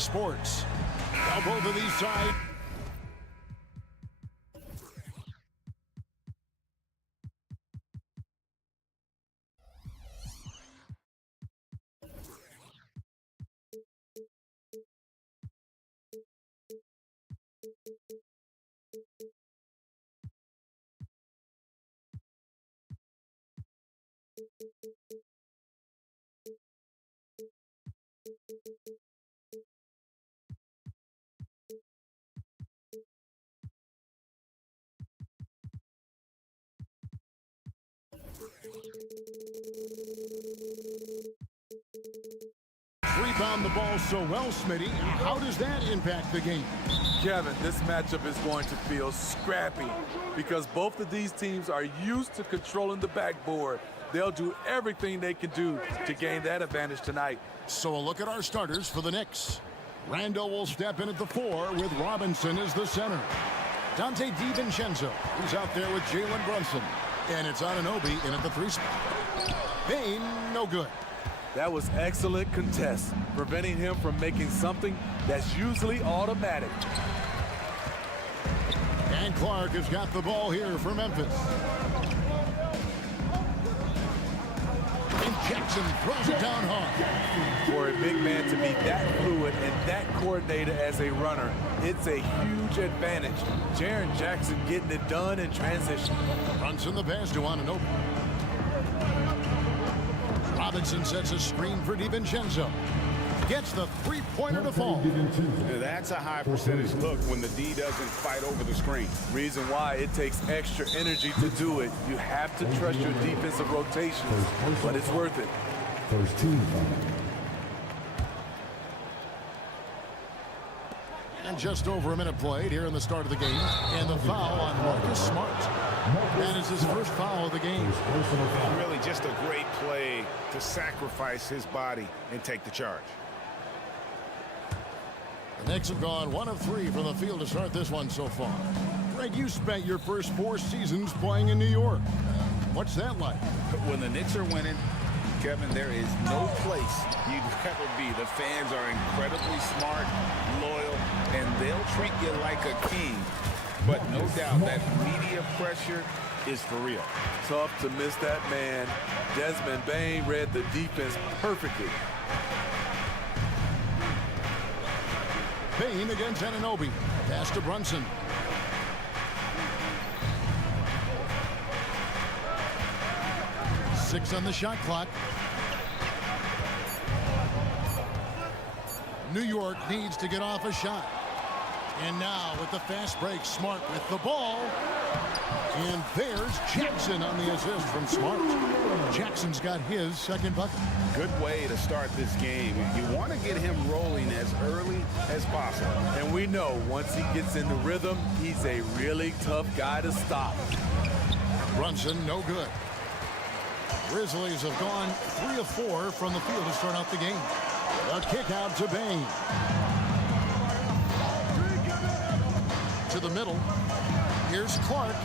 Sports. Now both of these sides. Rebound the ball so well, Smitty. How does that impact the game? Kevin, this matchup is going to feel scrappy because both of these teams are used to controlling the backboard. They'll do everything they can do to gain that advantage tonight. So a look at our starters for the Knicks. Randall will step in at the 4 with Robinson as the center. Dante DiVincenzo, who's out there with Jalen Brunson. And it's Anunoby in at the 3 spot. Bain, no good. That was excellent contest, preventing him from making something that's usually automatic. And Clark has got the ball here for Memphis. And Jackson throws it down hard. For a big man to be that fluid and that coordinated as a runner, it's a huge advantage. Jaren Jackson getting it done in transition. Brunson the pass to Anunoby. Robinson sets a screen for DiVincenzo. Gets the three-pointer to fall. That's a high percentage look when the D doesn't fight over the screen. Reason why it takes extra energy to do it. You have to trust your defensive rotations, but it's worth it. First team. And just over a minute played here in the start of the game. And the foul on Marcus Smart. That is his first foul of the game. Really just a great play to sacrifice his body and take the charge. The Knicks have gone 1 of 3 from the field to start this one so far. Greg, you spent your first 4 seasons playing in New York. What's that like? When the Knicks are winning, Kevin, there is no place you'd rather be. The fans are incredibly smart, loyal, and they'll treat you like a king. But no doubt that media pressure is for real. Tough to miss that man. Desmond Bane read the defense perfectly. Bane against Anunoby. Pass to Brunson. Six on the shot clock. New York needs to get off a shot. And now with the fast break, Smart with the ball. And there's Jackson on the assist from Smart. Jackson's got his second bucket. Good way to start this game. You want to get him rolling as early as possible. And we know once he gets in the rhythm, he's a really tough guy to stop. Brunson, no good. Grizzlies have gone 3 of 4 from the field to start out the game. A kick out to Bane. To the middle. Here's Clark.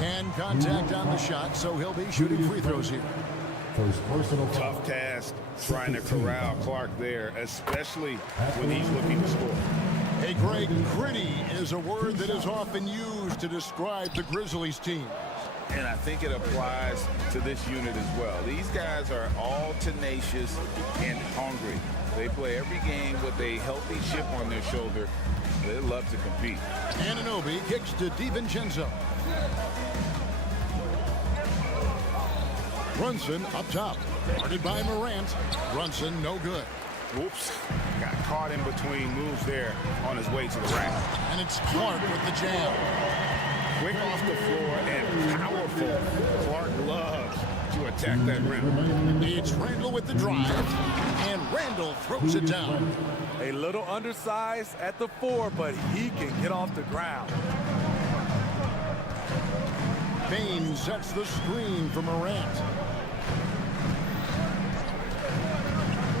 And contact on the shot, so he'll be shooting free throws here. First personal. Tough task trying to corral Clark there, especially when he's looking to score. Hey, Greg, gritty is a word that is often used to describe the Grizzlies team. And I think it applies to this unit as well. These guys are all tenacious and hungry. They play every game with a healthy chip on their shoulder. They love to compete. Anunoby kicks to DiVincenzo. Brunson up top. Guarded by Morant. Brunson no good. Whoops. Got caught in between moves there on his way to the rack. And it's Clark with the jam. Quick off the floor and powerful. Clark loves to attack that rim. It's Randall with the drive. And Randall throws it down. A little undersized at the 4, but he can get off the ground. Bane sets the screen for Morant.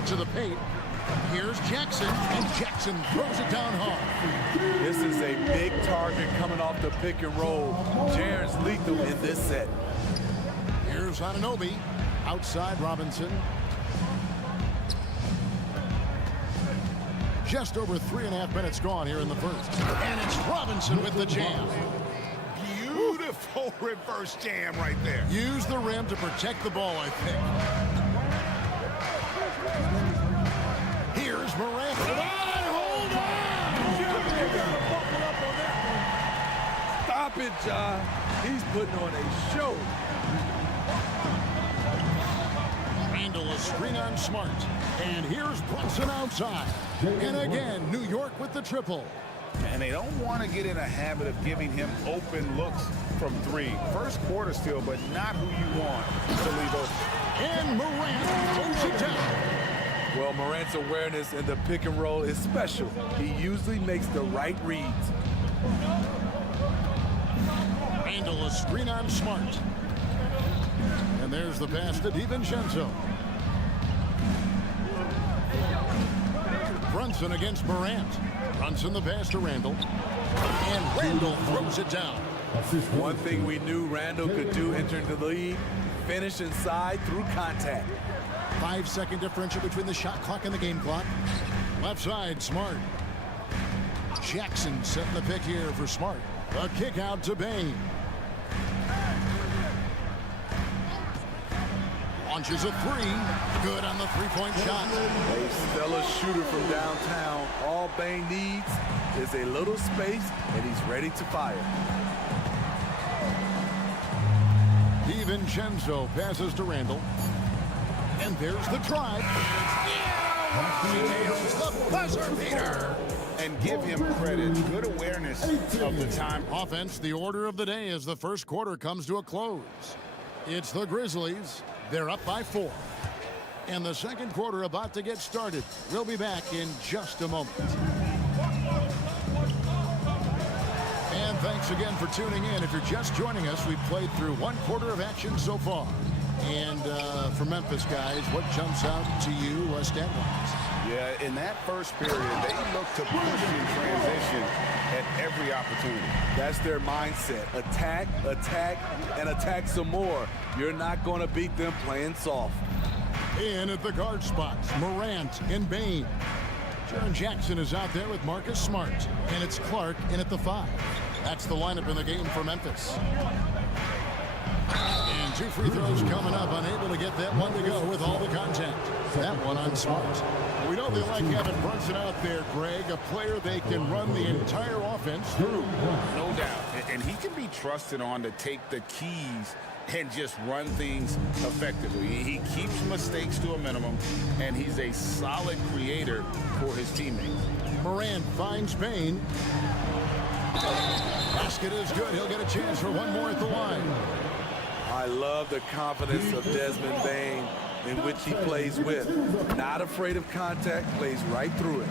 To the paint. Here's Jackson, and Jackson throws it down hard. This is a big target coming off the pick and roll. Jaren's lethal in this set. Here's Anunoby. Outside Robinson. Just over 3.5 minutes gone here in the first. And it's Robinson with the jam. Beautiful reverse jam right there. Use the rim to protect the ball, I think. Here's Morant. Hold on! Stop it, John. He's putting on a show. Randall a screen on Smart. And here's Brunson outside. And again, New York with the triple. And they don't want to get in a habit of giving him open looks from three. First quarter still, but not who you want to leave open. And Morant throws it down. Well, Morant's awareness in the pick and roll is special. He usually makes the right reads. Randall a screen on Smart. And there's the pass to DiVincenzo. Brunson against Morant. Brunson the pass to Randall. And Randall throws it down. One thing we knew Randall could do entering the league, finish inside through contact. 5-second differential between the shot clock and the game clock. Left side, Smart. Jackson setting the pick here for Smart. A kick out to Bain. Launches a three. Good on the three-point shot. A stellar shooter from downtown. All Bain needs is a little space, and he's ready to fire. DiVincenzo passes to Randall. And there's the drive. He nails the buzzer beater. And give him credit. Good awareness of the time. Offense, the order of the day as the first quarter comes to a close. It's the Grizzlies. They're up by 4. And the second quarter about to get started. We'll be back in just a moment. And thanks again for tuning in. If you're just joining us, we've played through one quarter of action so far. And for Memphis, guys, what jumps out to you stat-wise? Yeah, in that first period, they look to push in transition at every opportunity. That's their mindset. Attack, attack, and attack some more. You're not going to beat them playing soft. In at the guard spots, Morant and Bain. Jaren Jackson is out there with Marcus Smart. And it's Clark in at the 5. That's the lineup in the game for Memphis. And 2 free throws coming up, unable to get that one to go with all the contact. That one on Smart. We know they like having Brunson out there, Greg, a player they can run the entire offense through. No doubt. And he can be trusted on to take the keys and just run things effectively. He keeps mistakes to a minimum, and he's a solid creator for his teammates. Morant finds Bain. Basket is good. He'll get a chance for one more at the line. I love the confidence of Desmond Bain in which he plays with. Not afraid of contact, plays right through it.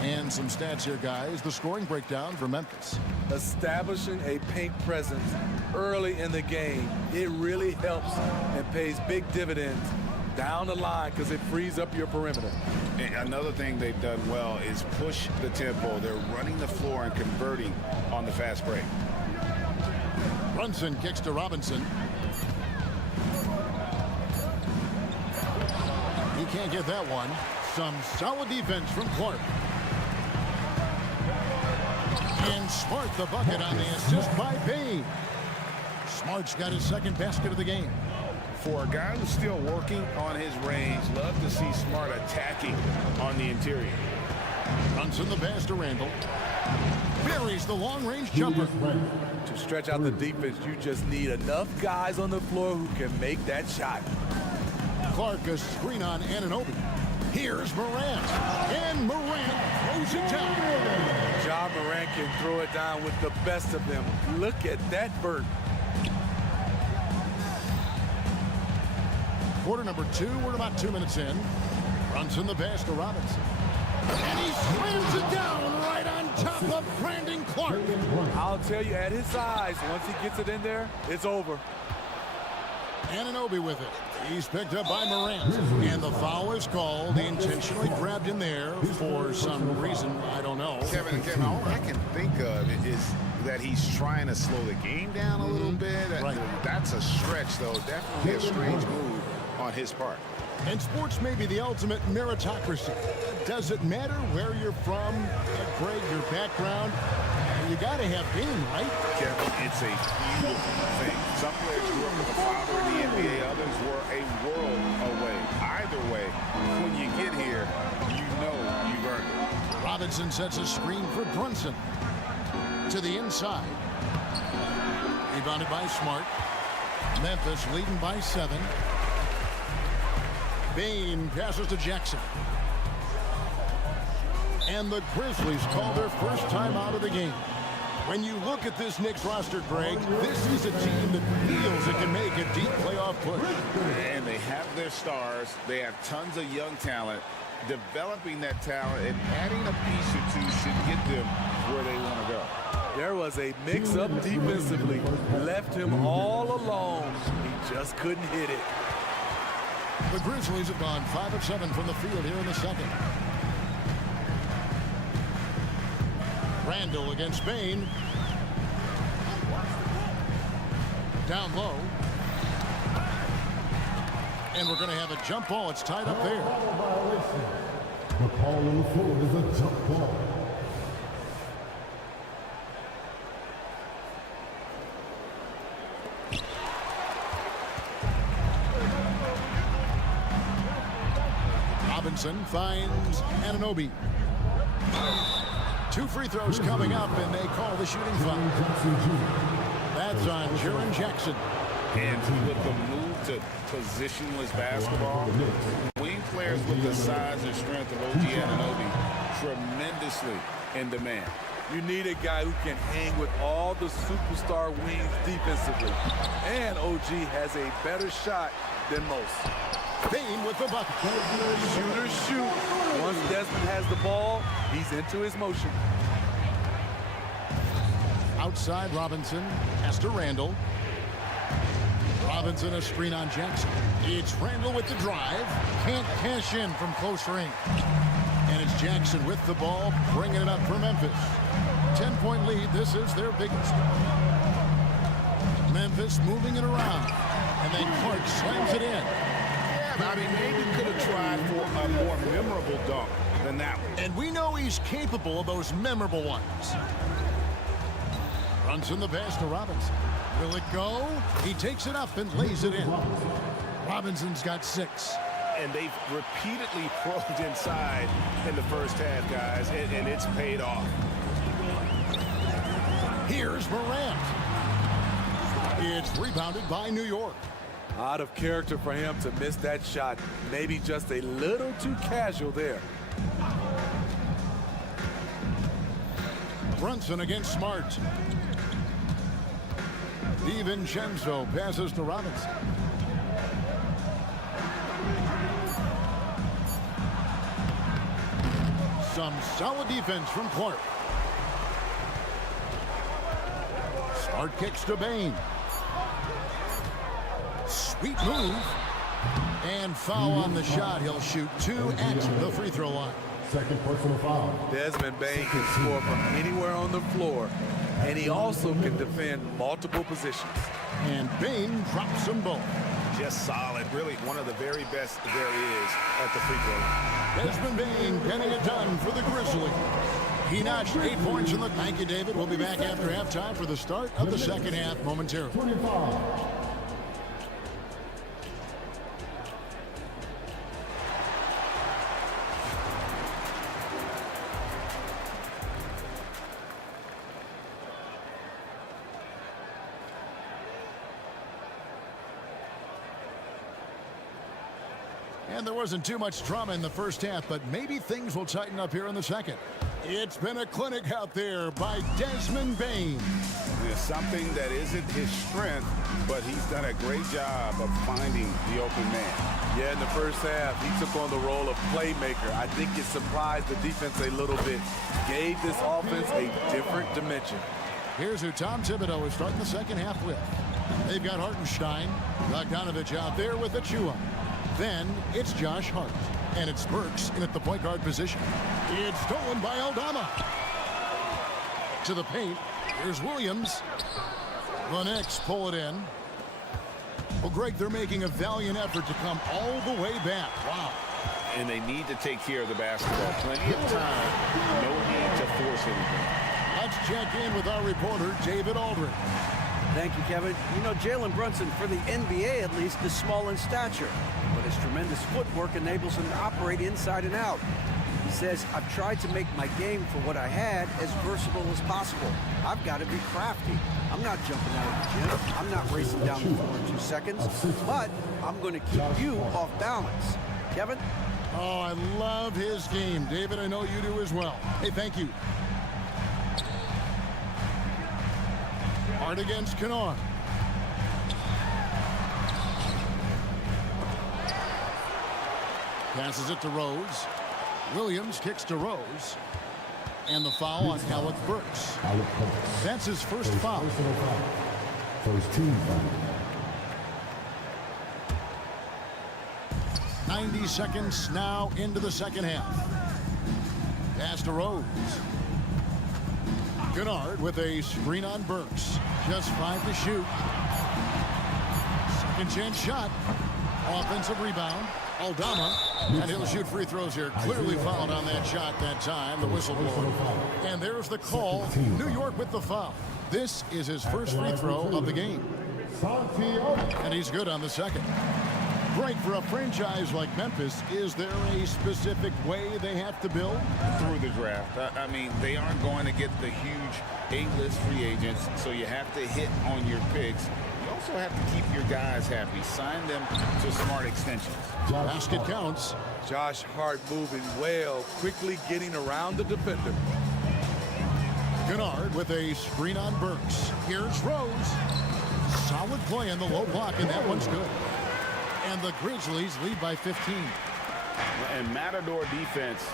And some stats here, guys. The scoring breakdown for Memphis. Establishing a paint presence early in the game, it really helps and pays big dividends down the line because it frees up your perimeter. And another thing they've done well is push the tempo. They're running the floor and converting on the fast break. Brunson kicks to Robinson. He can't get that one. Some solid defense from Clark. And Smart the bucket on the assist by Bain. Smart's got his second basket of the game. For a guy who's still working on his range, love to see Smart attacking on the interior. Brunson the pass to Randall. Buries the long-range jumper. To stretch out the defense, you just need enough guys on the floor who can make that shot. Clark a screen on Anunoby. Here's Morant. And Morant throws it down. Ja Morant can throw it down with the best of them. Look at that vert. Quarter number 2, we're about 2 minutes in. Brunson the pass to Robinson. And he slams it down right on top of Brandon Clark. I'll tell you, at his size, once he gets it in there, it's over. Anunoby with it. He's picked up by Morant. And the foul is called. He intentionally grabbed him there for some reason. I don't know. Kevin, all I can think of is that he's trying to slow the game down a little bit. Right. That's a stretch, though. Definitely a strange move on his part. And sports may be the ultimate meritocracy. Does it matter where you're from, Greg, your background? You got to have game, right? Kevin, it's a beautiful thing. Some players grew up with a father in the NBA. Others were a world away. Either way, when you get here, you know you've earned it. Robinson sets a screen for Brunson. To the inside. Rebounded by Smart. Memphis leading by 7. Bain passes to Jackson. And the Grizzlies call their first time out of the game. When you look at this Knicks roster, Greg, this is a team that feels it can make a deep playoff push. And they have their stars. They have tons of young talent. Developing that talent and adding a piece or two should get them where they want to go. There was a mix-up defensively. Left him all alone. He just couldn't hit it. The Grizzlies have gone 5 of 7 from the field here in the second. Randall against Bain. Down low. And we're going to have a jump ball. It's tied up there. The call on the floor is a jump ball. Robinson finds Anunoby. 2 free throws coming up, and they call the shooting foul. That's on Jaren Jackson. And with the move to positionless basketball, wing players with the size and strength of OG Anunoby tremendously in demand. You need a guy who can hang with all the superstar wings defensively. And OG has a better shot than most. Bain with the bucket. Shooters shoot. Once Desmond has the ball, he's into his motion. Outside, Robinson has to Randall. Robinson a screen on Jackson. It's Randall with the drive. Can't cash in from close range. And it's Jackson with the ball, bringing it up for Memphis. 10-point lead. This is their biggest. Memphis moving it around. And then Clark slams it in. I mean, maybe could have tried for a more memorable dunk than that one. And we know he's capable of those memorable ones. Brunson the pass to Robinson. Will it go? He takes it up and lays it in. Robinson's got 6. And they've repeatedly probed inside in the first half, guys, and it's paid off. Here's Morant. It's rebounded by New York. Out of character for him to miss that shot. Maybe just a little too casual there. Brunson against Smart. DiVincenzo passes to Robinson. Some solid defense from Clark. Smart kicks to Bain. Sweet move. And foul on the shot. He'll shoot 2 at the free throw line. Second personal foul. Desmond Bain can score from anywhere on the floor, and he also can defend multiple positions. And Bain drops them both. Just solid. Really one of the very best there is at the free throw line. Desmond Bain getting it done for the Grizzlies. He notched 8 points in the... Thank you, David. We'll be back after halftime for the start of the second half momentarily. 25. And there wasn't too much drama in the first half, but maybe things will tighten up here in the second. It's been a clinic out there by Desmond Bain. There's something that isn't his strength, but he's done a great job of finding the open man. Yeah, in the first half, he took on the role of playmaker. I think it surprised the defense a little bit. Gave this offense a different dimension. Here's who Tom Thibodeau is starting the second half with. They've got Hartenstein, Bogdanovich out there with Achua. Then it's Josh Hart. And it's Burks in at the point guard position. It's stolen by Aldama. To the paint. Here's Williams. The Knicks pull it in. Well, Greg, they're making a valiant effort to come all the way back. Wow. And they need to take care of the basketball. Plenty of time. No need to force anything. Let's check in with our reporter, David Aldridge. Thank you, Kevin. You know, Jalen Brunson, for the NBA at least, is small in stature, but his tremendous footwork enables him to operate inside and out. He says, I've tried to make my game for what I had as versatile as possible. I've got to be crafty. I'm not jumping out of the gym. I'm not racing down the floor in 2 seconds, but I'm going to keep you off balance. Kevin? Oh, I love his game. David, I know you do as well. Hey, thank you. Hard against Kennard. Passes it to Rose. Williams kicks to Rose. And the foul on Alec Burks. That's his first foul. First team foul. 90 seconds now into the second half. Pass to Rose. Kennard with a screen on Burks. Just 5 to shoot. Second chance shot. Offensive rebound. Aldama. And he'll shoot free throws here. Clearly fouled on that shot that time. The whistle blower. And there's the call. New York with the foul. This is his first free throw of the game. And he's good on the second. Greg, for a franchise like Memphis, is there a specific way they have to build? Through the draft. I mean, they aren't going to get the huge A-list free agents, so you have to hit on your picks. You also have to keep your guys happy. Sign them to smart extensions. Basket counts. Josh Hart moving well, quickly getting around the defender. Kennard with a screen on Burks. Here's Rose. Solid play on the low block, and that one's good. And the Grizzlies lead by 15. And Matador defense,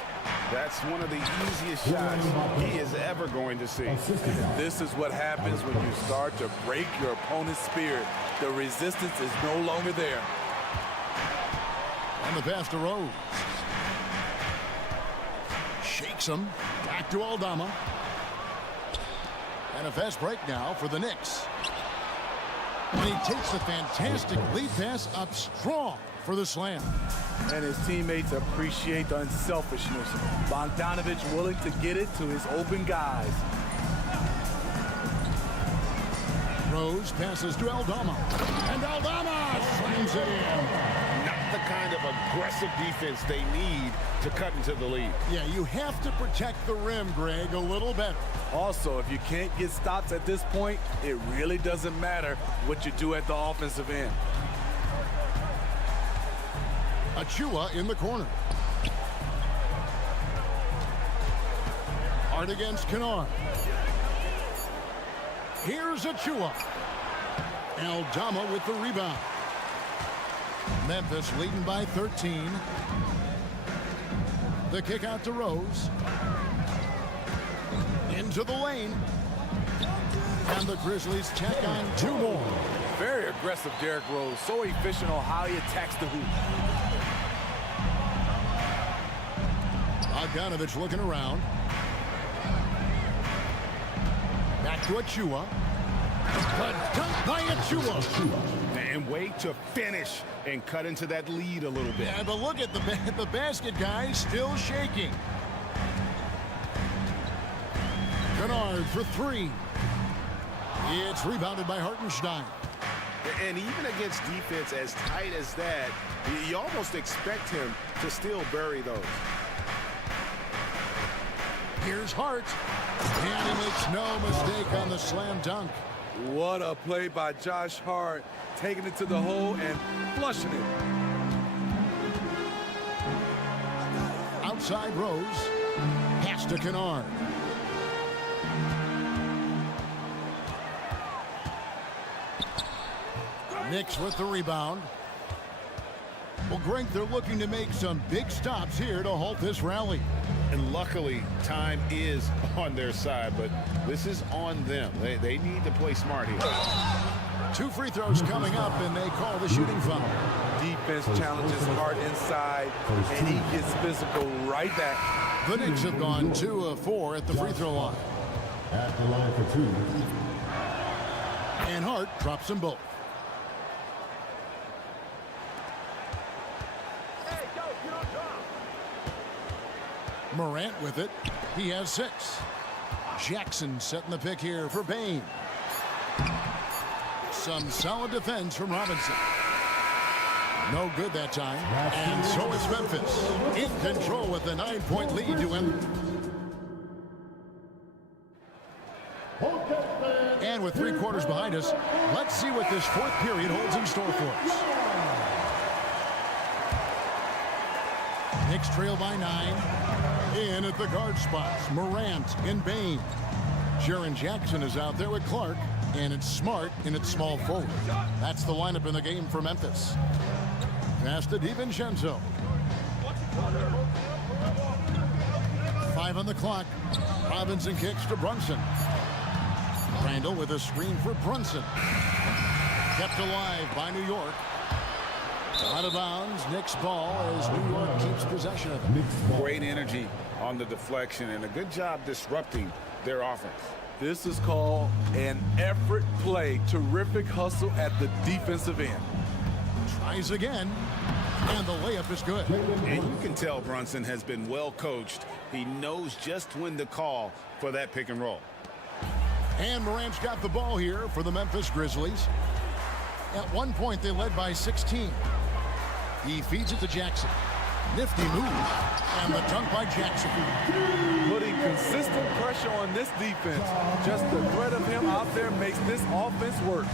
that's one of the easiest shots he is ever going to see. This is what happens when you start to break your opponent's spirit. The resistance is no longer there. And the pass to Rose. Shakes him. Back to Aldama. And a fast break now for the Knicks. And he takes a fantastic lead pass up strong for the slam. And his teammates appreciate the unselfishness. Bogdanovich willing to get it to his open guys. Rose passes to Aldama. And Aldama slams it in. Not the kind of aggressive defense they need to cut into the lead. Yeah, you have to protect the rim, Greg, a little better. Also, if you can't get stops at this point, it really doesn't matter what you do at the offensive end. Achua in the corner. Hard against Kennard. Here's Achua. Aldama with the rebound. Memphis leading by 13. The kick out to Rose. Into the lane. And the Grizzlies tack on 2 more. Very aggressive Derrick Rose. So efficient on how he attacks the hoop. Bogdanovich looking around. Back to Achua. A dunk by Achua. And wait to finish and cut into that lead a little bit. Yeah, but look at the basket, guys, still shaking. Kennard for 3. It's rebounded by Hartenstein. And even against defense as tight as that, you almost expect him to still bury those. Here's Hart. And he makes no mistake on the slam dunk. What a play by Josh Hart, taking it to the hole and flushing it. Outside Rose. Pass to Kennard. Knicks with the rebound. Well, Greg, they're looking to make some big stops here to halt this rally. And luckily, time is on their side, but this is on them. They need to play smart here. 2 free throws coming up, and they call the shooting foul. Defense challenges Hart inside, and he gets physical right back. The Knicks have gone 2 of 4 at the free throw line. At the line for 2. And Hart drops them both. Morant with it. He has 6. Jackson setting the pick here for Bain. Some solid defense from Robinson. No good that time. And so is Memphis. In control with a 9-point lead to him. And with 3 quarters behind us, let's see what this 4th period holds in store for us. Knicks trail by 9. In at the guard spots, Morant and Bain. Jaren Jackson is out there with Clark, and it's Smart in its small forward. That's the lineup in the game for Memphis. Pass to DiVincenzo. 5 on the clock. Robinson kicks to Brunson. Randall with a screen for Brunson. Kept alive by New York. Out of bounds, Knicks ball as New York keeps possession of it. Great energy on the deflection and a good job disrupting their offense. This is called an effort play. Terrific hustle at the defensive end. Tries again, and the layup is good. And you can tell Brunson has been well coached. He knows just when to call for that pick and roll. And Morant's got the ball here for the Memphis Grizzlies. At one point, they led by 16. He feeds it to Jackson. Nifty move. And the dunk by Jackson. Putting consistent pressure on this defense. Just the threat of him out there makes this offense work.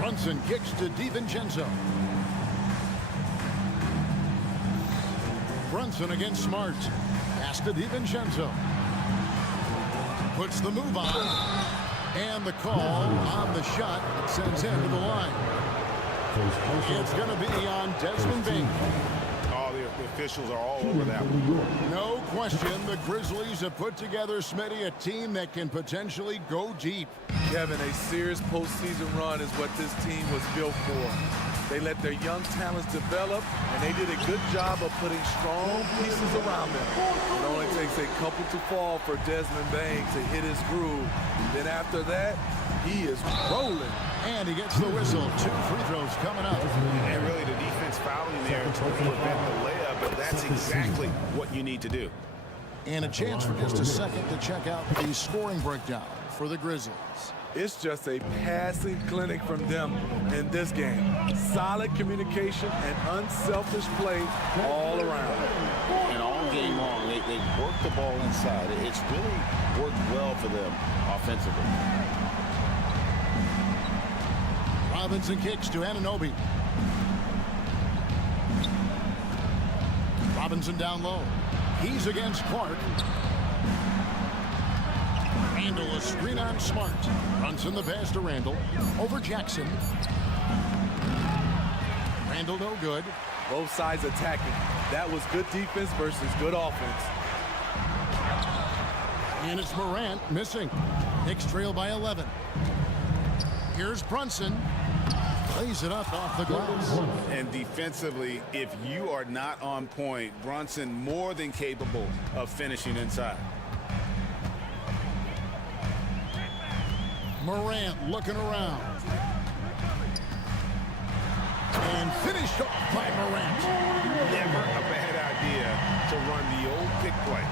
Brunson kicks to DiVincenzo. Brunson against Smart. Pass to DiVincenzo. Puts the move on. And the call on the shot that sends him to the line. It's going to be on Desmond Bain. Oh, the officials are all over that one. No question, the Grizzlies have put together, Smitty, a team that can potentially go deep. Kevin, a serious postseason run is what this team was built for. They let their young talents develop, and they did a good job of putting strong pieces around them. It only takes a couple to fall for Desmond Bain to hit his groove. Then after that, he is rolling. And he gets the whistle. 2 free throws coming up. And really the defense fouling there to prevent the layup, but that's exactly what you need to do. And a chance for just a second to check out the scoring breakdown for the Grizzlies. It's just a passing clinic from them in this game. Solid communication and unselfish play all around. And all game long, they work the ball inside. It's really worked well for them offensively. Robinson kicks to Anunoby. Robinson down low. He's against Clark. Randall a screen on Smart. Brunson the pass to Randall. Over Jackson. Randall no good. Both sides attacking. That was good defense versus good offense. And it's Morant missing. Knicks trail by 11. Here's Brunson. Plays it up off the glass. And defensively, if you are not on point, Brunson more than capable of finishing inside. Morant looking around. And finished off by Morant. Never a bad idea to run the old pick play.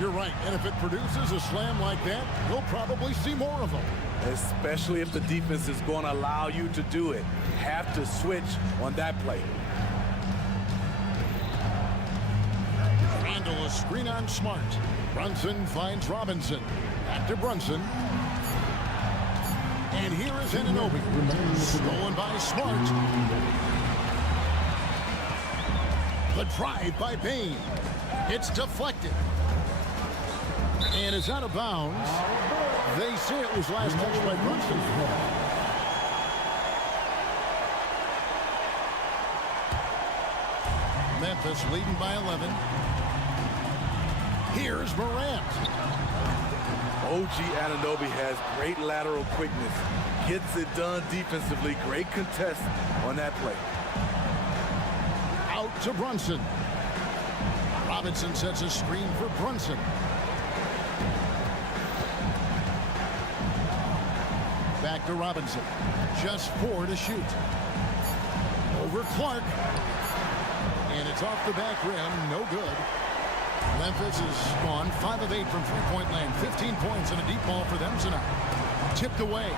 You're right. And if it produces a slam like that, you'll probably see more of them. Especially if the defense is going to allow you to do it. Have to switch on that play. Randall a screen on Smart. Brunson finds Robinson. Back to Brunson. And here is Anunoby. Stolen by Smart. The drive by Bain. It's deflected. And it's out of bounds. They say it was last touched by Brunson. Memphis leading by 11. Here's Morant. OG Anunoby has great lateral quickness. Gets it done defensively. Great contest on that play. Out to Brunson. Robinson sets a screen for Brunson. Back to Robinson. Just 4 to shoot. Over Clark. And it's off the back rim. No good. Memphis has gone 5 of 8 from three-point land. 15 points and a deep ball for them tonight. Tipped away.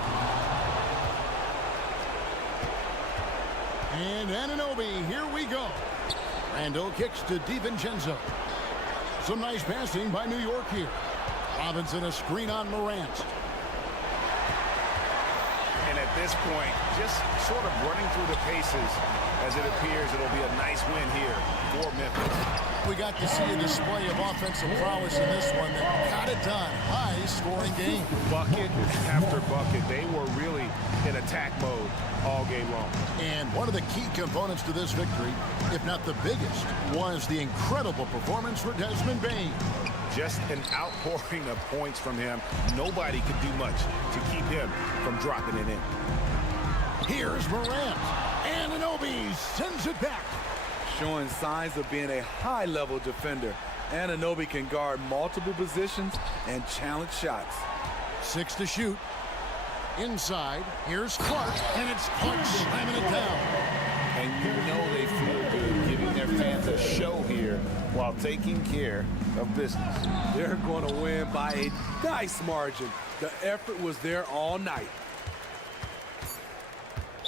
And Anunoby, here we go. Randall kicks to DiVincenzo. Some nice passing by New York here. Robinson a screen on Morant. And at this point, just sort of running through the paces as it appears it'll be a nice win here for Memphis. We got to see a display of offensive prowess in this one that got it done. High-scoring game. Bucket after bucket. They were really in attack mode all game long. And one of the key components to this victory, if not the biggest, was the incredible performance for Desmond Bane. Just an outpouring of points from him. Nobody could do much to keep him from dropping it in. Here's Morant. Anunoby sends it back. Showing signs of being a high-level defender. Anunoby can guard multiple positions and challenge shots. 6 to shoot. Inside, here's Clark, and it's Clark slamming it down. And you know they feel good giving their fans a show here while taking care of business. They're going to win by a nice margin. The effort was there all night.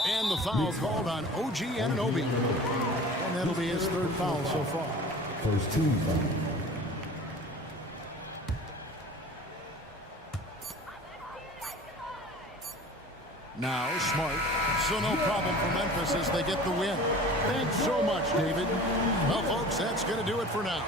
And the foul called on OG Anunoby. And that'll be his 3rd foul so far. First team foul. Now Smart. So no problem for Memphis as they get the win. Thanks so much, David. Well, folks, that's going to do it for now.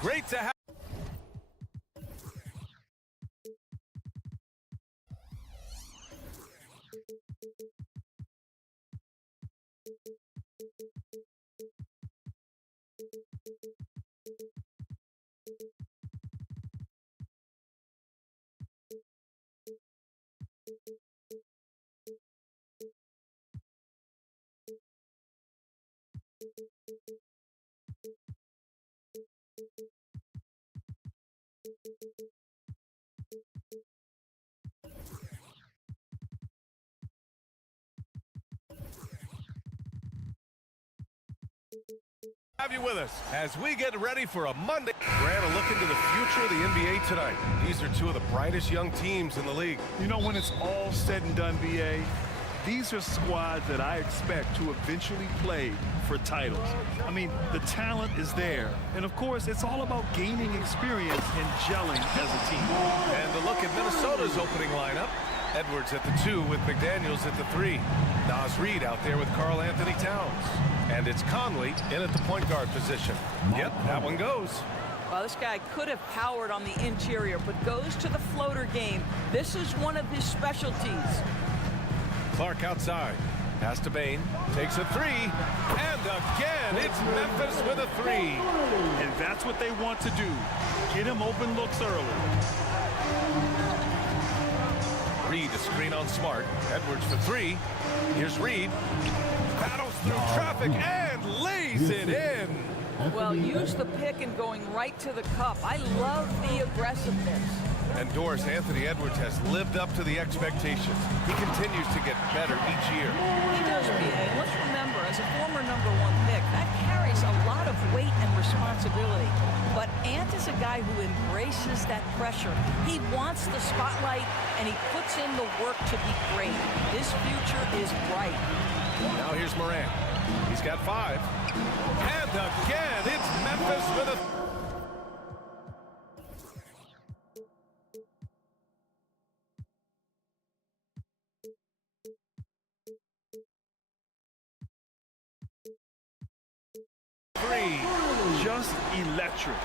Great to have. Have you with us as we get ready for a Monday. Grant, a look into the future of the NBA tonight. These are two of the brightest young teams in the league. You know, when it's all said and done, BA, these are squads that I expect to eventually play for titles. I mean, the talent is there. And, of course, it's all about gaining experience and gelling as a team. And a look at Minnesota's opening lineup. Edwards at the 2 with McDaniels at the 3. Nas Reed out there with Karl Anthony Towns. And it's Conley in at the point guard position. Yep, that one goes. Well, this guy could have powered on the interior, but goes to the floater game. This is one of his specialties. Clark outside. Pass to Bain. Takes a 3. And again, it's Memphis with a 3. And that's what they want to do. Get him open looks early. Reed, a screen on Smart. Edwards for 3. Here's Reed. Battles through traffic and lays it in. Well, use the pick and going right to the cup. I love the aggressiveness. And Doris, Anthony Edwards has lived up to the expectations. He continues to get better each year. He does, B.A. Let's remember, as a former #1 pick, that carries a lot of weight and responsibility. But Ant is a guy who embraces that pressure. He wants the spotlight, and he puts in the work to be great. His future is bright. Now here's Morant. He's got 5. And again, it's Memphis with a... Just electric.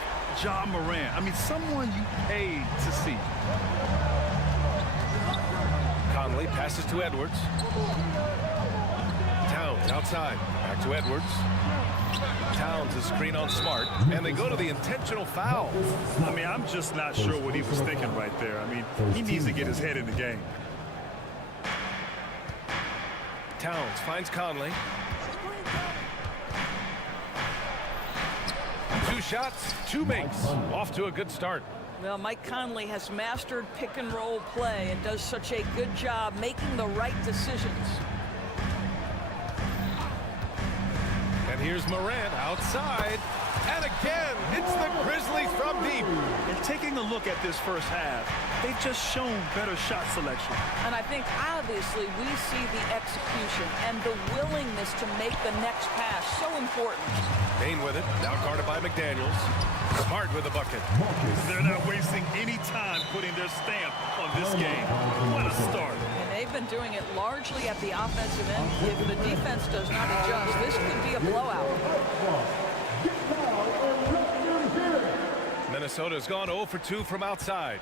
Ja Morant. I mean, someone you paid to see. Conley passes to Edwards. Towns outside. Back to Edwards. Towns is screen on Smart. And they go to the intentional foul. I mean, I'm just not sure what he was thinking right there. I mean, he needs to get his head in the game. Towns finds Conley. 2 shots, 2 makes. Off to a good start. Well, Mike Conley has mastered pick-and-roll play and does such a good job making the right decisions. And here's Morant outside. And again, it's the Grizzlies from deep. And taking a look at this first half, they've just shown better shot selection. And I think, obviously, we see the execution and the willingness to make the next pass so important. Bain with it, now guarded by McDaniels. Smart with the bucket. They're not wasting any time putting their stamp on this game. What a start. And they've been doing it largely at the offensive end. If the defense does not adjust, this could be a blowout. Minnesota's gone 0 for 2 from outside.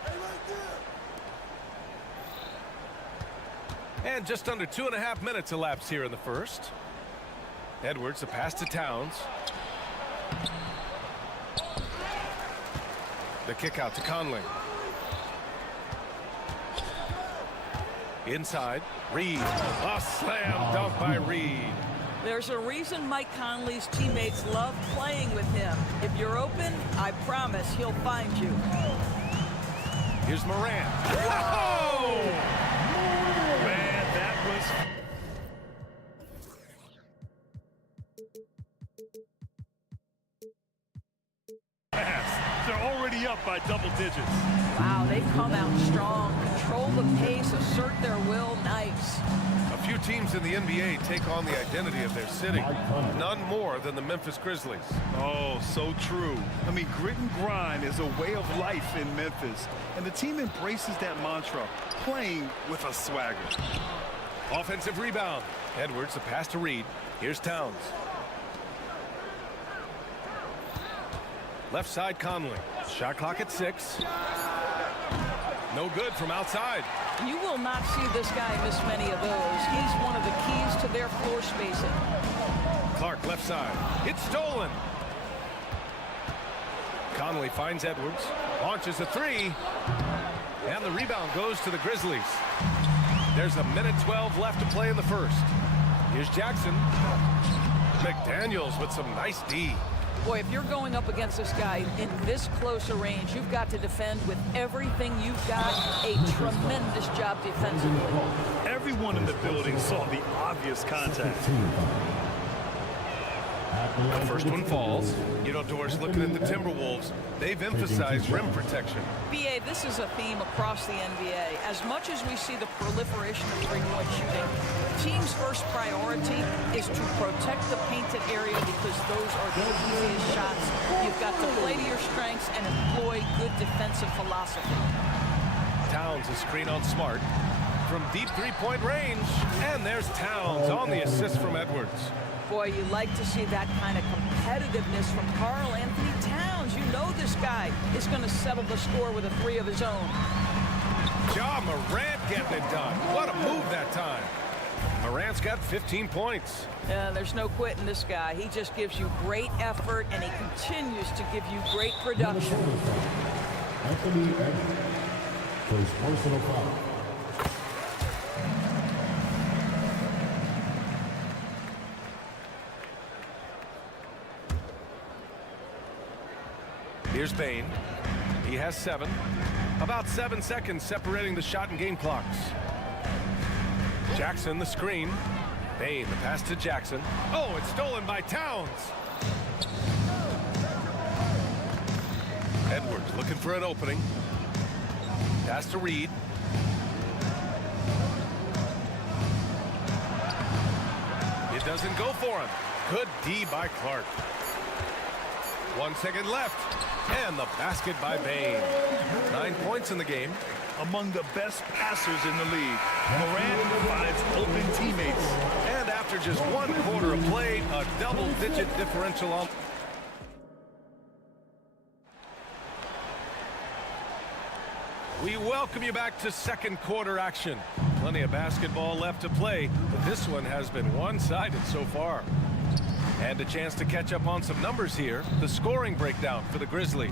And just under 2.5 minutes elapsed here in the first. Edwards, a pass to Towns. The kick out to Conley. Inside, Reed. A slam dunk by Reed. There's a reason Mike Conley's teammates love playing with him. If you're open, I promise he'll find you. Here's Morant. Whoa! Man, that was... They're already be up by double digits. Wow, they've come out strong, control the pace, assert their will. Nice. A few teams in the NBA take on the identity of their city. None more than the Memphis Grizzlies. Oh, so true. I mean, grit and grind is a way of life in Memphis, and the team embraces that mantra, playing with a swagger. Offensive rebound. Edwards, the pass to Reed. Here's Towns. Left side, Conley. Shot clock at 6. No good from outside. You will not see this guy miss many of those. He's one of the keys to their floor spacing. Clark, left side. It's stolen. Conley finds Edwards. Launches a 3. And the rebound goes to the Grizzlies. There's a minute 12 left to play in the first. Here's Jackson. McDaniels with some nice D. Boy, if you're going up against this guy in this close a range, you've got to defend with everything you've got. A tremendous job defensively. Everyone in the building saw the obvious contact. The first one falls. You know, Doris, looking at the Timberwolves, they've emphasized rim protection. BA, this is a theme across the NBA. As much as we see the proliferation of three-point shooting, the team's first priority is to protect the painted area because those are the easiest shots. You've got to play to your strengths and employ good defensive philosophy. Towns a screen on Smart from deep three-point range. And there's Towns on the assist from Edwards. Boy, you like to see that kind of competitiveness from Karl Anthony Towns. You know this guy is going to settle the score with a 3 of his own. Ja Morant getting it done. What a move that time. Morant's got 15 points. There's no quitting this guy. He just gives you great effort, and he continues to give you great production. Anthony Edwards for his personal foul. Here's Bane. He has 7. About 7 seconds separating the shot and game clocks. Jackson, the screen. Bane, the pass to Jackson. Oh, it's stolen by Towns. Edwards looking for an opening. Pass to Reed. It doesn't go for him. Good D by Clark. 1 second left. And the basket by Bane. 9 points in the game. Among the best passers in the league, Morant finds open teammates. And after just 1 quarter of play, a double-digit differential on. We welcome you back to second quarter action. Plenty of basketball left to play, but this one has been one-sided so far. And a chance to catch up on some numbers here. The scoring breakdown for the Grizzlies.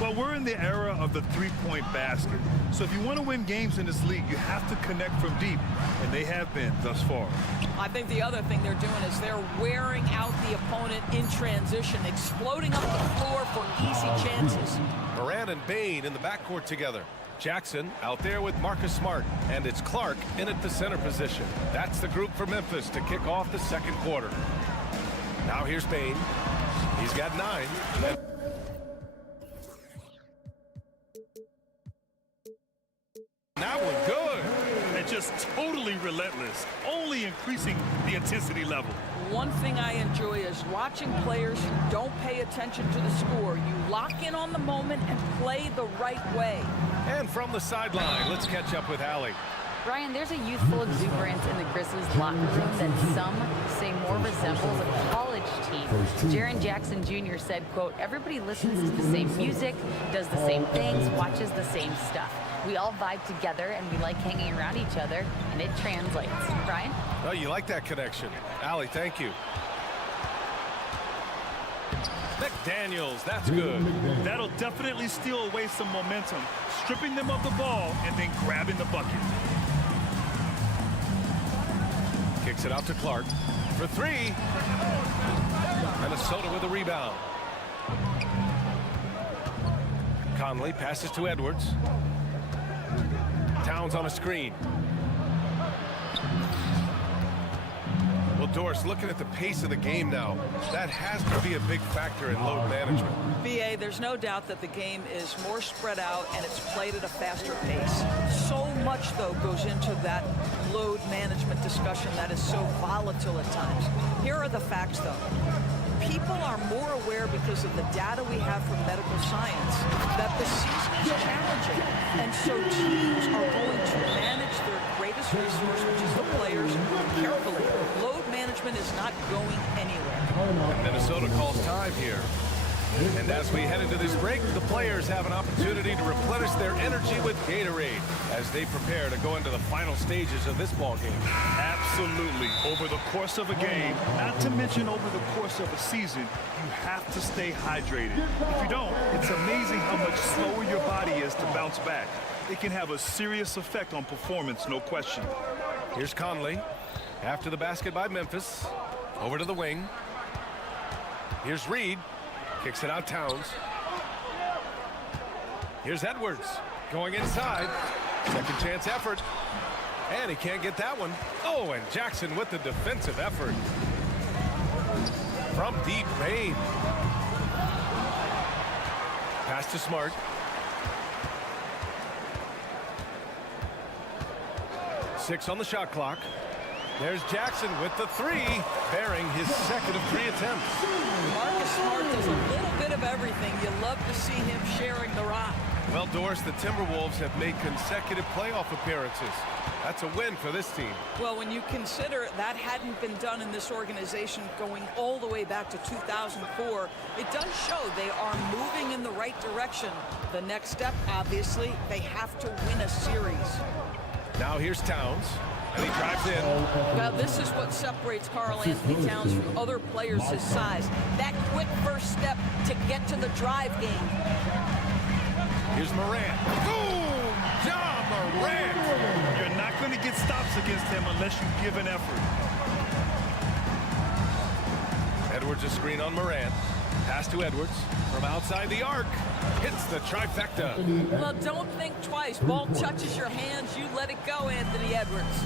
Well, we're in the era of the three-point basket. So if you want to win games in this league, you have to connect from deep. And they have been thus far. I think the other thing they're doing is they're wearing out the opponent in transition, exploding up the floor for easy chances. Morant and Bane in the backcourt together. Jackson out there with Marcus Smart. And it's Clark in at the center position. That's the group for Memphis to kick off the second quarter. Now here's Bane. He's got 9. That one good. And just totally relentless, only increasing the intensity level. One thing I enjoy is watching players who don't pay attention to the score. You lock in on the moment and play the right way. And from the sideline, let's catch up with Allie. Brian, there's a youthful exuberance in the Grizzlies locker room that some say more resembles a college team. Jaren Jackson Jr. said, quote, everybody listens to the same music, does the same things, watches the same stuff. We all vibe together and we like hanging around each other, and it translates. Brian? Oh, you like that connection. Allie, thank you. McDaniels, that's good. That'll definitely steal away some momentum, stripping them of the ball and then grabbing the bucket. Kicks it out to Clark for 3. Minnesota with a rebound. Conley passes to Edwards. Towns on a screen. Well, Doris, looking at the pace of the game now, that has to be a big factor in load management. BA, there's no doubt that the game is more spread out and it's played at a faster pace. So much, though, goes into that load management discussion that is so volatile at times. Here are the facts, though. People are more aware because of the data we have from medical science that the season is challenging. And so teams are going to manage their greatest resource, which is the players, carefully. Load management is not going anywhere. And Minnesota calls time here. And as we head into this break, the players have an opportunity to replenish their energy with Gatorade as they prepare to go into the final stages of this ball game. Absolutely. Over the course of a game, not to mention over the course of a season, you have to stay hydrated. If you don't, it's amazing how much slower your body is to bounce back. It can have a serious effect on performance, no question. Here's Conley. After the basket by Memphis. Over to the wing. Here's Reed. Kicks it out Towns. Here's Edwards going inside. Second chance effort. And he can't get that one. Oh, and Jackson with the defensive effort. From deep, Bain. Pass to Smart. Six on the shot clock. There's Jackson with the three, bearing his second of 3 attempts. Marcus Smart does a little bit of everything. You love to see him sharing the rock. Well, Doris, the Timberwolves have made consecutive playoff appearances. That's a win for this team. Well, when you consider that hadn't been done in this organization going all the way back to 2004, it does show they are moving in the right direction. The next step, obviously, they have to win a series. Now here's Towns. And he drives in. Well, this is what separates Karl Anthony Towns from other players his size. That quick first step to get to the drive game. Here's Morant. Boom! John Morant! You're not going to get stops against him unless you give an effort. Edwards a screen on Morant. Pass to Edwards from outside the arc. Hits the trifecta. Well, don't think twice. Ball touches your hands, you let it go, Anthony Edwards.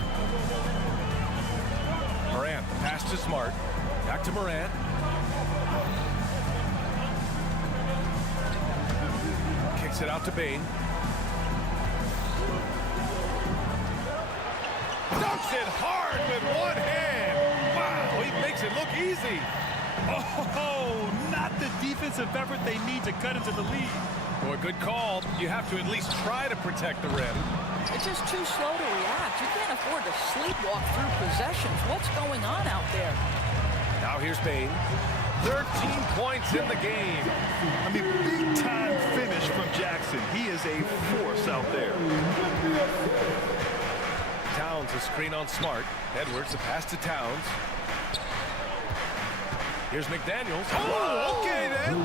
Morant, pass to Smart. Back to Morant. Kicks it out to Bain. Dunks it hard with one hand. Wow, he makes it look easy. Oh, not the defensive effort they need to cut into the lead. Boy, good call. You have to at least try to protect the rim. It's just too slow to react. You can't afford to sleepwalk through possessions. What's going on out there? Now here's Bain. 13 points in the game. I mean, big-time finish from Jackson. He is a force out there. Towns a screen on Smart. Edwards a pass to Towns. Here's McDaniels. Oh, okay then.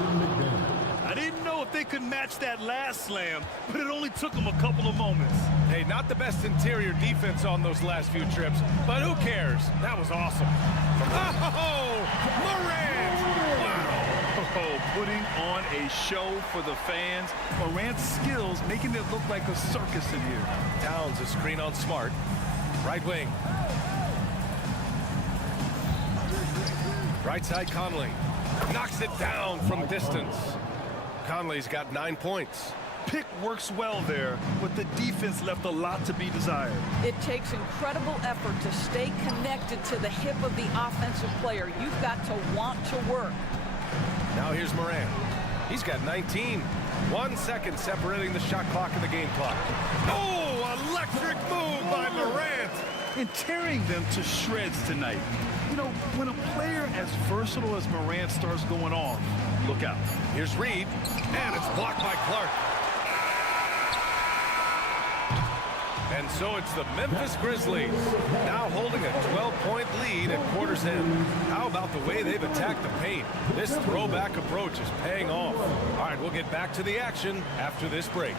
I didn't know if they could match that last slam, but it only took them a couple of moments. Hey, not the best interior defense on those last few trips, but who cares? That was awesome. Oh, Morant! Wow. Oh, putting on a show for the fans. Morant's skills making it look like a circus in here. Towns a screen on Smart. Right wing. Right side Conley. Knocks it down from distance. Conley's got 9 points. Pick works well there, but the defense left a lot to be desired. It takes incredible effort to stay connected to the hip of the offensive player. You've got to want to work. Now here's Morant. He's got 19. 1 second separating the shot clock and the game clock. Oh, electric move by Morant. And tearing them to shreds tonight. You know, when a player as versatile as Morant starts going off, look out. Here's Reed, and it's blocked by Clark. And so it's the Memphis Grizzlies, now holding a 12-point lead at quarter's end. How about the way they've attacked the paint? This throwback approach is paying off. All right, we'll get back to the action after this break.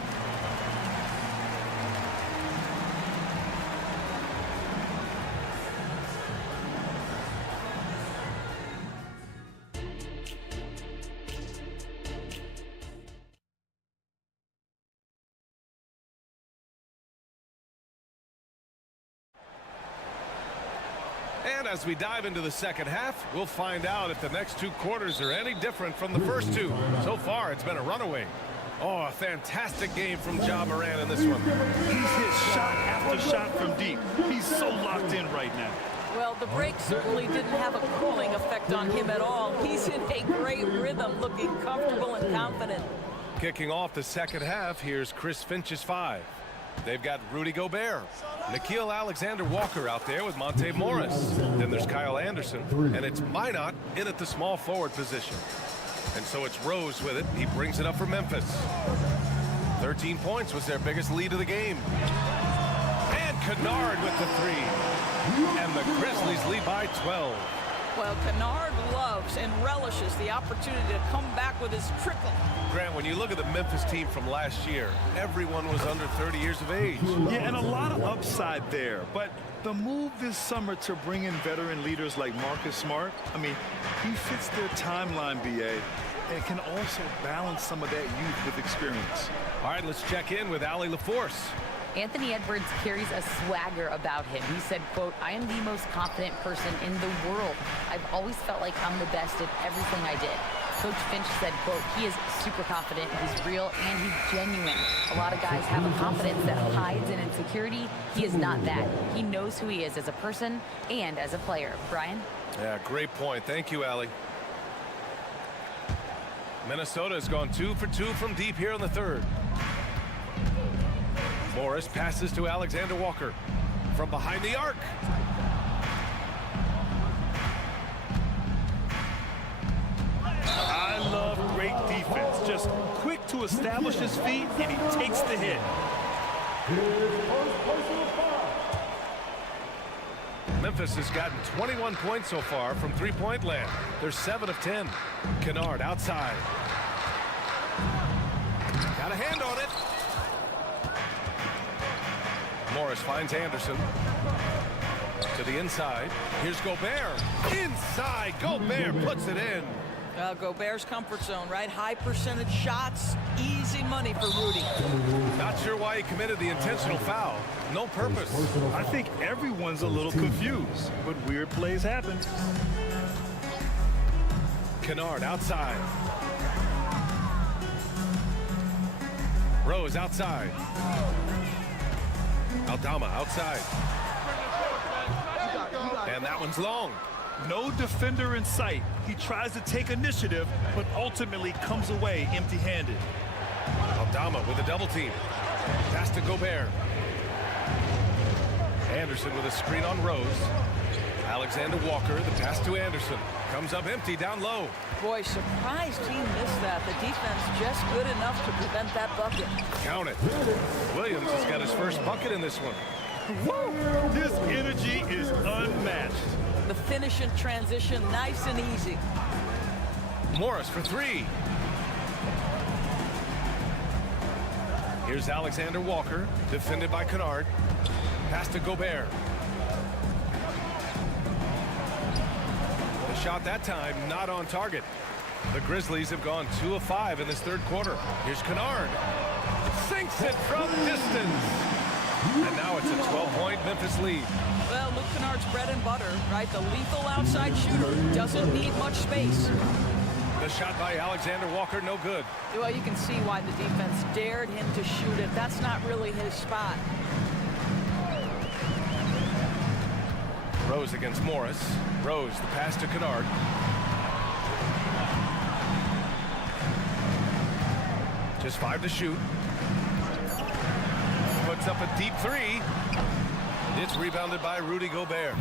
And as we dive into the second half, we'll find out if the next 2 quarters are any different from the first 2. So far, it's been a runaway. Oh, a fantastic game from Ja Morant in this one. He's hit shot after shot from deep. He's so locked in right now. Well, the break certainly didn't have a cooling effect on him at all. He's in a great rhythm, looking comfortable and confident. Kicking off the second half, here's Chris Finch's 5. They've got Rudy Gobert, Nickeil Alexander-Walker out there with Monte Morris. Then there's Kyle Anderson, and it's Minot in at the small forward position. And so it's Rose with it. He brings it up for Memphis. 13 points was their biggest lead of the game. And Kennard with the 3. And the Grizzlies lead by 12. Well, Kennard loves and relishes the opportunity to come back with his triple. Grant, when you look at the Memphis team from last year, everyone was under 30 years of age. Yeah, and a lot of upside there. But the move this summer to bring in veteran leaders like Marcus Smart, I mean, he fits their timeline, BA, and can also balance some of that youth with experience. All right, let's check in with Allie LaForce. Anthony Edwards carries a swagger about him. He said, quote, "I am the most confident person in the world. I've always felt like I'm the best at everything I did." Coach Finch said, quote, "He is super confident, he's real, and he's genuine. A lot of guys have a confidence that hides in insecurity. He is not that. He knows who he is as a person and as a player." Brian? Yeah, great point. Thank you, Allie. Minnesota has gone 2 for 2 from deep here in the third. Morris passes to Alexander Walker from behind the arc. I love great defense. Just quick to establish his feet, and he takes the hit. Memphis has gotten 21 points so far from three-point land. They're 7 of 10. Kennard outside. Got a hand on it. Morris finds Anderson to the inside. Here's Gobert. Inside. Gobert puts it in. Gobert's comfort zone, right? High percentage shots, easy money for Rudy. Not sure why he committed the intentional foul. No purpose. I think everyone's a little confused, but weird plays happen. Kennard outside. Rose outside. Aldama outside. And that one's long. No defender in sight. He tries to take initiative, but ultimately comes away empty-handed. Aldama with a double team. Pass to Gobert. Anderson with a screen on Rose. Alexander Walker, the pass to Anderson. Comes up empty down low. Boy, surprised he missed that. The defense just good enough to prevent that bucket. Count it. Williams has got his first bucket in this one. Woo! This energy is unmatched. The finish in transition, nice and easy. Morris for 3. Here's Alexander Walker, defended by Kennard. Pass to Gobert. The shot that time not on target. The Grizzlies have gone 2 of 5 in this third quarter. Here's Kennard. Sinks it from distance. And now it's a 12-point Memphis lead. Well, Luke Kennard's bread and butter, right? The lethal outside shooter doesn't need much space. The shot by Alexander Walker, no good. Well, you can see why the defense dared him to shoot it. That's not really his spot. Rose against Morris. Rose, the pass to Kennard. Just 5 to shoot. Puts up a deep 3. It's rebounded by Rudy Gobert.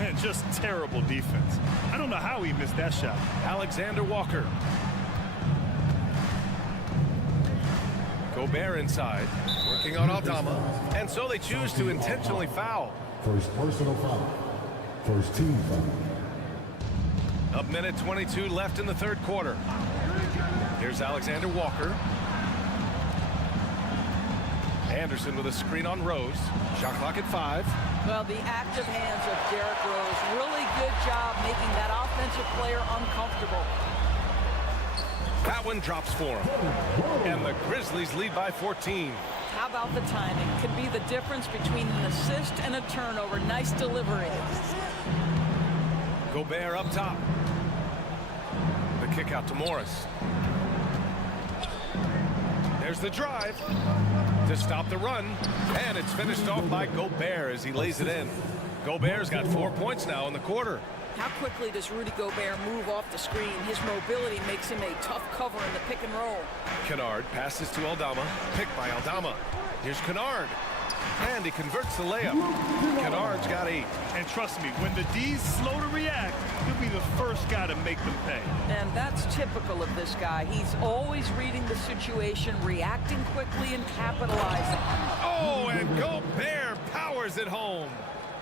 And just terrible defense. I don't know how he missed that shot. Alexander Walker. Gobert inside, working on Aldama. And so they choose to intentionally foul. First personal foul. First team foul. A minute 22 left in the third quarter. Here's Alexander Walker. Anderson with a screen on Rose. Shot clock at 5. Well, the active hands of Derrick Rose. Really good job making that offensive player uncomfortable. That one drops for him. And the Grizzlies lead by 14. How about the timing? Could be the difference between an assist and a turnover. Nice delivery. Gobert up top. The kick out to Morris. There's the drive to stop the run, and it's finished off by Gobert as he lays it in. Gobert's got 4 points now in the quarter. How quickly does Rudy Gobert move off the screen? His mobility makes him a tough cover in the pick and roll. Kennard passes to Aldama, picked by Aldama. Here's Kennard, and he converts the layup. Kennard's got 8. And trust me, when the D's slow to react, he'll be the first guy to make them pay. And that's typical of this guy. He's always reading the situation, reacting quickly, and capitalizing. Oh, and Gobert powers it home.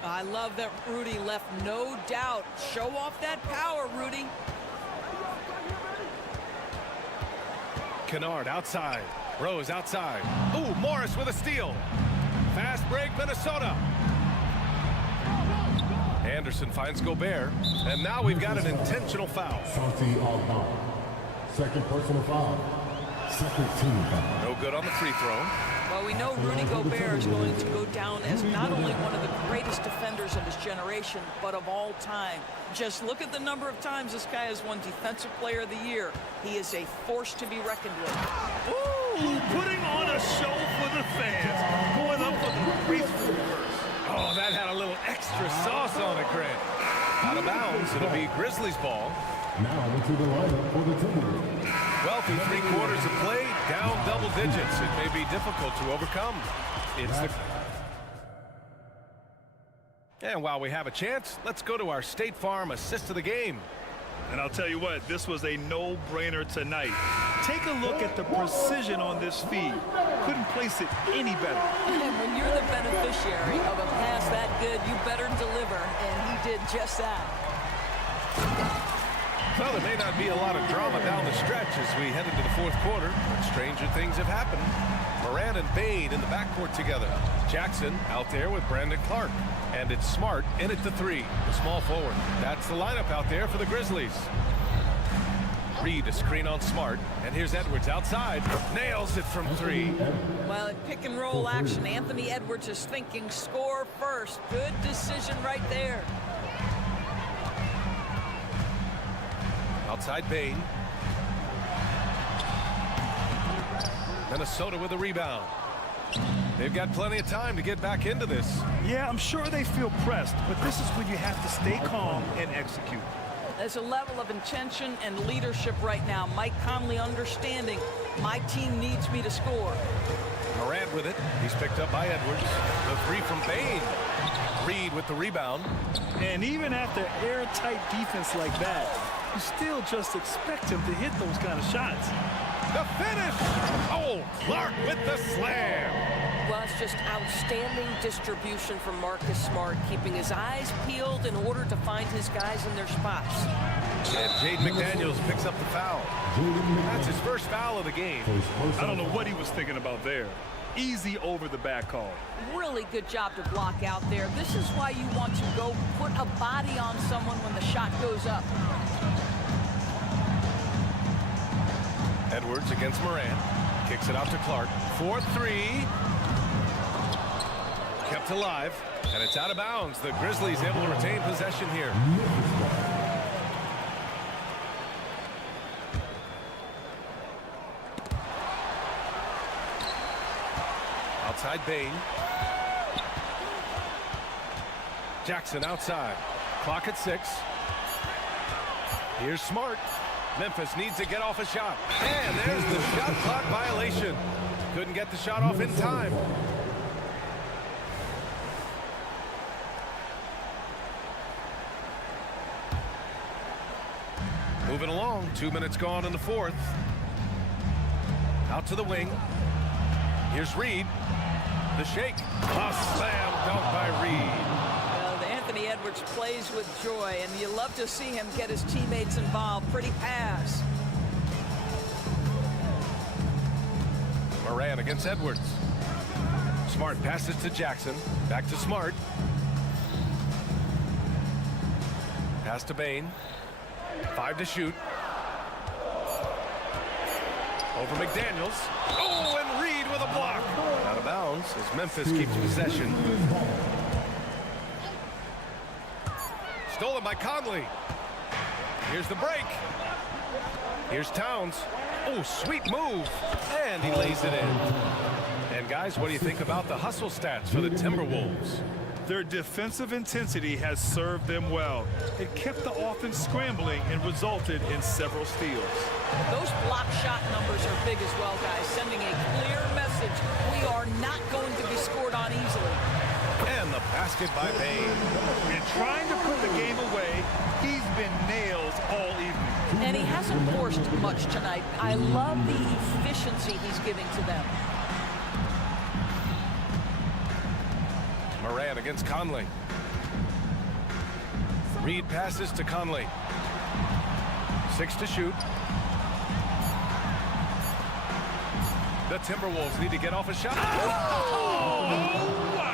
I love that Rudy left no doubt. Show off that power, Rudy. Kennard outside. Rose outside. Ooh, Morris with a steal. Fast break, Minnesota. Anderson finds Gobert. And now we've got an intentional foul. Santi Aldama. Second personal foul. Second team foul. No good on the free throw. Well, we know Rudy Gobert is going to go down as not only one of the greatest defenders of his generation, but of all time. Just look at the number of times this guy has won Defensive Player of the Year. He is a force to be reckoned with. Ooh, putting on a show for the fans. Going up for the graceful reverse. Oh, that had a little extra sauce on it, Grant. Out of bounds, it'll be Grizzlies ball. Now into the lineup for the Timberwolves. Well, through 3 quarters of play, down double digits. It may be difficult to overcome. And while we have a chance, let's go to our State Farm assist of the game. And I'll tell you what, this was a no-brainer tonight. Take a look at the precision on this feed. Couldn't place it any better. And when you're the beneficiary of a pass that good, you better deliver, and he did just that. Well, there may not be a lot of drama down the stretch as we head into the 4th quarter, but stranger things have happened. Moran and Bain in the backcourt together. Jackson out there with Brandon Clark. And it's Smart in at the 3, the small forward. That's the lineup out there for the Grizzlies. Reed a screen on Smart, and here's Edwards outside. Nails it from 3. Well, in pick and roll action, Anthony Edwards is thinking score first. Good decision right there. Outside Bain. Minnesota with a rebound. They've got plenty of time to get back into this. Yeah, I'm sure they feel pressed, but this is when you have to stay calm and execute. There's a level of intention and leadership right now. Mike Conley understanding my team needs me to score. Morant with it. He's picked up by Edwards. The 3 from Bain. Reed with the rebound. And even after airtight defense like that, you still just expect him to hit those kind of shots. The finish! Oh, Clark with the slam! Well, it's just outstanding distribution from Marcus Smart, keeping his eyes peeled in order to find his guys in their spots. And Jaden McDaniels picks up the foul. That's his first foul of the game. I don't know what he was thinking about there. Easy over the back call. Really good job to block out there. This is why you want to go put a body on someone when the shot goes up. Edwards against Moran. Kicks it out to Clark. 4-3. Kept alive. And it's out of bounds. The Grizzlies able to retain possession here. Outside Bain. Jackson outside. Clock at 6. Here's Smart. Memphis needs to get off a shot. And there's the shot clock violation. Couldn't get the shot off in time. Moving along. 2 minutes gone in the 4th. Out to the wing. Here's Reed. The shake. A slam dunk by Reed. Anthony Edwards plays with joy, and you love to see him get his teammates involved. Pretty pass. Moran against Edwards. Smart passes to Jackson. Back to Smart. Pass to Bain. 5 to shoot. Over McDaniels. Oh, and Reed with a block. Out of bounds as Memphis keeps possession. Stolen on by Conley. Here's the break. Here's Towns. Oh, sweet move. And he lays it in. And guys, what do you think about the hustle stats for the Timberwolves? Their defensive intensity has served them well. It kept the offense scrambling and resulted in several steals. Those block shot numbers are big as well, guys, sending a clear message. We are not going to be scored on easily. And the basket by Bain. In trying to put the game away, he's been nails all evening. And he hasn't forced much tonight. I love the efficiency he's giving to them. Morant against Conley. Reed passes to Conley. 6 to shoot. The Timberwolves need to get off a shot. Oh, wow!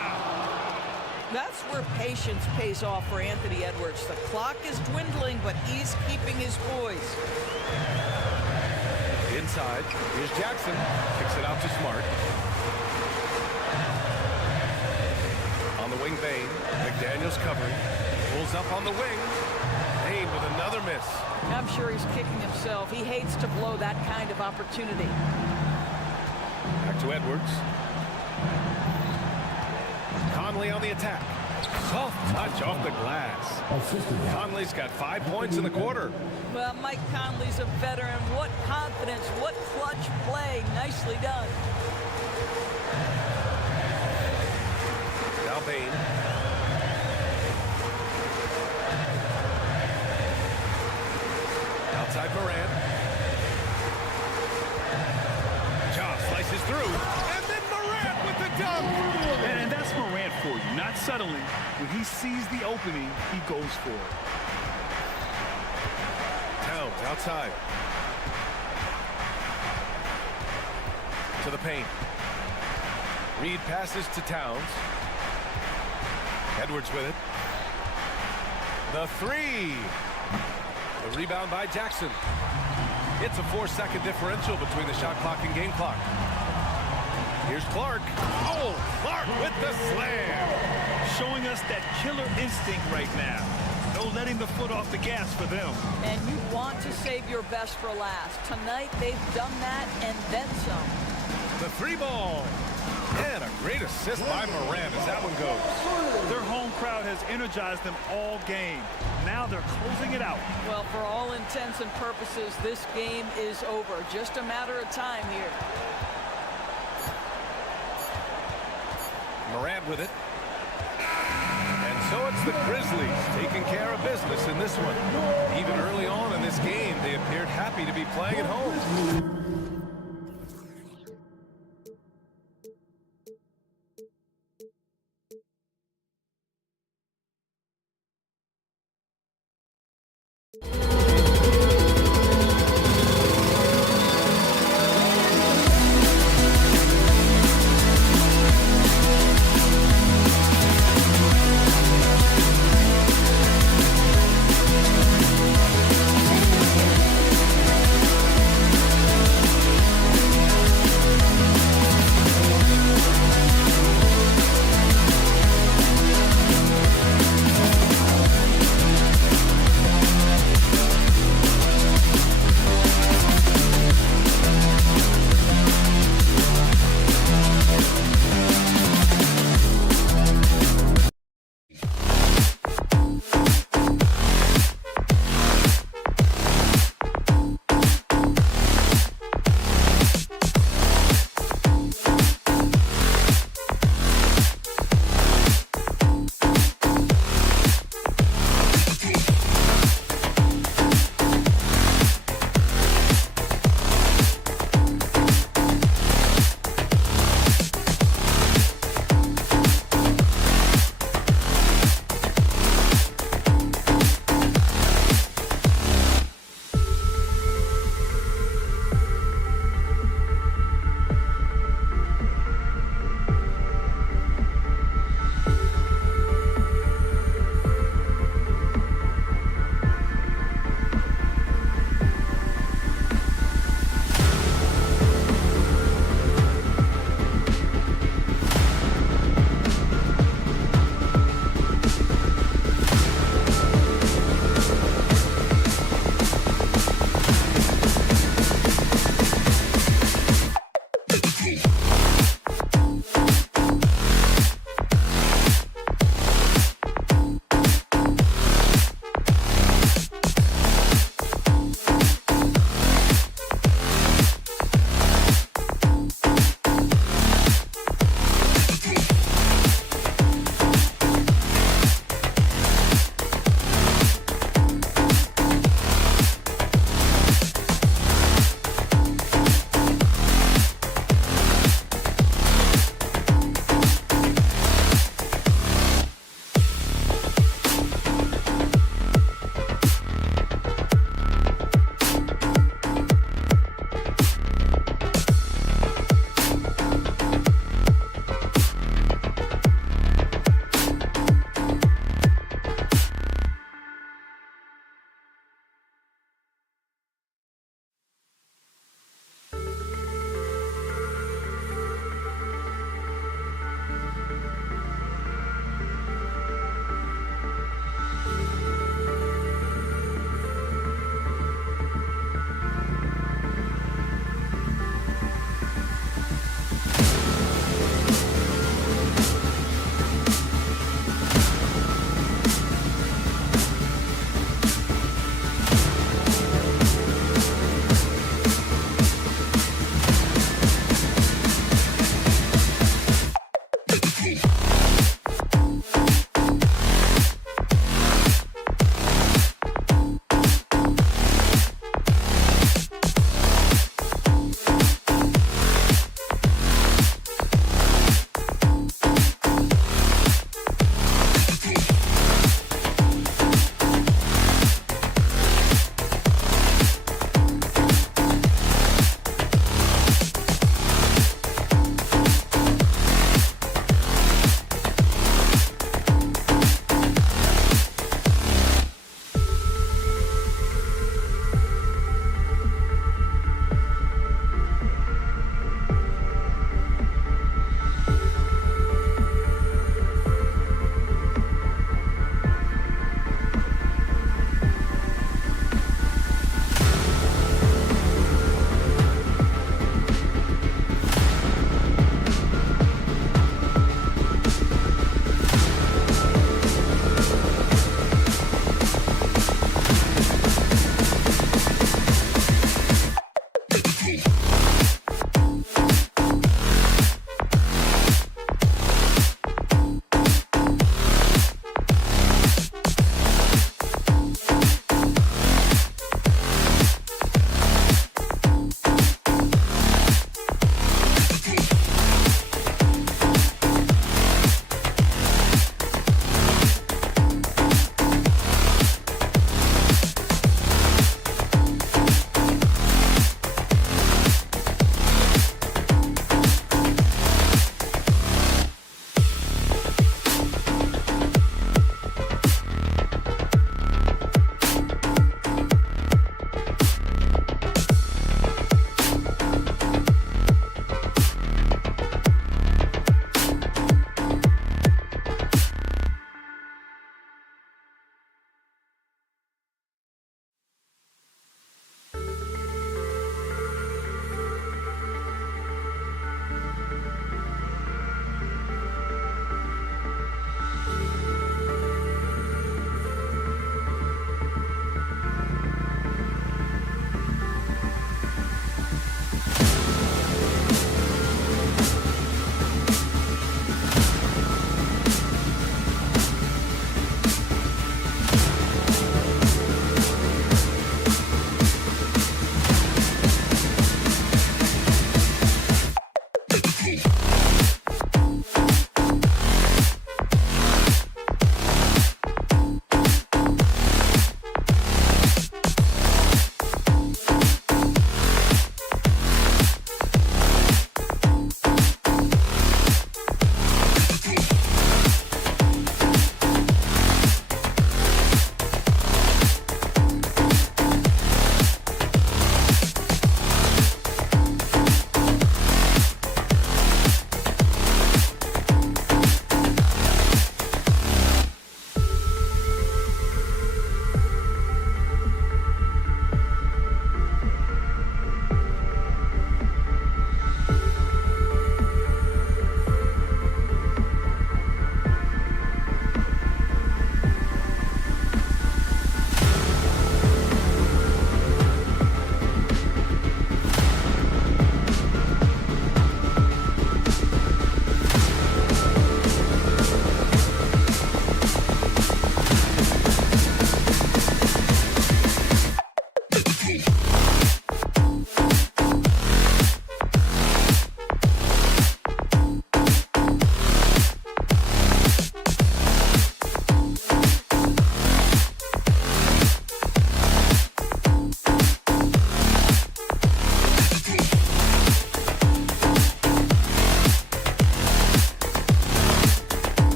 That's where patience pays off for Anthony Edwards. The clock is dwindling, but he's keeping his poise. Inside, here's Jackson. Kicks it out to Smart. On the wing, Bain. McDaniels covering. Pulls up on the wing. Bain with another miss. I'm sure he's kicking himself. He hates to blow that kind of opportunity. Back to Edwards. Conley on the attack. Soft touch off the glass. Conley's got 5 points in the quarter. Well, Mike Conley's a veteran. What confidence, what clutch play. Nicely done. Now Bain. Outside Morant. Ja slices through. And then Morant with the dunk. And that's Morant for you. Not suddenly. When he sees the opening, he goes for it. Towns outside. To the paint. Reed passes to Towns. Edwards with it. The three. The rebound by Jackson. It's a 4-second differential between the shot clock and game clock. Here's Clark. Oh, Clark with the slam. Showing us that killer instinct right now. No letting the foot off the gas for them. And you want to save your best for last. Tonight, they've done that and then some. The three ball. And a great assist by Morant as that one goes. Their home crowd has energized them all game. Now they're closing it out. Well, for all intents and purposes, this game is over. Just a matter of time here. Morant with it. And so it's the Grizzlies taking care of business in this one. Even early on in this game, they appeared happy to be playing at home.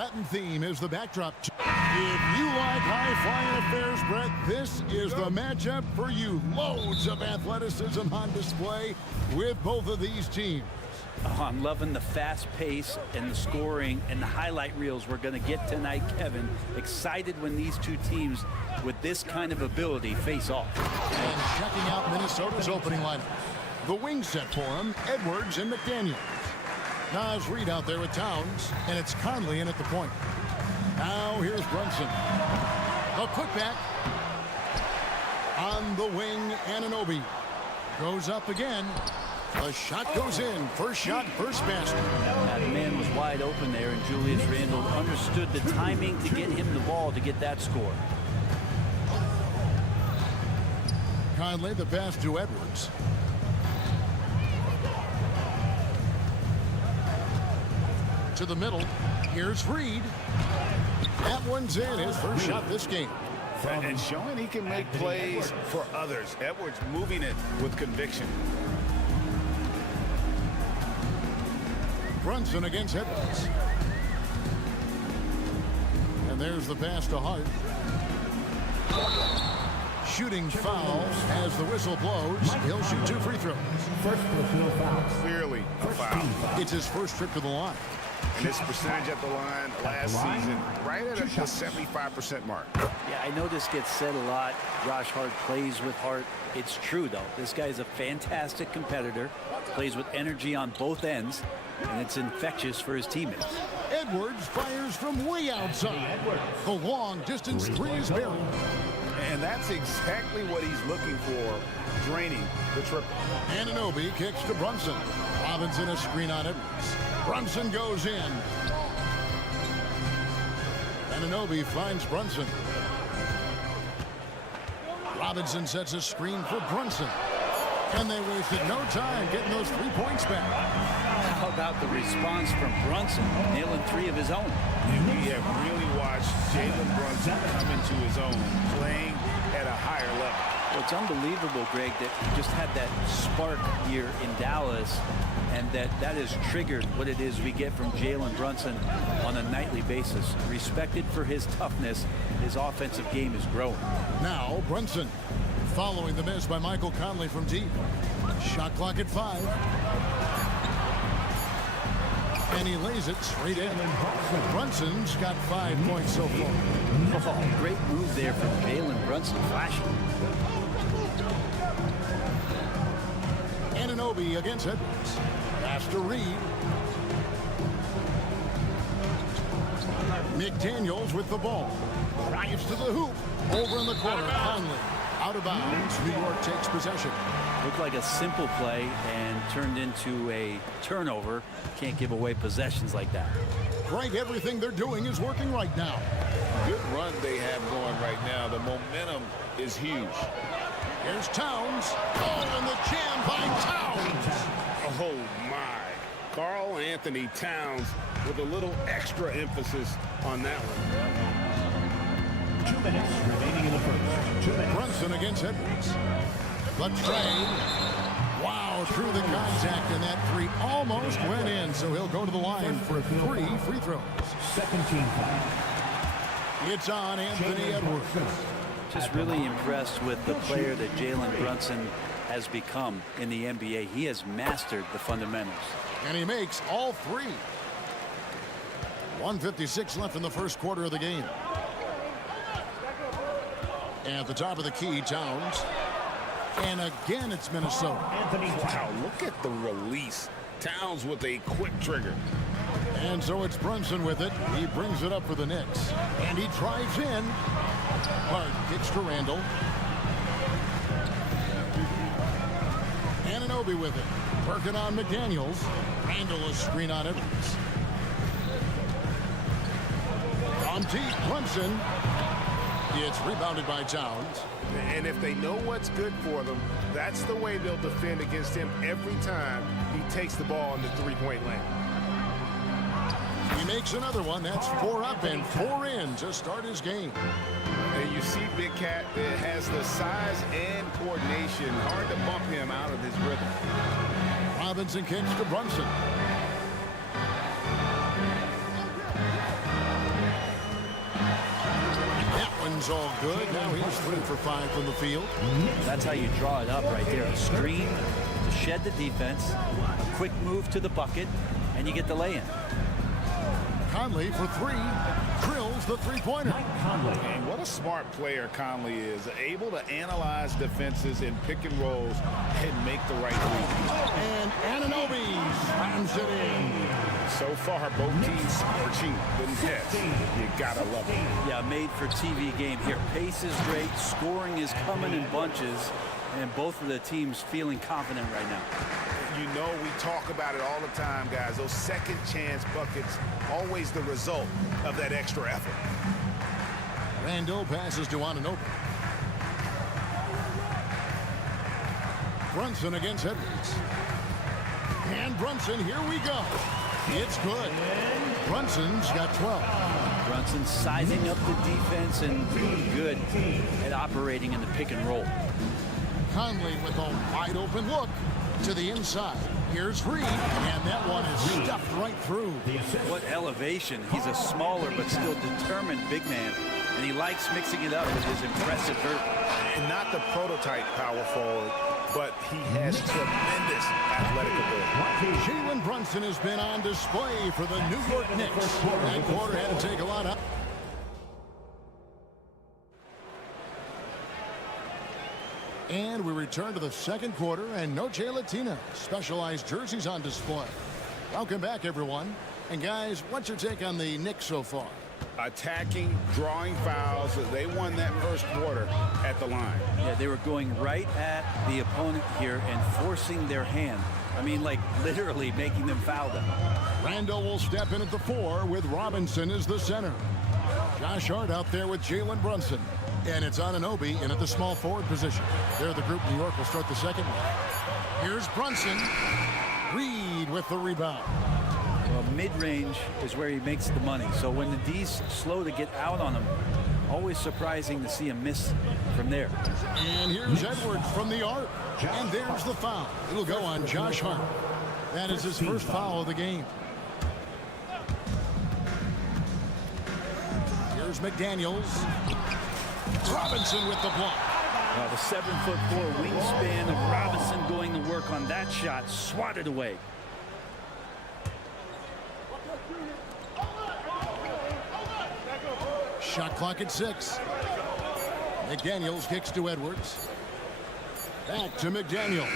Latin theme is the backdrop. If you like high-flying affairs, Brett, this is the matchup for you. Loads of athleticism on display with both of these teams. Oh, I'm loving the fast pace and the scoring and the highlight reels we're going to get tonight, Kevin. Excited when these two teams with this kind of ability face off. And checking out Minnesota's opening lineup. The wing set for him, Edwards and McDaniels. Nas Reed out there with Towns, and it's Conley in at the point. Now here's Brunson. A putback on the wing. Anunoby goes up again. The shot goes in. First shot, first basket. That man was wide open there, and Julius Randle understood the timing to get him the ball to get that score. Conley, the pass to Edwards. To the middle. Here's Reed. That one's in. His first shot this game. And showing he can make plays for others. Edwards moving it with conviction. Brunson against Edwards. And there's the pass to Hart. Shooting foul as the whistle blows. He'll shoot 2 free throws. First personal foul. Clearly a foul. It's his first trip to the line. And his percentage at the line last season, right at the 75% mark. Yeah, I know this gets said a lot. Josh Hart plays with heart. It's true, though. This guy's a fantastic competitor, plays with energy on both ends, and it's infectious for his teammates. Edwards fires from way outside. The long distance three is buried. And that's exactly what he's looking for, draining the triple. Anunoby kicks to Brunson. Robinson a screen on Edwards. Brunson goes in. Anunoby finds Brunson. Robinson sets a screen for Brunson. And they wasted no time getting those 3 points back. How about the response from Brunson, nailing 3 of his own? We have really watched Jalen Brunson come into his own, playing at a higher level. Well, it's unbelievable, Greg, that he just had that spark here in Dallas, and that has triggered what it is we get from Jalen Brunson on a nightly basis. Respected for his toughness, his offensive game is growing. Now Brunson following the miss by Michael Conley from deep. Shot clock at 5. And he lays it straight in. Brunson's got 5 points so far. Oh, great move there from Jalen Brunson, flashing. Anunoby against Edwards. Pass to Reed. McDaniels with the ball. Drives to the hoop. Over in the corner. Conley out of bounds. New York takes possession. Looked like a simple play and turned into a turnover. Can't give away possessions like that. Greg, everything they're doing is working right now. Good run they have going right now. The momentum is huge. Here's Towns. Oh, and the jam by Towns. Oh, my. Karl Anthony Towns with a little extra emphasis on that one. 2 minutes remaining in the first. 2 minutes. Brunson against Edwards. The trade. Wow, through the contact, and that 3 almost went in, so he'll go to the line for 3 free throws. Second team foul. It's on Anthony Edwards. Just really impressed with the player that Jalen Brunson has become in the NBA. He has mastered the fundamentals. And he makes all 3. 1:56 left in the first quarter of the game. At the top of the key, Towns. And again, it's Minnesota. Wow, look at the release. Towns with a quick trigger. And so it's Brunson with it. He brings it up for the Knicks. And he drives in. Hart kicks to Randle. Anunoby with it. Working on McDaniels. Randle a screen on Edwards. From deep, Brunson. It's rebounded by Towns. And if they know what's good for them, that's the way they'll defend against him every time he takes the ball in the three-point lane. He makes another one. That's 4 up and 4 in to start his game. And you see Big Cat that has the size and coordination. Hard to bump him out of his rhythm. Robinson kicks to Brunson. one's all good. Now he's 3 for 5 from the field. That's how you draw it up right there. A screen to shed the defense, a quick move to the bucket, and you get the lay-in. Conley for 3. Drills the three-pointer. And what a smart player Conley is. Able to analyze defenses in pick and rolls and make the right read. And Anunoby slams it in. So far, both teams are cheap. Didn't catch. You gotta love it. Yeah, made for TV game here. Pace is great. Scoring is coming in bunches. And both of the teams feeling confident right now. You know, we talk about it all the time, guys. Those second chance buckets, always the result of that extra effort. Randall passes to Anunoby. Brunson against Edwards. And Brunson, here we go. It's good. Brunson's got 12. Brunson sizing up the defense and good at operating in the pick and roll. Conley with a wide open look to the inside. Here's Reed, and that one is stuffed right through. What elevation. He's a smaller but still determined big man, and he likes mixing it up with his impressive vert. And not the prototype power forward, but he has tremendous athletic ability. Jalen Brunson has been on display for the New York Knicks. That quarter had to take a lot out. And we return to the second quarter, and Noche Latina specialized jerseys on display. Welcome back, everyone. And guys, what's your take on the Knicks so far? Attacking, drawing fouls. They won that first quarter at the line. Yeah, they were going right at the opponent here and forcing their hand. I mean, like literally making them foul them. Randall will step in at the 4 with Robinson as the center. Josh Hart out there with Jalen Brunson. And it's Anunoby in at the small forward position. There the group. New York will start the second one. Here's Brunson. Reed with the rebound. Well, mid-range is where he makes the money. So when the D's slow to get out on him, always surprising to see him miss from there. And here's Edwards from the arc. And there's the foul. It'll go on Josh Hart. That is his first foul of the game. Here's McDaniels. Robinson with the block. The 7'4" wingspan of Robinson going to work on that shot. Swatted away. Shot clock at 6. McDaniels kicks to Edwards. Back to McDaniel.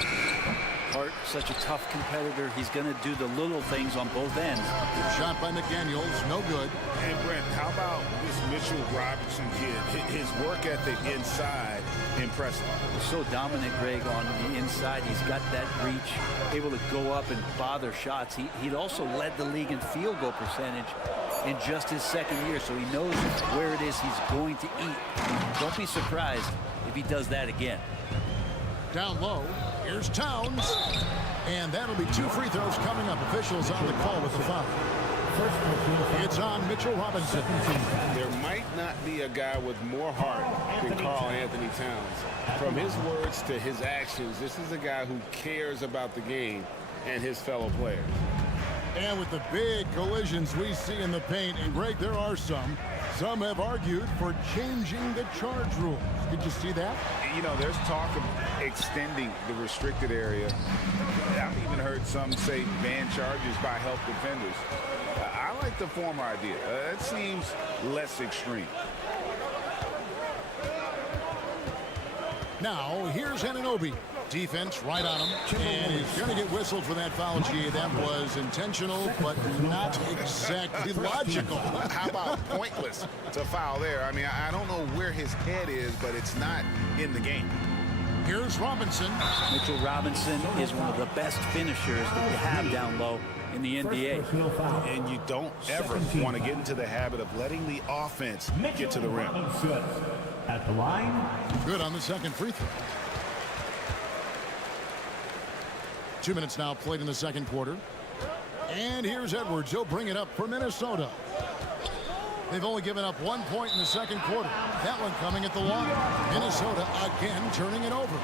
Hart, such a tough competitor. He's going to do the little things on both ends. Shot by McDaniels, no good. And Brent, how about this Mitchell Robinson kid? His work ethic inside, impressive. He's so dominant, Greg, on the inside. He's got that reach, able to go up and bother shots. He'd also led the league in field goal percentage in just his second year, so he knows where it is he's going to eat. Don't be surprised if he does that again. Down low, here's Towns. And that'll be 2 free throws coming up. Officials on the call with the foul. It's on Mitchell Robinson. There might not be a guy with more heart than Karl Anthony Towns. From his words to his actions, this is a guy who cares about the game and his fellow players. And with the big collisions we see in the paint, and Greg, there are some have argued for changing the charge rules. Did you see that? You know, there's talk of extending the restricted area. I've even heard some say ban charges by help defenders. I like the former idea. It seems less extreme. Now, here's Anunoby. Defense right on him. And he's going to get whistled for that foul, G. That was intentional, but not exactly logical. How about pointless to foul there? I mean, I don't know where his head is, but it's not in the game. Here's Robinson. Mitchell Robinson is one of the best finishers that you have down low in the NBA. And you don't ever want to get into the habit of letting the offense get to the rim. At the line. Good on the second free throw. 2 minutes now played in the second quarter. And here's Edwards. He'll bring it up for Minnesota. They've only given up 1 point in the second quarter. That one coming at the line. Minnesota again turning it over.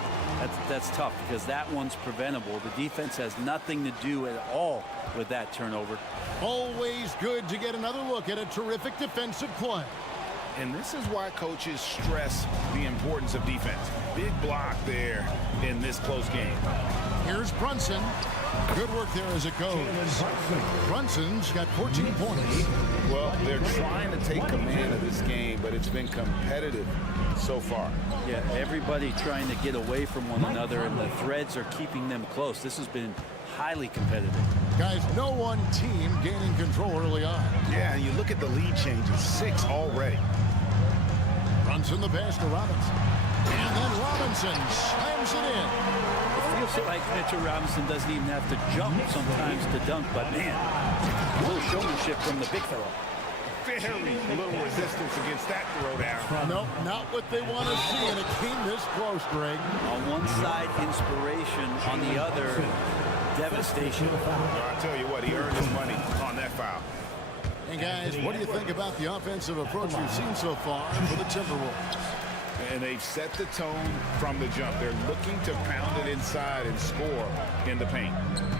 That's tough because that one's preventable. The defense has nothing to do at all with that turnover. Always good to get another look at a terrific defensive play. And this is why coaches stress the importance of defense. Big block there in this close game. Here's Brunson. Good work there as it goes. Brunson's got 14 points. Well, they're trying to take command of this game, but it's been competitive so far. Yeah, everybody trying to get away from one another, and the threads are keeping them close. This has been highly competitive. Guys, no one team gaining control early on. Yeah, and you look at the lead changes, 6 already. Brunson the pass to Robinson. And then Robinson slams it in. It feels like Mitchell Robinson doesn't even have to jump sometimes to dunk, but man, a little showmanship from the big fella. Very little resistance against that throwdown. Nope, not what they want to see, and it came this close, Greg. On one side, inspiration. On the other, devastation. I'll tell you what, he earned his money on that foul. And guys, what do you think about the offensive approach we've seen so far for the Timberwolves? And they've set the tone from the jump. They're looking to pound it inside and score in the paint.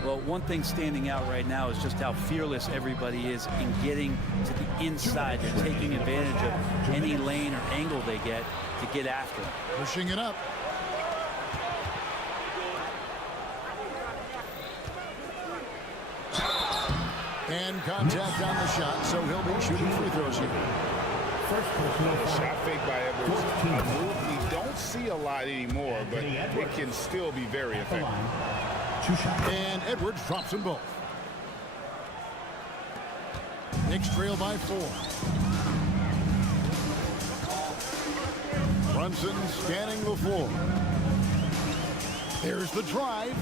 Well, one thing standing out right now is just how fearless everybody is in getting to the inside. They're taking advantage of any lane or angle they get to get after them. Pushing it up. And contact on the shot, so he'll be shooting free throws here. Shot fake by Edwards. A move we don't see a lot anymore, but it can still be very effective. And Edwards drops them both. Knicks trail by 4. Brunson scanning the floor. There's the drive.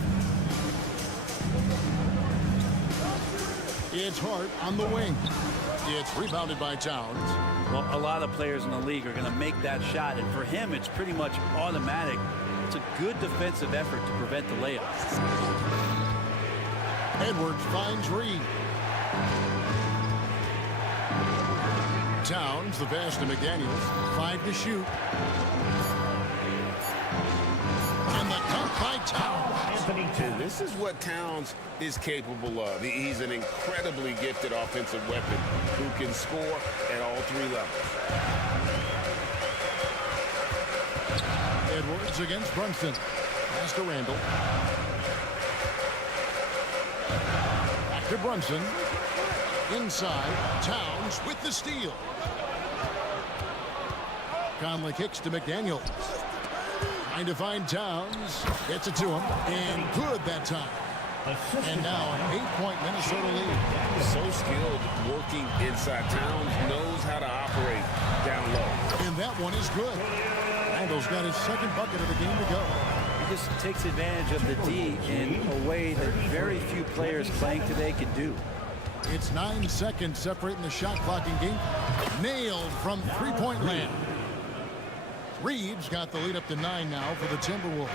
It's Hart on the wing. It's rebounded by Towns. Well, a lot of players in the league are going to make that shot, and for him, it's pretty much automatic. It's a good defensive effort to prevent the layup. Edwards finds Reed. Towns, the pass to McDaniels. 5 to shoot. And the dunk by Towns. And this is what Towns is capable of. He's an incredibly gifted offensive weapon who can score at all 3 levels. Edwards against Brunson. Pass to Randall. Back to Brunson. Inside, Towns with the steal. Conley kicks to McDaniels. Trying to find Towns. Gets it to him. And good that time. And now an 8-point Minnesota lead. So skilled working inside. Towns knows how to operate down low. And that one is good. Randall's got his second bucket of the game to go. He just takes advantage of the D in a way that very few players playing today can do. It's 9 seconds separating the shot clock in game. Nailed from 3-point land. Reeves got the lead up to 9 now for the Timberwolves.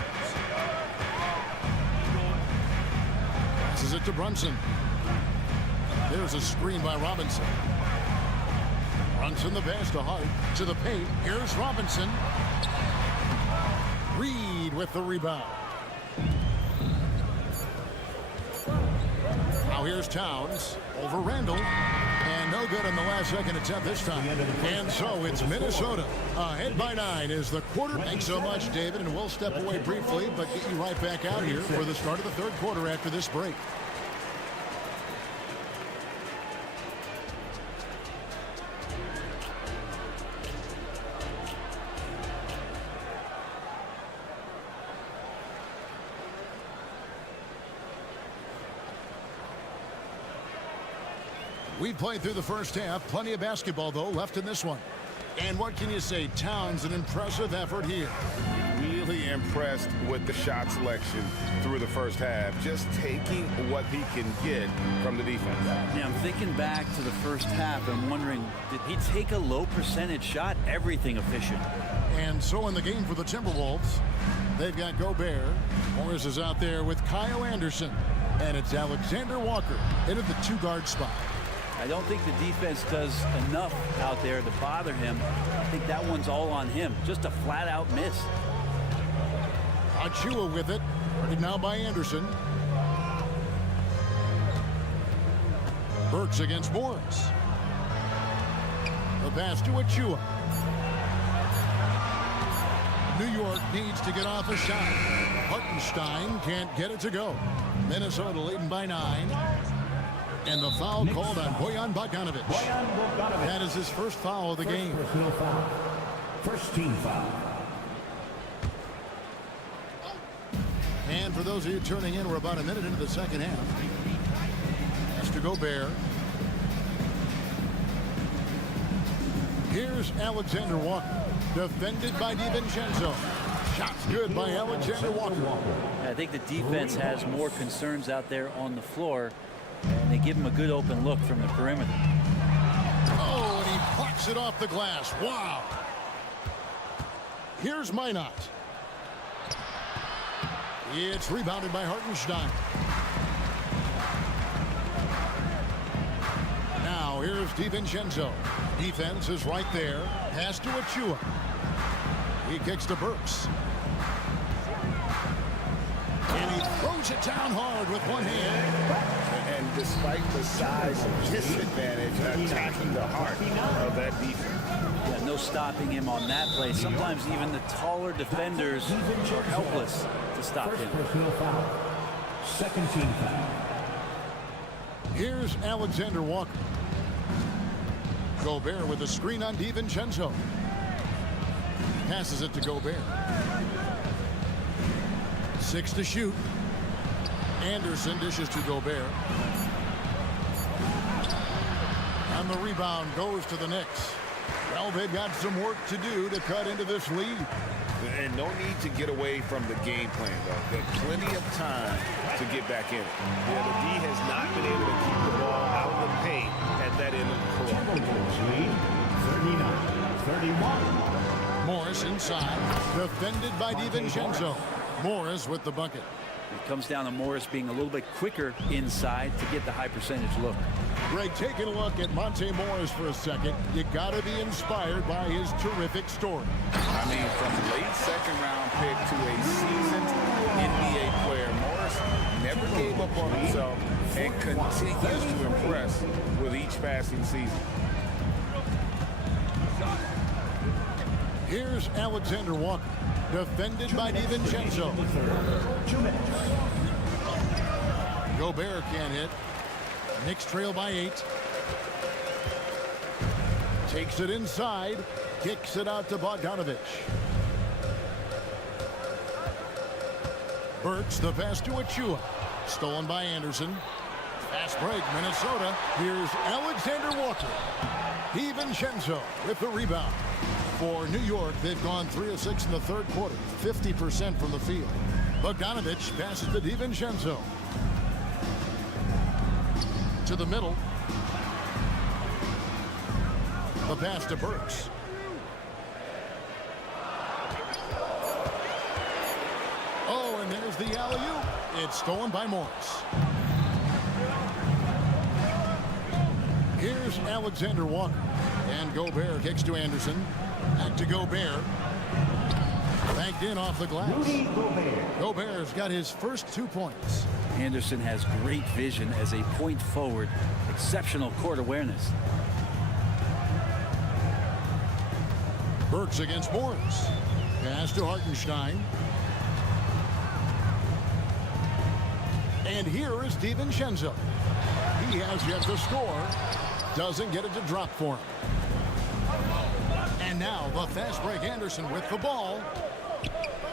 Passes it to Brunson. There's a screen by Robinson. Brunson the pass to Hart. To the paint. Here's Robinson. Reed with the rebound. Now here's Towns over Randall. And no good on the last second attempt this time. And so it's Minnesota ahead by 9 is the quarter. Thanks so much, David. And we'll step away briefly, but get you right back out here for the start of the 3rd quarter after this break. We played through the first half. Plenty of basketball, though, left in this one. And what can you say? Towns, an impressive effort here. Really impressed with the shot selection through the first half. Just taking what he can get from the defense. Yeah, I'm thinking back to the first half and wondering, did he take a low percentage shot? Everything efficient. And so in the game for the Timberwolves, they've got Gobert. Morris is out there with Kyle Anderson. And it's Alexander Walker in at the 2-guard spot. I don't think the defense does enough out there to bother him. I think that one's all on him. Just a flat-out miss. Achua with it. Ready now by Anderson. Burks against Morris. The pass to Achua. New York needs to get off a shot. Hartenstein can't get it to go. Minnesota leading by 9. And the foul called on Bojan Bogdanovic. That is his first foul of the game. Personal foul. First team foul. And for those of you turning in, we're about a minute into the second half. Has to Gobert. Here's Alexander Walker. Defended by DiVincenzo. Shots good by Alexander Walker. I think the defense has more concerns out there on the floor, and they give him a good open look from the perimeter. Oh, and he plucks it off the glass. Wow. Here's Minot. It's rebounded by Hartenstein. Now here's DiVincenzo. Defense is right there. Pass to Achua. He kicks to Burks. And he throws it down hard with one hand. And despite the size disadvantage, attacking the heart of that defense. Yeah, no stopping him on that play. Sometimes even the taller defenders are helpless to stop him. Personal foul. Second team foul. Here's Alexander Walker. Gobert with a screen on DiVincenzo. Passes it to Gobert. 6 to shoot. Anderson dishes to Gobert. And the rebound goes to the Knicks. Well, they've got some work to do to cut into this lead. And no need to get away from the game plan, though. There's plenty of time to get back in it. Yeah, the D has not been able to keep the ball out of the paint at that end of the court. Lead 39-31. Morris inside. Defended by DiVincenzo. Morris with the bucket. It comes down to Morris being a little bit quicker inside to get the high percentage look. Greg, taking a look at Monte Morris for a second, you got to be inspired by his terrific story. I mean, from late second round pick to a seasoned NBA player, Morris never gave up on himself and continues to impress with each passing season. Here's Alexander Walker. Defended by DiVincenzo. 2 minutes. Gobert can't hit. Knicks trail by 8. Takes it inside. Kicks it out to Bogdanovic. Burks the pass to Achua. Stolen by Anderson. Fast break, Minnesota. Here's Alexander Walker. DiVincenzo with the rebound. For New York, they've gone 3 of 6 in the third quarter. 50% from the field. Bogdanovic passes to DiVincenzo. To the middle. The pass to Burks. Oh, and there's the alley-oop. It's stolen by Morris. Here's Alexander Walker. And Gobert kicks to Anderson. Back to Gobert. Banked in off the glass. Gobert's got his first 2 points. Anderson has great vision as a point forward. Exceptional court awareness. Burks against Morris. Pass to Hartenstein. And here is DiVincenzo. He has yet to score. Doesn't get it to drop for him. And now the fast break. Anderson with the ball.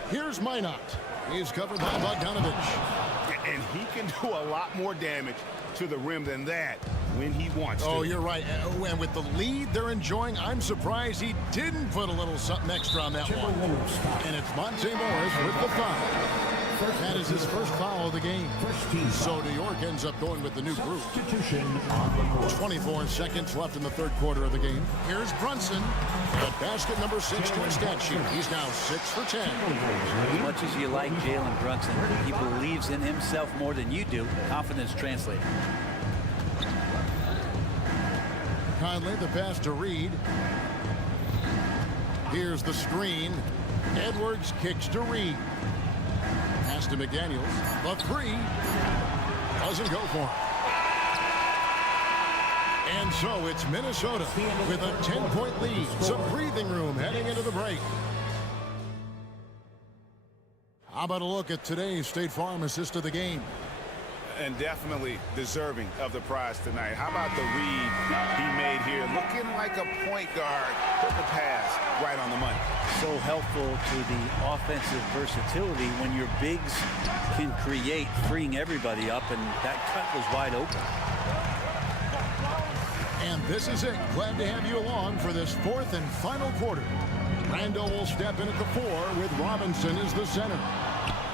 Here's Minot. He's covered by Bogdanovic. And he can do a lot more damage to the rim than that when he wants to. Oh, you're right. And with the lead they're enjoying, I'm surprised he didn't put a little something extra on that one. And it's Monte Morris with the foul. That is his first foul of the game. So New York ends up going with the new group. 24 seconds left in the third quarter of the game. Here's Brunson at basket number 6 to his stat sheet. He's now 6 for 10. As much as you like Jalen Brunson, he believes in himself more than you do. Confidence translated. Conley, the pass to Reed. Here's the screen. Edwards kicks to Reed. Pass to McDaniels. The 3 doesn't go for him. And so it's Minnesota with a 10-point lead. Some breathing room heading into the break. How about a look at today's State Farm assist of the game? And definitely deserving of the prize tonight. How about the read he made here? Looking like a point guard. Put the pass right on the money. So helpful to the offensive versatility when your bigs can create, freeing everybody up, and that cut was wide open. And this is it. Glad to have you along for this fourth and final quarter. Randall will step in at the 4 with Robinson as the center.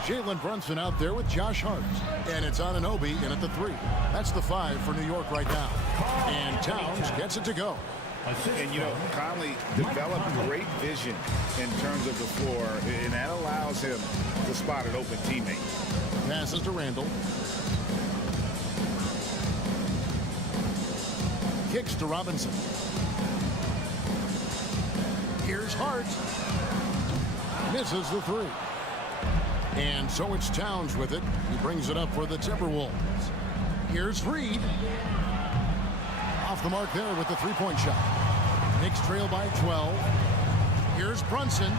Jalen Brunson out there with Josh Hart. And it's Anunoby in at the 3. That's the 5 for New York right now. And Towns gets it to go. And, you know, Conley developed great vision in terms of the floor, and that allows him to spot an open teammate. Passes to Randall. Kicks to Robinson. Here's Hart. Misses the 3. And so it's Towns with it. He brings it up for the Timberwolves. Here's Reed. Off the mark there with the three-point shot. Knicks trail by 12. Here's Brunson.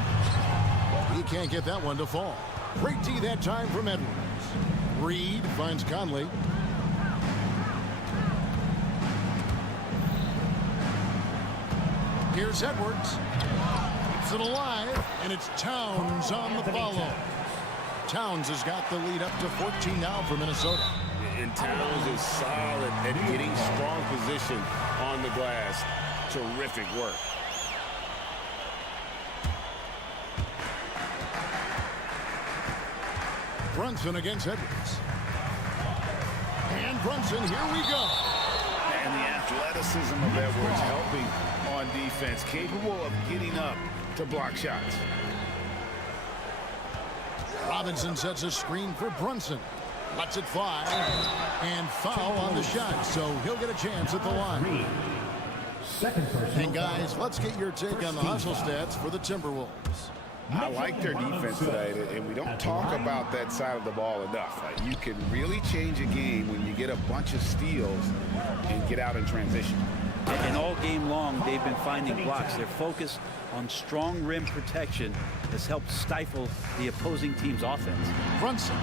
He can't get that one to fall. Great D that time from Edwards. Reed finds Conley. Here's Edwards. Keeps it alive, and it's Towns on the follow. Towns has got the lead up to 14 now for Minnesota. And Towns is solid at getting strong position on the glass. Terrific work. Brunson against Edwards. And Brunson, here we go. And the athleticism of Edwards helping on defense, capable of getting up to block shots. Robinson sets a screen for Brunson. Lets it fly. And foul on the shot, so he'll get a chance at the line. And guys, let's get your take on the hustle stats for the Timberwolves. I like their defense tonight, and we don't talk about that side of the ball enough. You can really change a game when you get a bunch of steals and get out in transition. And all game long, they've been finding blocks. Their focus on strong rim protection has helped stifle the opposing team's offense. Brunson,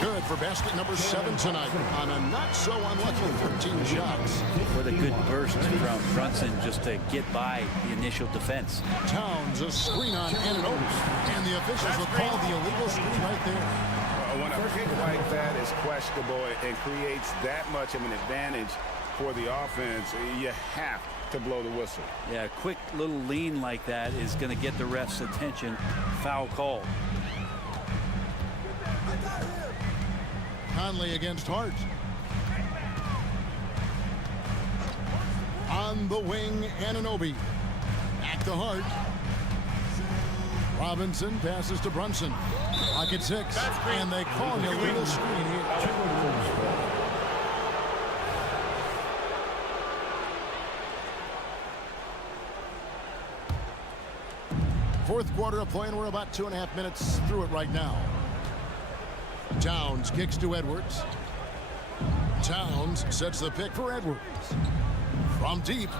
good for basket number 7 tonight on a not-so-unlucky 13 shots. With a good burst from Brunson just to get by the initial defense. Towns, a screen on Anunoby, and the officials will call the illegal screen right there. When a pick like that is questionable and creates that much of an advantage for the offense, you have to blow the whistle. Yeah, a quick little lean like that is going to get the ref's attention. Foul call. Conley against Hart. On the wing, Anunoby. Back to Hart. Robinson passes to Brunson. Pocket 6, and they call a little screen here. Fourth quarter of play, and we're about 2.5 minutes through it right now. Towns kicks to Edwards. Towns sets the pick for Edwards. From deep.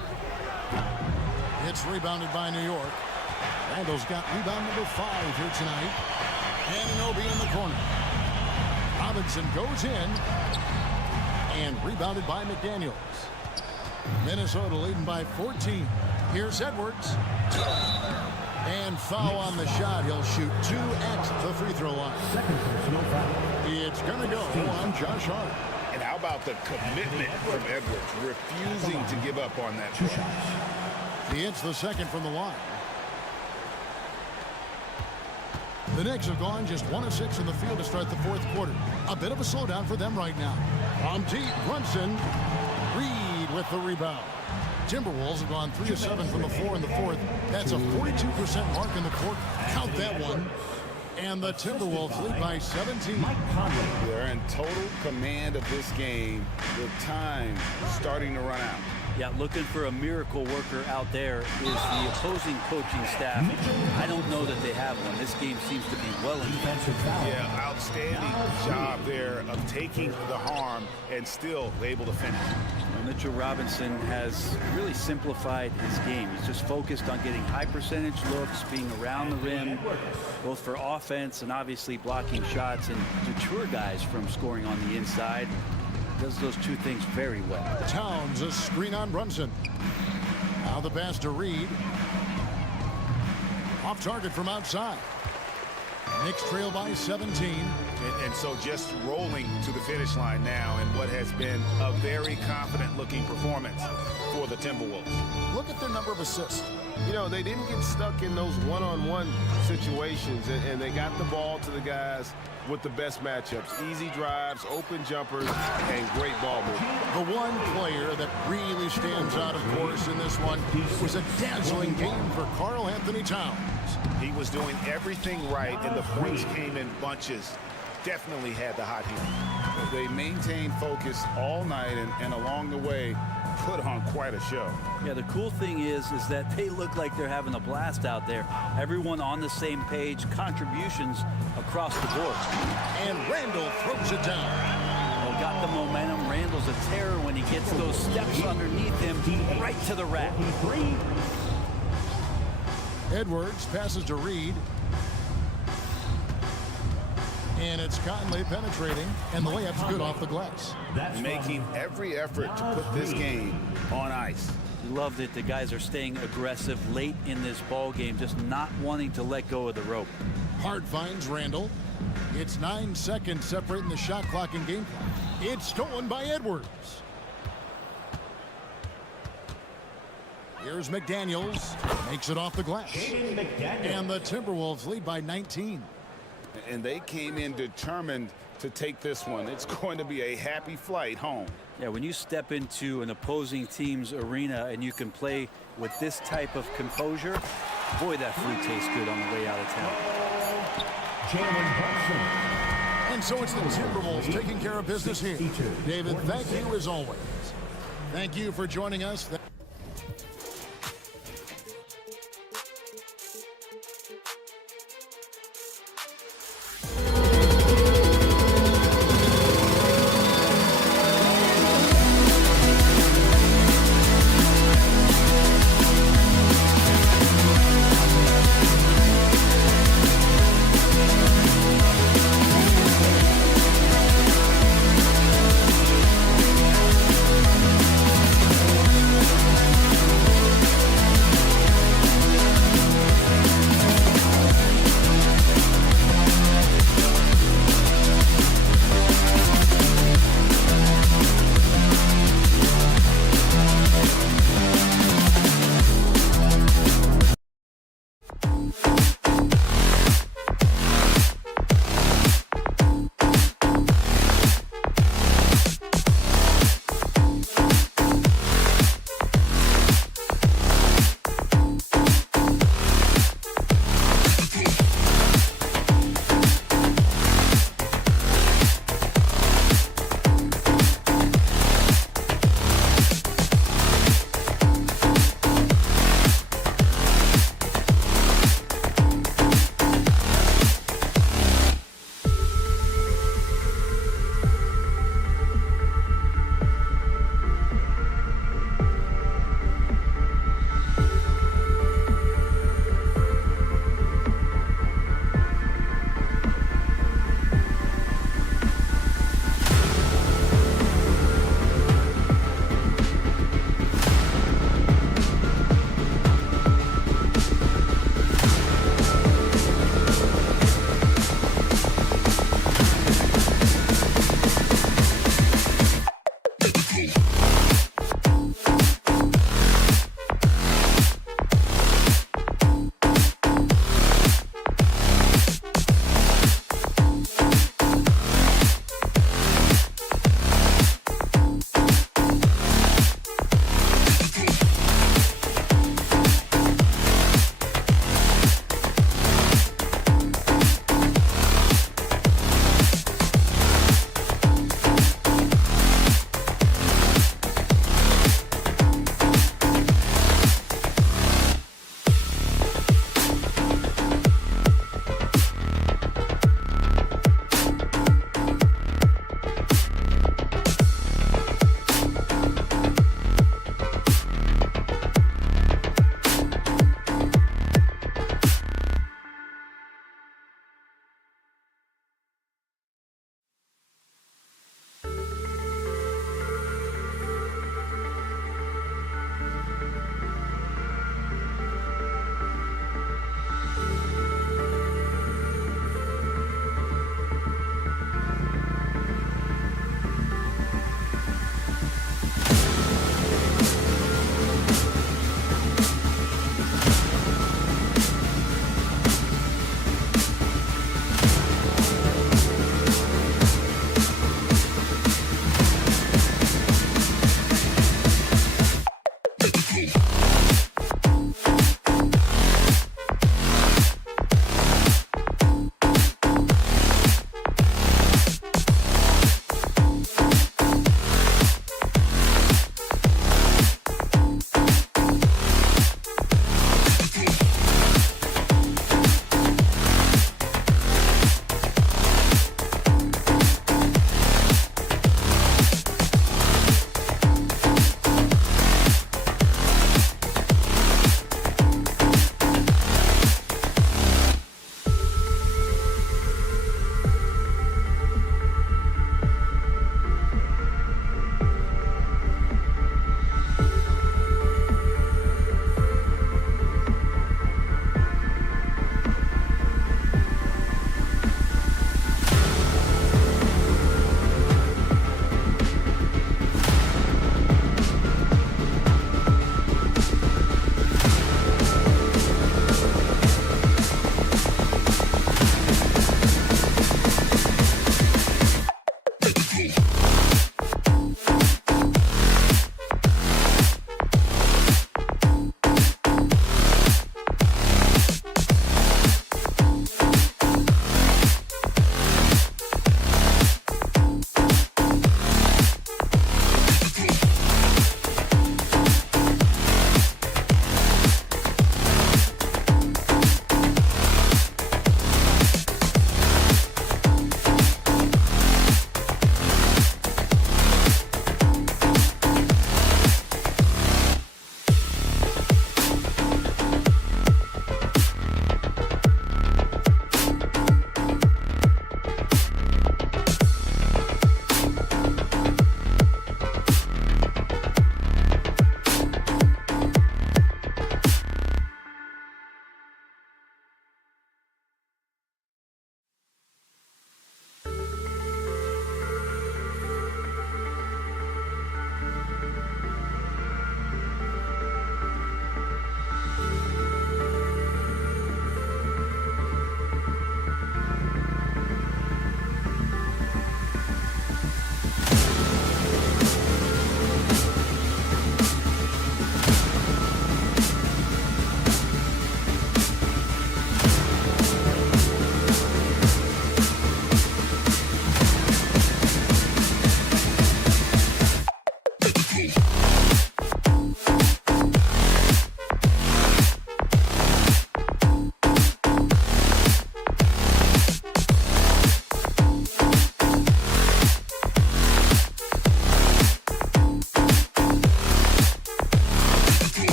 It's rebounded by New York. Randall's got rebound number 5 here tonight. Anunoby in the corner. Robinson goes in. And rebounded by McDaniels. Minnesota leading by 14. Here's Edwards. And foul on the shot. He'll shoot 2 at the free throw line. It's going to go on Josh Hart. And how about the commitment from Edwards, refusing to give up on that play. He hits the second from the line. The Knicks have gone just 1 of 6 in the field to start the fourth quarter. A bit of a slowdown for them right now. From deep, Brunson. Reed with the rebound. Timberwolves have gone 3 of 7 from the floor in the fourth. That's a 42% mark in the court. Count that one. And the Timberwolves lead by 17. They're in total command of this game with time starting to run out. Yeah, looking for a miracle worker out there is the opposing coaching staff. I don't know that they have one. This game seems to be well in Yeah, outstanding job there of taking the harm and still able to finish. Mitchell Robinson has really simplified his game. He's just focused on getting high percentage looks, being around the rim, both for offense and obviously blocking shots, and deter guys from scoring on the inside. Does those two things very well. Towns, a screen on Brunson. Now the pass to Reed. Off target from outside. Knicks trail by 17. And so just rolling to the finish line now in what has been a very confident looking performance for the Timberwolves. Look at their number of assists. You know, they didn't get stuck in those one-on-one situations, and they got the ball to the guys with the best matchups. Easy drives, open jumpers, and great ball movement. The one player that really stands out, of course, in this one was a dazzling game for Karl Anthony Towns. He was doing everything right, and the points came in bunches. Definitely had the hot hand. They maintained focus all night, and along the way, put on quite a show. Yeah, the cool thing is that they look like they're having a blast out there. Everyone on the same page, contributions across the board. And Randall throws it down. Well, got the momentum. Randall's a terror when he gets those steps underneath him, right to the rack. Edwards passes to Reed. And it's Conley penetrating, and the layup's good off the glass. Making every effort to put this game on ice. Love that the guys are staying aggressive late in this ball game, just not wanting to let go of the rope. Hard finds Randall. It's 9 seconds separating the shot clock and game clock. It's stolen by Edwards. Here's McDaniels. Makes it off the glass. And the Timberwolves lead by 19. And they came in determined to take this one. It's going to be a happy flight home. Yeah, when you step into an opposing team's arena and you can play with this type of composure, boy, that food tastes good on the way out of town. And so it's the Timberwolves taking care of business here. David, thank you as always. Thank you for joining us.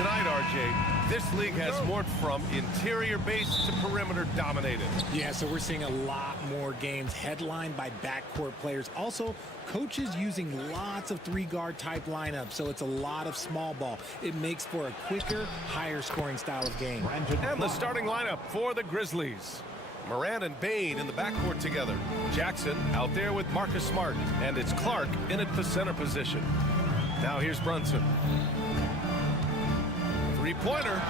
Tonight, RJ, this league has morphed from interior base to perimeter dominated. Yeah, so we're seeing a lot more games headlined by backcourt players. Also, coaches using lots of three-guard type lineups, so it's a lot of small ball. It makes for a quicker, higher scoring style of game. And the starting lineup for the Grizzlies. Morant and Bain in the backcourt together. Jackson out there with Marcus Smart. And it's Clark in at the center position. Now here's Brunson. Three-pointer.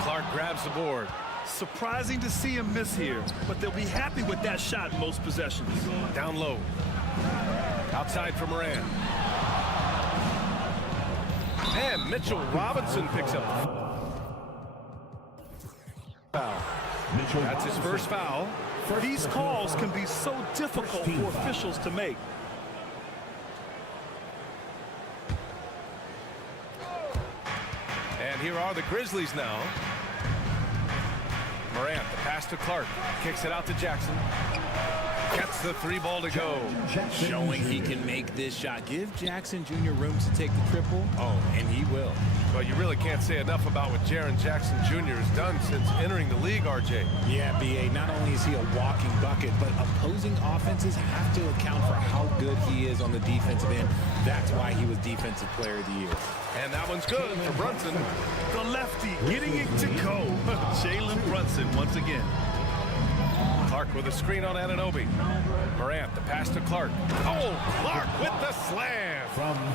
Clark grabs the board. Surprising to see him miss here, but they'll be happy with that shot in most possessions. Down low. Outside for Morant. And Mitchell Robinson picks up the foul. That's his first foul. These calls can be so difficult for officials to make. And here are the Grizzlies now. Morant, the pass to Clark. Kicks it out to Jackson. Gets the three ball to go. Showing he can make this shot. Give Jackson Jr. room to take the triple. Oh, and he will. Well, you really can't say enough about what Jaren Jackson Jr. has done since entering the league, RJ. Yeah, B.A., not only is he a walking bucket, but opposing offenses have to account for how good he is on the defensive end. That's why he was Defensive Player of the Year. And that one's good for Brunson. The lefty getting it to go. Jalen Brunson once again. Clark with a screen on Anunoby. Morant, the pass to Clark. Oh, Clark with the slam.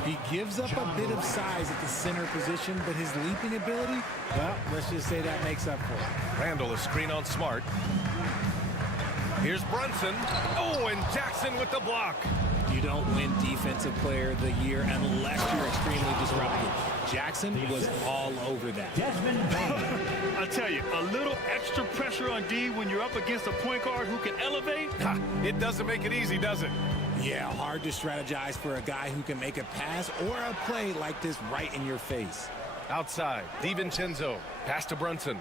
He gives up a bit of size at the center position, but his leaping ability, well, let's just say that makes up for it. Randall, a screen on Smart. Here's Brunson. Oh, and Jackson with the block. You don't win Defensive Player of the Year unless you're extremely disruptive. Jackson was all over that. I tell you, a little extra pressure on D when you're up against a point guard who can elevate. It doesn't make it easy, does it? Yeah, hard to strategize for a guy who can make a pass or a play like this right in your face. Outside, DiVincenzo. Pass to Brunson.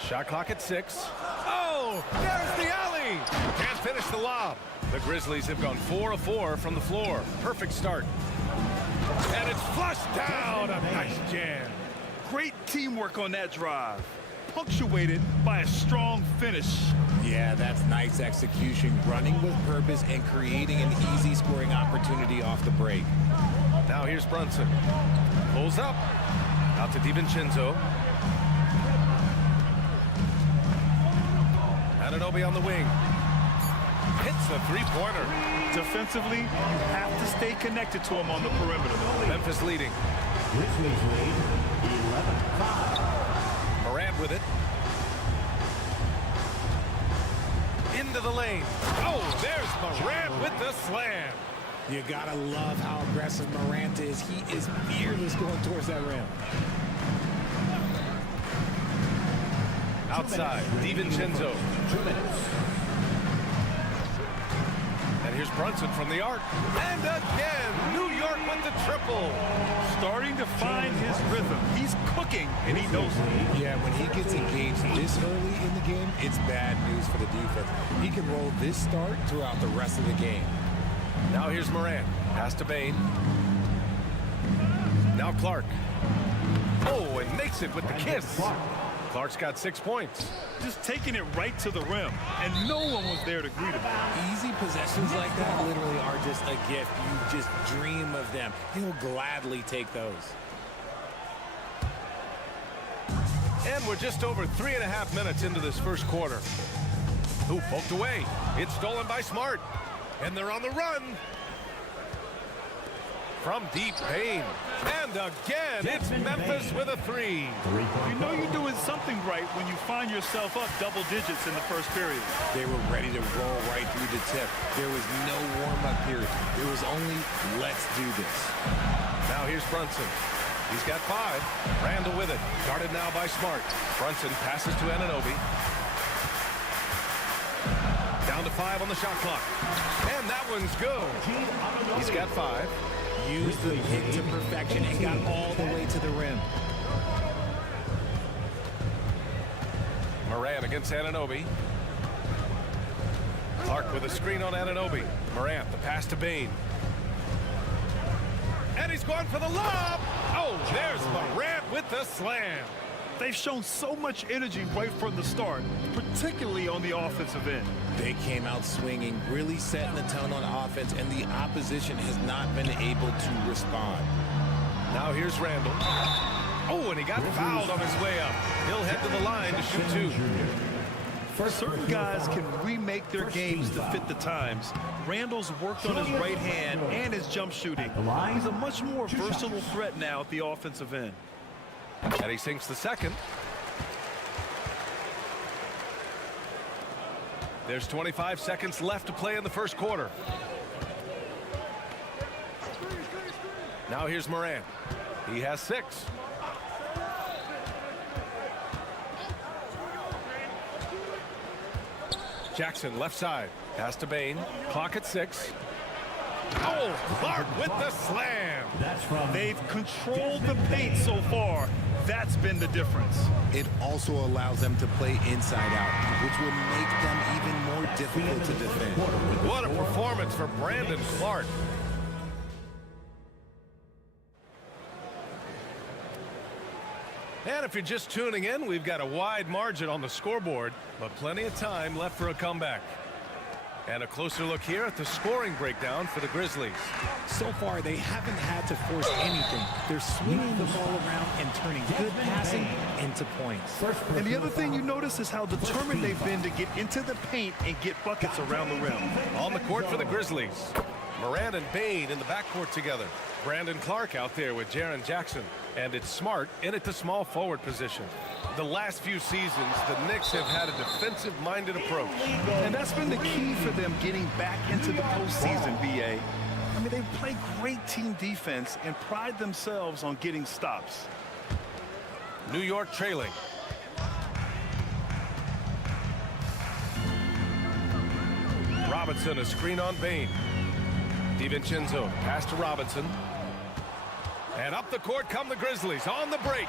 Shot clock at 6. Oh, there's the alley. Can't finish the lob. The Grizzlies have gone 4 of 4 from the floor. Perfect start. And it's flushed down. A nice jam. Great teamwork on that drive. Punctuated by a strong finish. Yeah, that's nice execution. Running with purpose and creating an easy scoring opportunity off the break. Now here's Brunson. Pulls up. Out to DiVincenzo. Anunoby on the wing. Hits the three-pointer. Defensively, you have to stay connected to him on the perimeter. Memphis leading. Grizzlies lead 11-5. Morant with it. Into the lane. Oh, there's Morant with the slam. You gotta love how aggressive Morant is. He is fearless going towards that rim. Outside, DiVincenzo. 2 minutes. And here's Brunson from the arc. And again, New York with the triple. Starting to find his rhythm. He's cooking, and he knows it. Yeah, when he gets engaged this early in the game, it's bad news for the defense. He can roll this start throughout the rest of the game. Now here's Morant. Pass to Bain. Now Clark. Oh, and makes it with the kiss. Clark's got 6 points. Just taking it right to the rim, and no one was there to greet him. Easy possessions like that literally are just a gift. You just dream of them. He'll gladly take those. And we're just over 3.5 minutes into this first quarter. Ooh, poked away. It's stolen by Smart. And they're on the run. From deep, Bain. And again, it's Memphis with a 3. You know you're doing something right when you find yourself up double digits in the first period. They were ready to roll right through the tip. There was no warm-up period. It was only, let's do this. Now here's Brunson. He's got 5. Randall with it. Guarded now by Smart. Brunson passes to Anunoby. Down to 5 on the shot clock. And that one's good. He's got 5. Used the pick to perfection and got all the way to the rim. Morant against Anunoby. Clark with a screen on Anunoby. Morant, the pass to Bain. And he's going for the lob. Oh, there's Morant with the slam. They've shown so much energy right from the start, particularly on the offensive end. They came out swinging, really setting the tone on offense, and the opposition has not been able to respond. Now here's Randall. Oh, and he got fouled on his way up. He'll head to the line to shoot two. Certain guys can remake their games to fit the times. Randall's worked on his right hand and his jump shooting. He's a much more versatile threat now at the offensive end. And he sinks the second. There's 25 seconds left to play in the first quarter. Now here's Morant. He has 6. Jackson left side. Pass to Bane. Clock at 6. Oh, Clark with the slam. They've controlled the paint so far. That's been the difference. It also allows them to play inside out, which will make them even more difficult to defend. What a performance for Brandon Clark. And if you're just tuning in, we've got a wide margin on the scoreboard, but plenty of time left for a comeback. And a closer look here at the scoring breakdown for the Grizzlies. So far, they haven't had to force anything. They're swinging the ball around and turning good passing into points. And the other thing you notice is how determined they've been to get into the paint and get buckets around the rim. On the court for the Grizzlies, Morant and Bane in the backcourt together. Brandon Clark out there with Jaren Jackson. And it's Smart in at the small forward position. The last few seasons, the Knicks have had a defensive-minded approach. And that's been the key for them getting back into the postseason, BA. I mean, they play great team defense and pride themselves on getting stops. New York trailing. Robinson, a screen on Bane. DiVincenzo, pass to Robinson. And up the court come the Grizzlies on the break.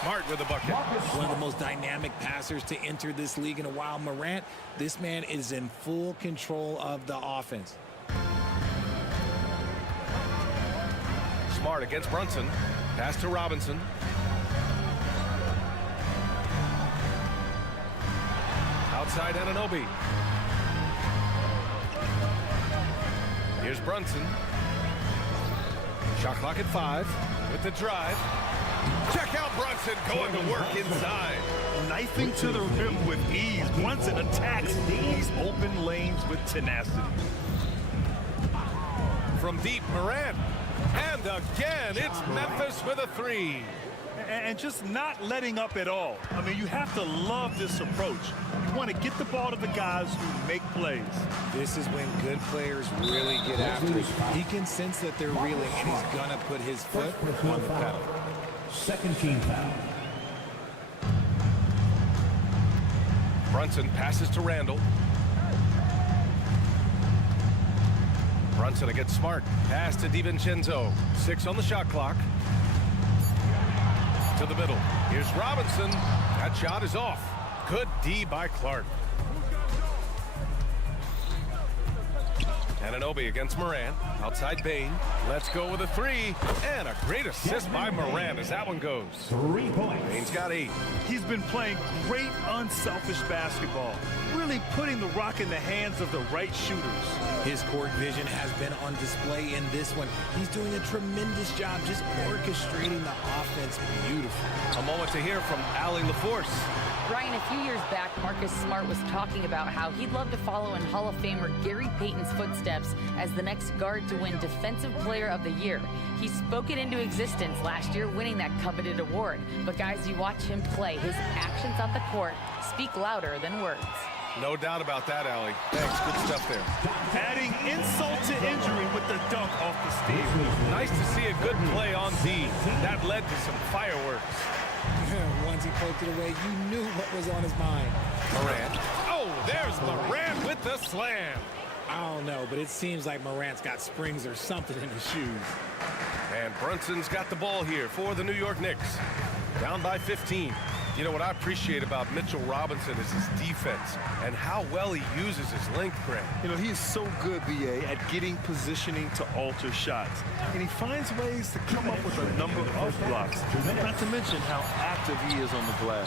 Smart with the bucket. One of the most dynamic passers to enter this league in a while. Morant, this man is in full control of the offense. Smart against Brunson. Pass to Robinson. Outside Anunoby. Here's Brunson. Shot clock at 5 with the drive. Check out Brunson going to work inside. Knifing to the rim with ease. Brunson attacks these open lanes with tenacity. From deep, Morant. And again, it's Memphis with a 3. And just not letting up at all. I mean, you have to love this approach. You want to get the ball to the guys who make plays. This is when good players really get after it. He can sense that they're reeling, and he's going to put his foot on the pedal. Second team foul. Brunson passes to Randall. Brunson against Smart. Pass to DiVincenzo. 6 on the shot clock. To the middle. Here's Robinson. That shot is off. Good D by Clark. Anunoby against Morant. Outside Bane. Let's go with a 3. And a great assist by Morant as that one goes. 3 points. Bane's got 8. He's been playing great, unselfish basketball. Really putting the rock in the hands of the right shooters. His court vision has been on display in this one. He's doing a tremendous job just orchestrating the offense beautifully. A moment to hear from Allie LaForce. Brian, a few years back, Marcus Smart was talking about how he'd love to follow in Hall of Famer Gary Payton's footsteps as the next guard to win Defensive Player of the Year. He spoke it into existence last year, winning that coveted award. But guys, you watch him play, his actions on the court speak louder than words. No doubt about that, Allie. Thanks, good stuff there. Adding insult to injury with the dunk off the steal. Nice to see a good play on D. That led to some fireworks. Once he poked it away, you knew what was on his mind. Morant. Oh, there's Morant with the slam. I don't know, but it seems like Morant's got springs or something in his shoes. And Brunson's got the ball here for the New York Knicks. Down by 15. You know, what I appreciate about Mitchell Robinson is his defense and how well he uses his length, Grant. You know, he is so good, B.A., at getting positioning to alter shots. And he finds ways to come up with a number of blocks, not to mention how active he is on the glass.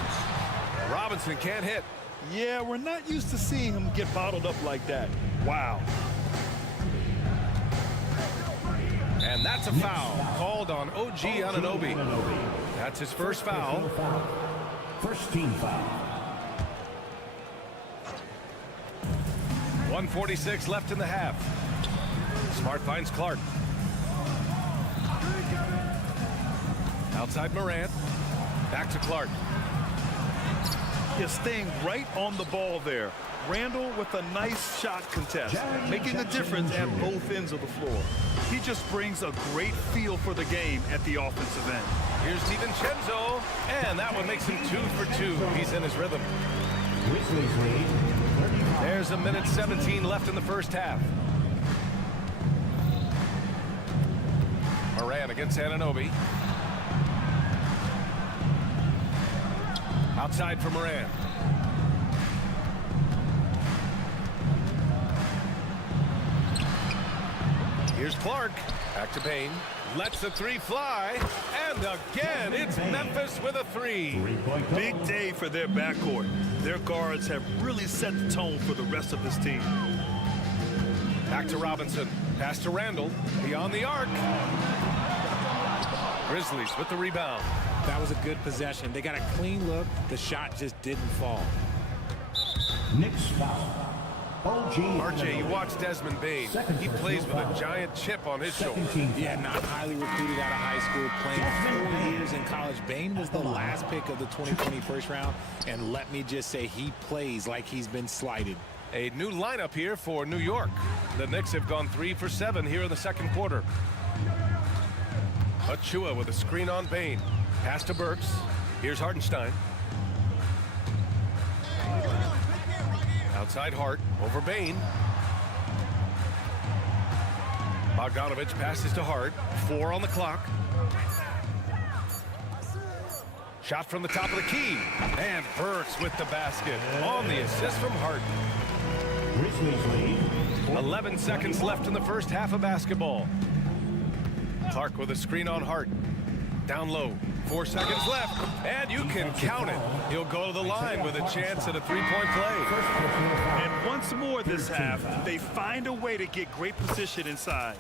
Robinson can't hit. Yeah, we're not used to seeing him get bottled up like that. Wow. And that's a foul called on OG Anunoby. That's his first foul. First team foul. 1:46 left in the half. Smart finds Clark. Outside Morant. Back to Clark. Yeah, staying right on the ball there. Randall with a nice shot contest, making a difference at both ends of the floor. He just brings a great feel for the game at the offensive end. Here's DiVincenzo, and that one makes him 2 for 2. He's in his rhythm. There's a minute 17 left in the first half. Moran against Anunoby. Outside for Moran. Here's Clark. Back to Payne. Lets the three fly. And again, it's Memphis with a three. Big day for their backcourt. Their guards have really set the tone for the rest of this team. Back to Robinson. Pass to Randall. Beyond the arc. Grizzlies with the rebound. That was a good possession. They got a clean look. The shot just didn't fall. Knicks foul. RJ, you watch Desmond Bane. He plays with a giant chip on his shoulder. Yeah, not highly recruited out of high school, playing 4 years in college. Bane was the last pick of the 2020 first round, and let me just say he plays like he's been slighted. A new lineup here for New York. The Knicks have gone 3 for 7 here in the second quarter. Achua with a screen on Bane. Pass to Burks. Here's Hartenstein. Outside Hart, over Bane. Bogdanovich passes to Hart. 4 on the clock. Shot from the top of the key. And Burks with the basket on the assist from Hart. 11 seconds left in the first half of basketball. Clark with a screen on Hart. Down low. 4 seconds left, and you can count it. He'll go to the line with a chance at a three-point play. And once more this half, they find a way to get great position inside.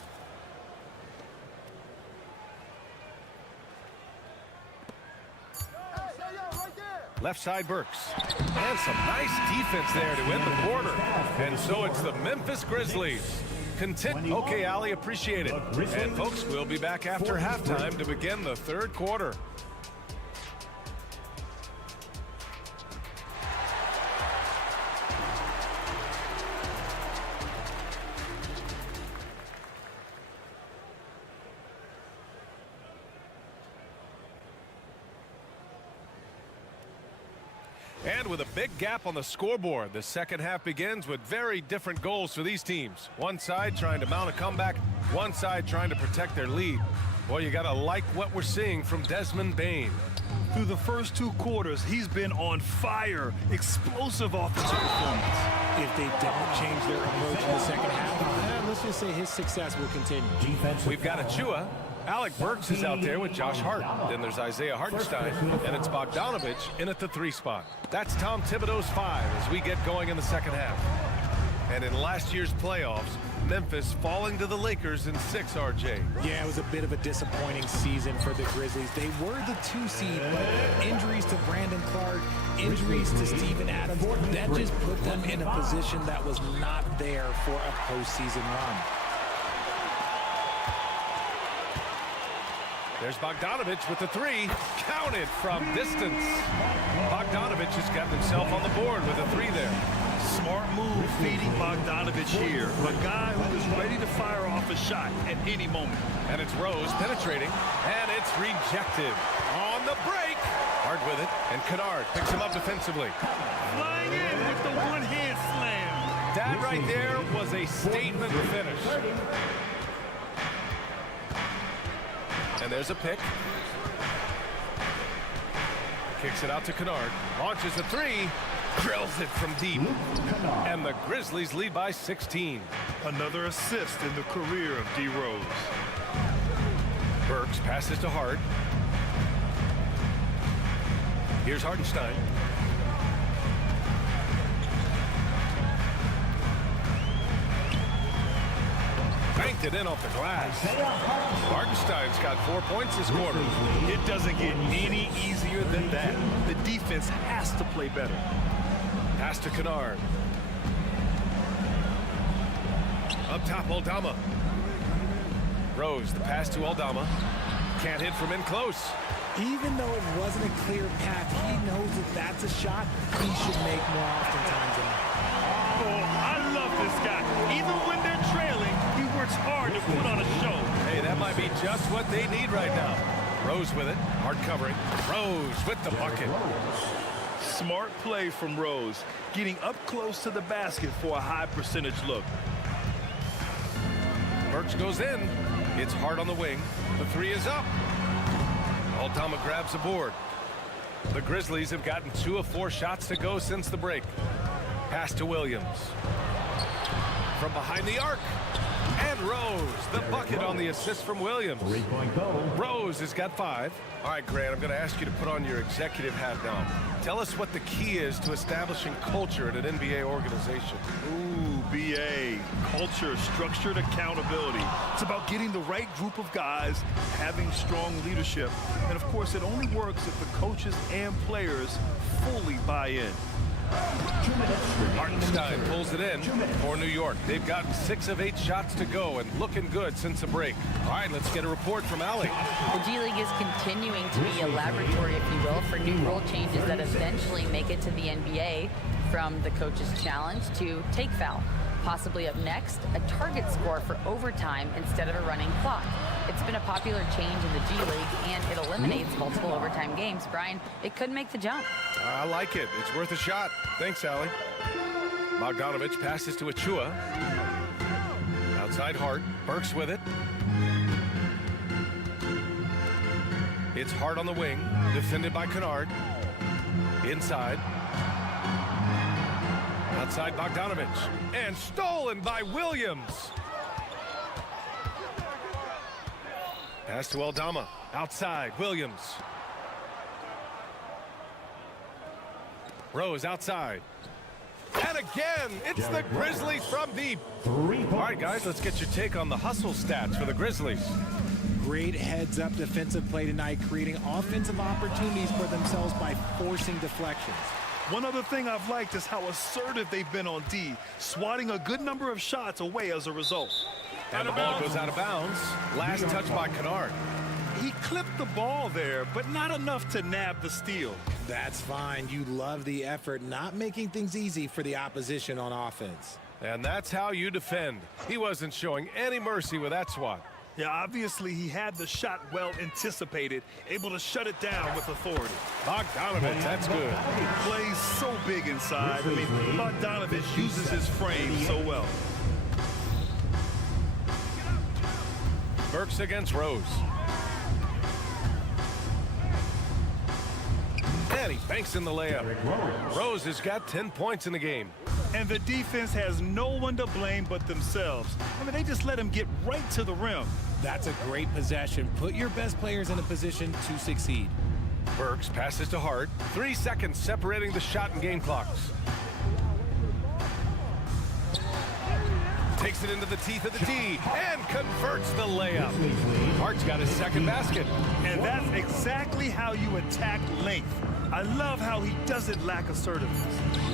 Left side Burks. And some nice defense there to end the quarter. And so it's the Memphis Grizzlies. Okay, Ali, appreciate it. And folks, we'll be back after halftime to begin the third quarter. And with a big gap on the scoreboard, the second half begins with very different goals for these teams. One side trying to mount a comeback, one side trying to protect their lead. Boy, you got to like what we're seeing from Desmond Bane. Through the first 2 quarters, he's been on fire. Explosive offensive performance. If they don't change their approach in the second half, let's just say his success will continue. We've got Achua. Alec Burks is out there with Josh Hart. Then there's Isaiah Hartenstein, and it's Bogdanovich in at the 3 spot. That's Tom Thibodeau's 5 as we get going in the second half. And in last year's playoffs, Memphis falling to the Lakers in 6, RJ. Yeah, it was a bit of a disappointing season for the Grizzlies. They were the 2 seed, but injuries to Brandon Clark, injuries to Steven Adams, that just put them in a position that was not there for a postseason run. There's Bogdanovich with the 3. Counted from distance. Bogdanovich has got himself on the board with a 3 there. Smart move feeding Bogdanovich here. A guy who is ready to fire off a shot at any moment. And it's Rose penetrating. And it's rejected. On the break. Hard with it. And Kennard picks him up defensively. Flying in with the one-hand slam. That right there was a statement finish. And there's a pick. kicks it out to Kennard. Launches a three. Drills it from deep. And the Grizzlies lead by 16. Another assist in the career of D. Rose. Burks passes to Hart. Here's Hartenstein. Banked it in off the glass. Hartenstein's got 4 points this quarter. It doesn't get any easier than that. The defense has to play better. Pass to Kennard. Up top, Aldama. Rose, the pass to Aldama. Can't hit from in close. Even though it wasn't a clear path, he knows that that's a shot he should make more oftentimes than that. Oh, I love this guy. Even when they're trailing, he works hard to put on a show. Hey, that might be just what they need right now. Rose with it. Hard covering. Rose with the bucket. Smart play from Rose, getting up close to the basket for a high percentage look. Burks goes in. It's Hart on the wing. The three is up. Aldama grabs the board. The Grizzlies have gotten 2 of 4 shots to go since the break. Pass to Williams. From behind the arc. And Rose, the bucket on the assist from Williams. Rose has got 5. All right, Grant, I'm going to ask you to put on your executive hat now. Tell us what the key is to establishing culture at an NBA organization. Ooh, BA. Culture, structured accountability. It's about getting the right group of guys, having strong leadership. And, of course, it only works if the coaches and players fully buy in. Hartenstein pulls it in for New York. They've gotten 6 of 8 shots to go and looking good since the break. All right, let's get a report from Allie. The G League is continuing to be a laboratory, if you will, for new rule changes that eventually make it to the NBA, from the coach's challenge to take foul. Possibly up next, a target score for overtime instead of a running clock. It's been a popular change in the G League, and it eliminates multiple overtime games. Brian, it could make the jump. I like it. It's worth a shot. Thanks, Allie. Bogdanovich passes to Achua. Outside Hart. Burks with it. It's Hart on the wing. Defended by Kennard. Inside. Outside Bogdanovich. And stolen by Williams. Pass to Aldama. Outside. Williams. Rose outside. And again, it's the Grizzlies from deep. All right, guys, let's get your take on the hustle stats for the Grizzlies. Great heads-up defensive play tonight, creating offensive opportunities for themselves by forcing deflections. One other thing I've liked is how assertive they've been on D, swatting a good number of shots away as a result. And the ball goes out of bounds. Last touch by Kennard. He clipped the ball there, but not enough to nab the steal. That's fine. You love the effort, not making things easy for the opposition on offense. And that's how you defend. He wasn't showing any mercy with that swat. Yeah, obviously he had the shot well anticipated, able to shut it down with authority. Bogdanovich, that's good. He plays so big inside. I mean, Bogdanovich uses his frame so well. Burks against Rose. And he banks in the layup. Rose has got 10 points in the game. And the defense has no one to blame but themselves. I mean, they just let him get right to the rim. That's a great possession. Put your best players in a position to succeed. Burks passes to Hart. 3 seconds separating the shot and game clocks. Takes it into the teeth of the D and converts the layup. Hart's got his second basket. And that's exactly how you attack length. I love how he doesn't lack assertiveness.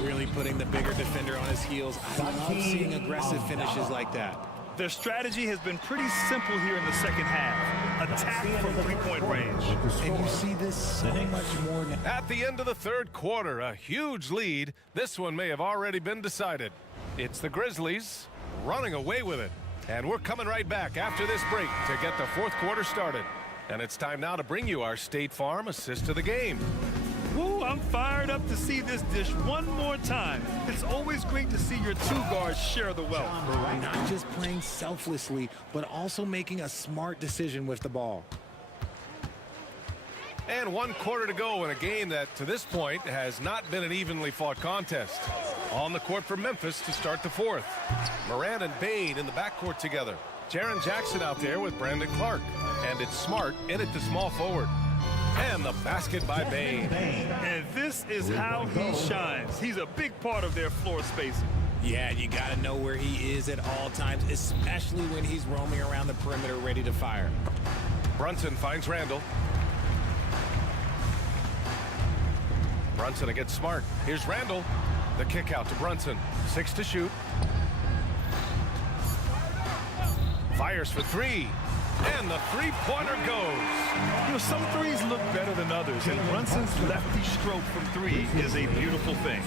Really putting the bigger defender on his heels. I love seeing aggressive finishes like that. Their strategy has been pretty simple here in the second half. Attack from three-point range. And you see this so much more now. At the end of the third quarter, a huge lead. This one may have already been decided. It's the Grizzlies running away with it. And we're coming right back after this break to get the fourth quarter started. And it's time now to bring you our State Farm assist of the game. Woo, I'm fired up to see this dish one more time. It's always great to see your two guards share the wealth. Not just playing selflessly, but also making a smart decision with the ball. And 1 quarter to go in a game that, to this point, has not been an evenly fought contest. On the court for Memphis to start the 4th. Morant and Bane in the backcourt together. Jaren Jackson out there with Brandon Clark. And it's Smart in at the small forward. And the basket by Bane. And this is how he shines. He's a big part of their floor spacing. Yeah, you got to know where he is at all times, especially when he's roaming around the perimeter ready to fire. Brunson finds Randall. Brunson against Smart. Here's Randall. The kick out to Brunson. 6 to shoot. Fires for 3. And the three-pointer goes. You know, some threes look better than others, and Brunson's lefty stroke from 3 is a beautiful thing.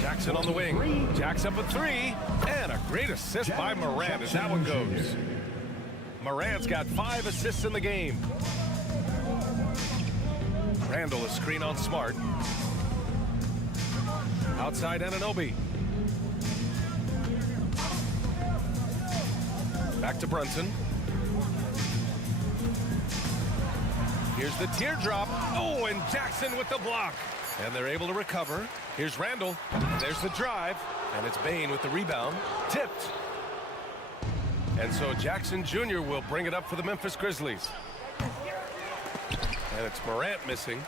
Jackson on the wing. Jacks up a 3. And a great assist by Morant as that one goes. Morant's got 5 assists in the game. Randall is screen on Smart. Outside Anunoby. Back to Brunson. Here's the teardrop. Oh, and Jackson with the block. And they're able to recover. Here's Randall. There's the drive. And it's Bane with the rebound. Tipped. And so Jackson Jr. will bring it up for the Memphis Grizzlies. And it's Morant missing.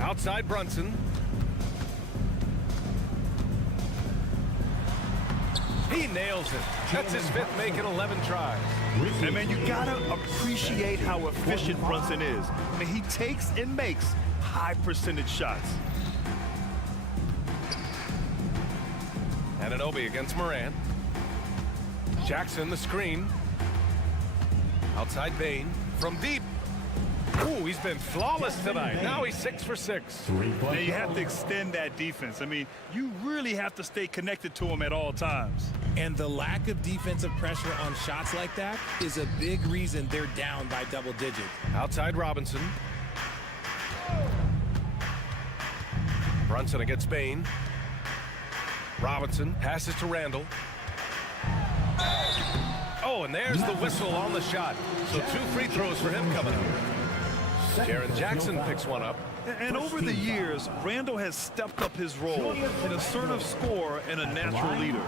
Outside Brunson. He nails it. That's his 5th make in 11 tries. And man, you gotta appreciate how efficient Brunson is. I mean, he takes and makes high percentage shots. Anunoby against Morant. Jackson the screen. Outside Bane from deep. Ooh, he's been flawless tonight. Now he's 6 for 6. Now you have to extend that defense. I mean, you really have to stay connected to him at all times. And the lack of defensive pressure on shots like that is a big reason they're down by double digits. Outside Robinson. Brunson against Bane. Robinson passes to Randall. Oh, and there's the whistle on the shot. So 2 free throws for him coming up. Jaren Jackson picks one up. And over the years, Randall has stepped up his role, an assertive scorer and a natural leader.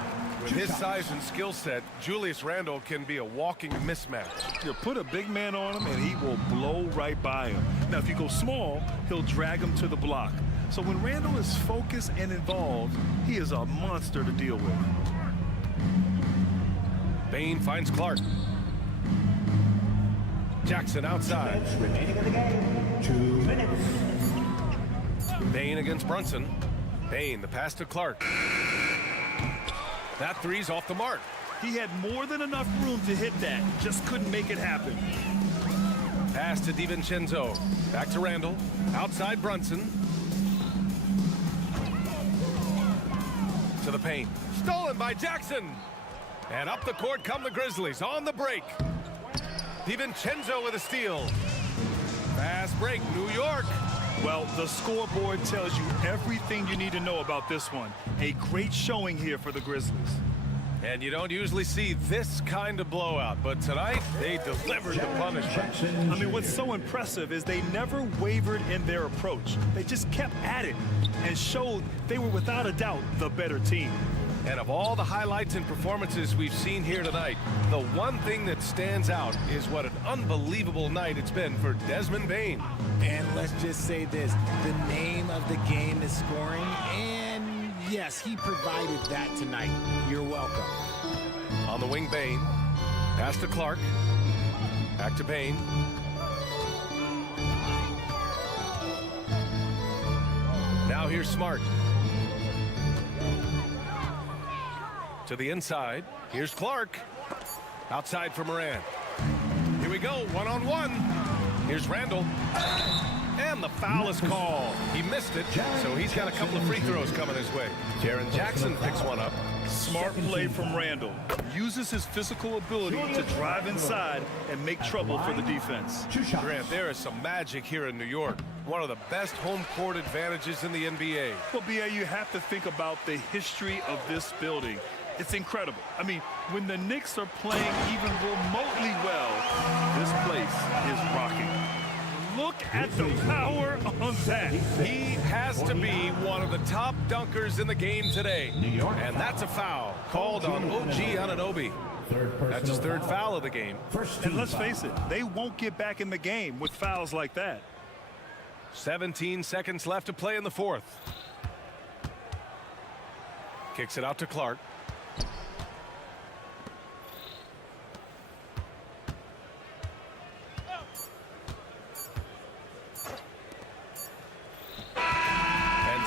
With his size and skill set, Julius Randle can be a walking mismatch. You put a big man on him and he will blow right by him. Now, if you go small, he'll drag him to the block. So when Randall is focused and involved, he is a monster to deal with. Bane finds Clark. Jackson outside. Remaining in the game, 2 minutes. Bane against Brunson. Bane, the pass to Clark. That 3's off the mark. He had more than enough room to hit that. Just couldn't make it happen. Pass to DiVincenzo. Back to Randall. Outside Brunson. To the paint. Stolen by Jackson. And up the court come the Grizzlies on the break. DiVincenzo with a steal. Fast break, New York. Well, the scoreboard tells you everything you need to know about this one. A great showing here for the Grizzlies. And you don't usually see this kind of blowout, but tonight they delivered the punishment. I mean, what's so impressive is they never wavered in their approach. They just kept at it and showed they were without a doubt the better team. And of all the highlights and performances we've seen here tonight, the one thing that stands out is what an unbelievable night it's been for Desmond Bane. And let's just say this, the name of the game is scoring, and yes, he provided that tonight. You're welcome. On the wing, Bane. Pass to Clark. Back to Bane. Now here's Smart. To the inside. Here's Clark. Outside for Morant. Here we go, one-on-one. Here's Randall. And the foul is called. He missed it, so he's got a couple of free throws coming his way. Jaren Jackson picks one up. Smart play from Randall. Uses his physical ability to drive inside and make trouble for the defense. Grant, there is some magic here in New York. One of the best home court advantages in the NBA. Well, BA, you have to think about the history of this building. It's incredible. I mean, when the Knicks are playing even remotely well, this place is rocking. Look at the power on that. He has to be one of the top dunkers in the game today. And that's a foul called on OG Anunoby. That's his third foul of the game. And let's face it, they won't get back in the game with fouls like that. 17 seconds left to play in the fourth. Kicks it out to Clark.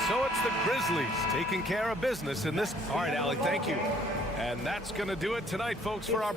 So it's the Grizzlies taking care of business in this. All right, Allie, thank you. And that's going to do it tonight, folks, for our...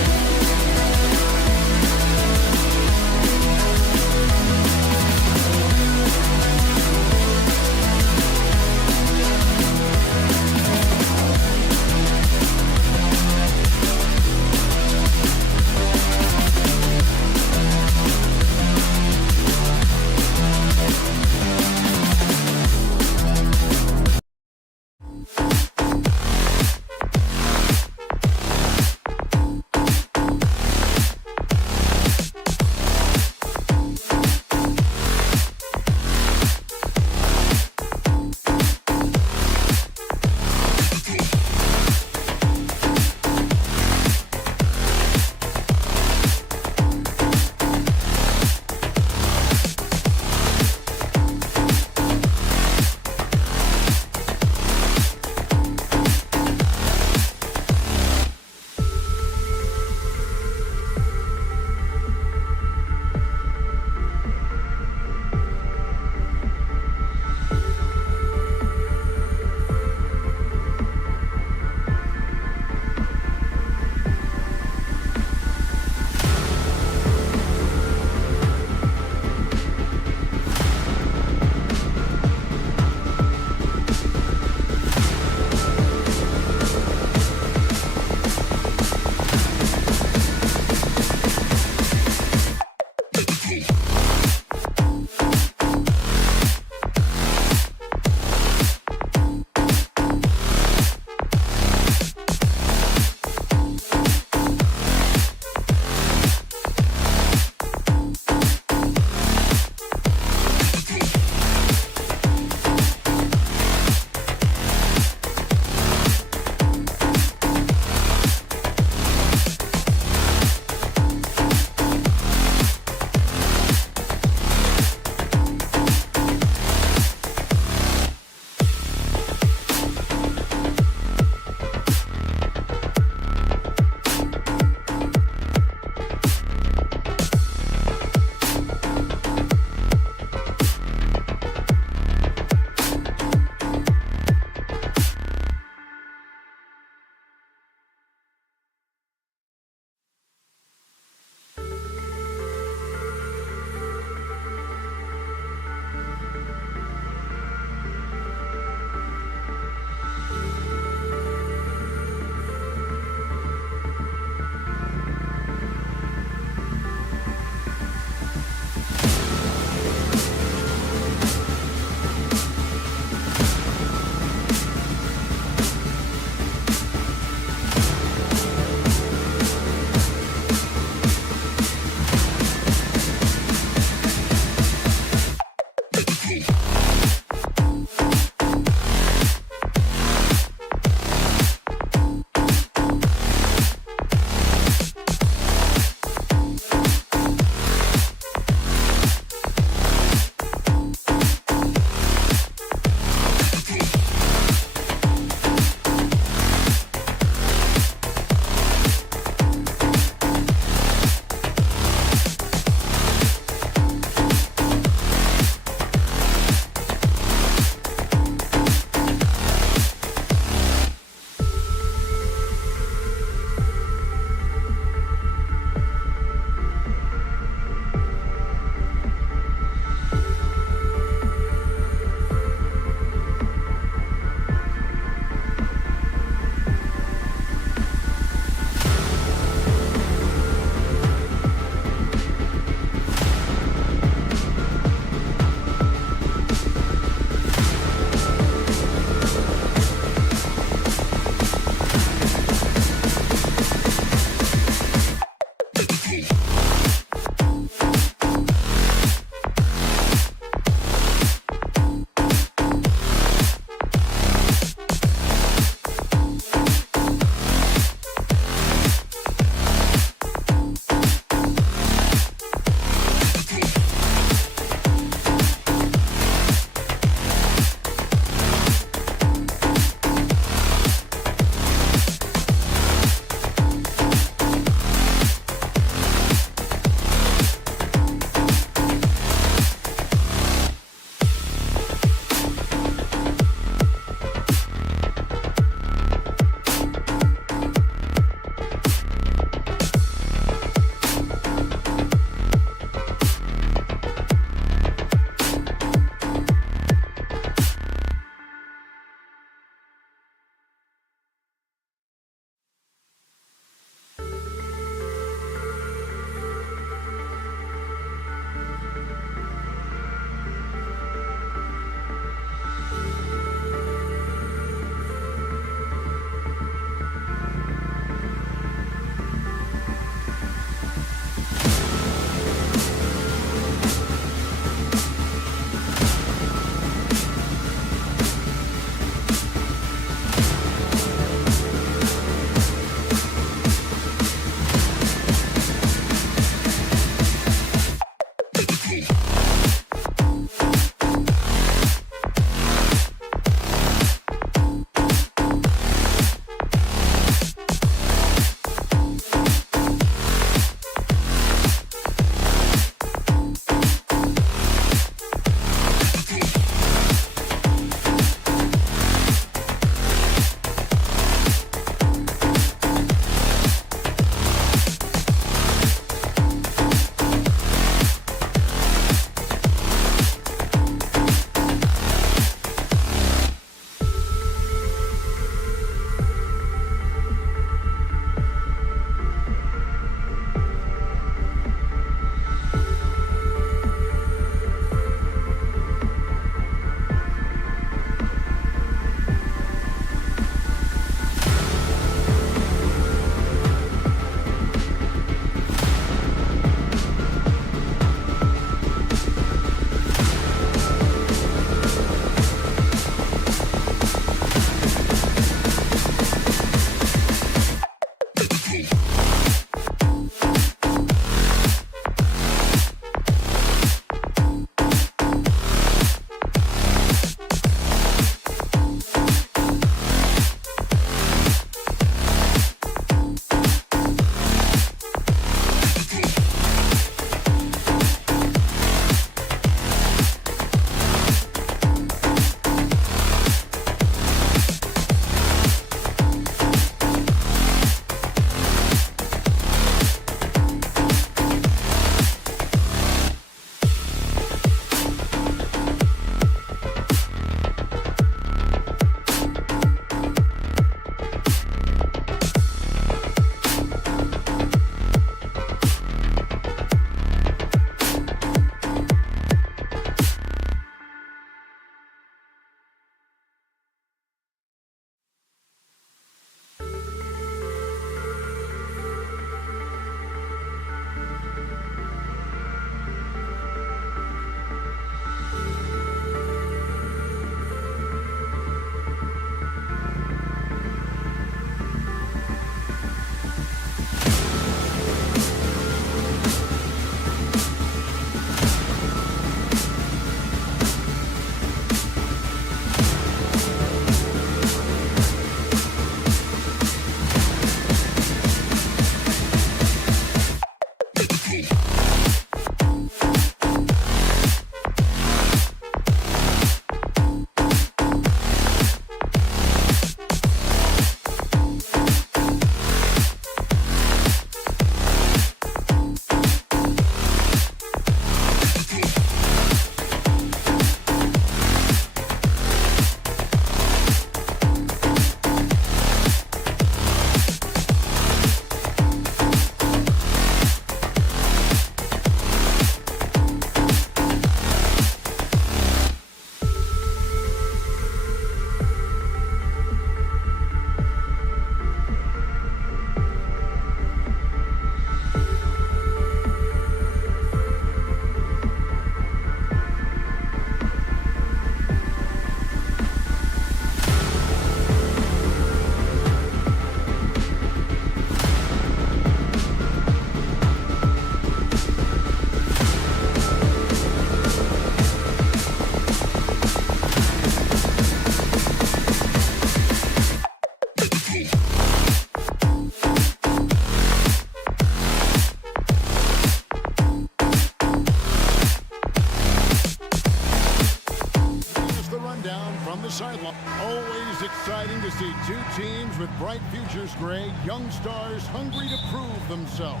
down from the sideline. Always exciting to see two teams with bright futures, Greg. Young stars hungry to prove themselves.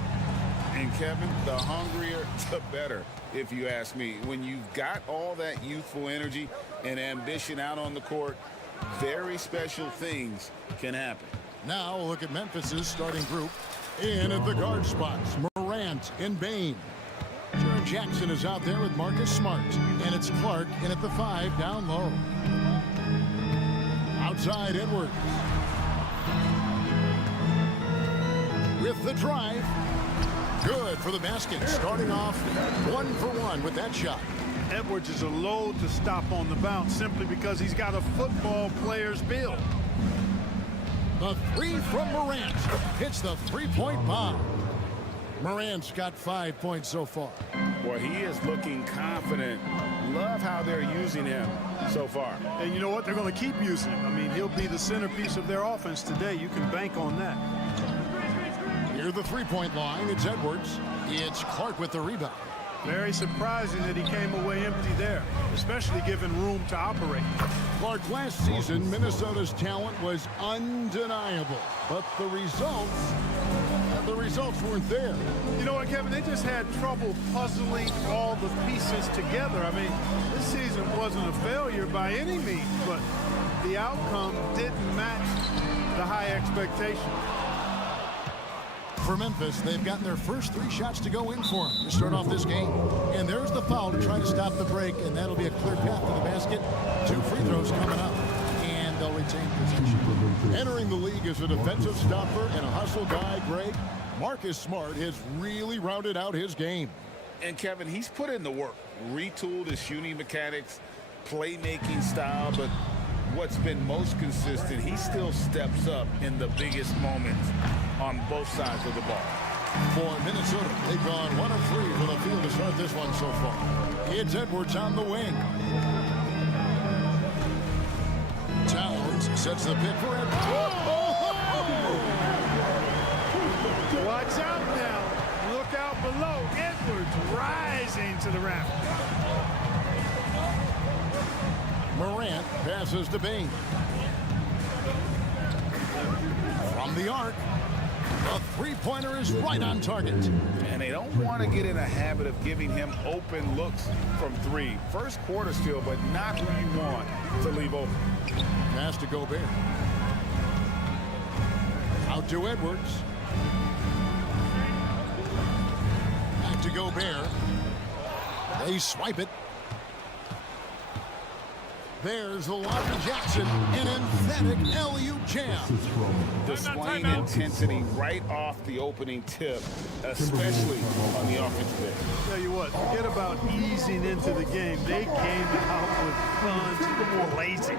And Kevin, the hungrier, the better, if you ask me. When you've got all that youthful energy and ambition out on the court, very special things can happen. Now look at Memphis's starting group. In at the guard spots, Morant and Bain. Jaren Jackson is out there with Marcus Smart. And it's Clark in at the 5 down low. Outside Edwards. With the drive. Good for the basket. Starting off 1 for 1 with that shot. Edwards is a load to stop on the bounce simply because he's got a football player's build. The 3 from Morant hits the three-point bomb. Morant's got 5 points so far. Boy, he is looking confident. Love how they're using him so far. And you know what? They're going to keep using him. I mean, he'll be the centerpiece of their offense today. You can bank on that. Near the three-point line, it's Edwards. It's Clark with the rebound. Very surprising that he came away empty there, especially given room to operate. Clark, last season, Minnesota's talent was undeniable, but the results weren't there. You know what, Kevin? They just had trouble puzzling all the pieces together. I mean, this season wasn't a failure by any means, but the outcome didn't match the high expectations. For Memphis, they've gotten their first 3 shots to go in for them to start off this game. And there's the foul to try to stop the break, and that'll be a clear path to the basket. 2 free throws coming up, and they'll retain possession. Entering the league as a defensive stopper and a hustle guy, Greg, Marcus Smart has really rounded out his game. And Kevin, he's put in the work, retooled his shooting mechanics, playmaking style, but what's been most consistent, he still steps up in the biggest moments on both sides of the ball. For Minnesota, they've gone 1 of 3 from the field to start this one so far. It's Edwards on the wing. Towns sets the pick for Edwards. Watch out now. Look out below. Edwards rising to the raft. Morant passes to Bain. From the arc. The three-pointer is right on target. And they don't want to get in a habit of giving him open looks from 3. First quarter still, but not who you want to leave open. Pass to Gobert. Out to Edwards. Back to Gobert. They swipe it. There's the lob to Jackson, an emphatic LU jam. Displaying intensity right off the opening tip, especially on the offensive end. Tell you what, forget about easing into the game. They came out with fun, more lazy.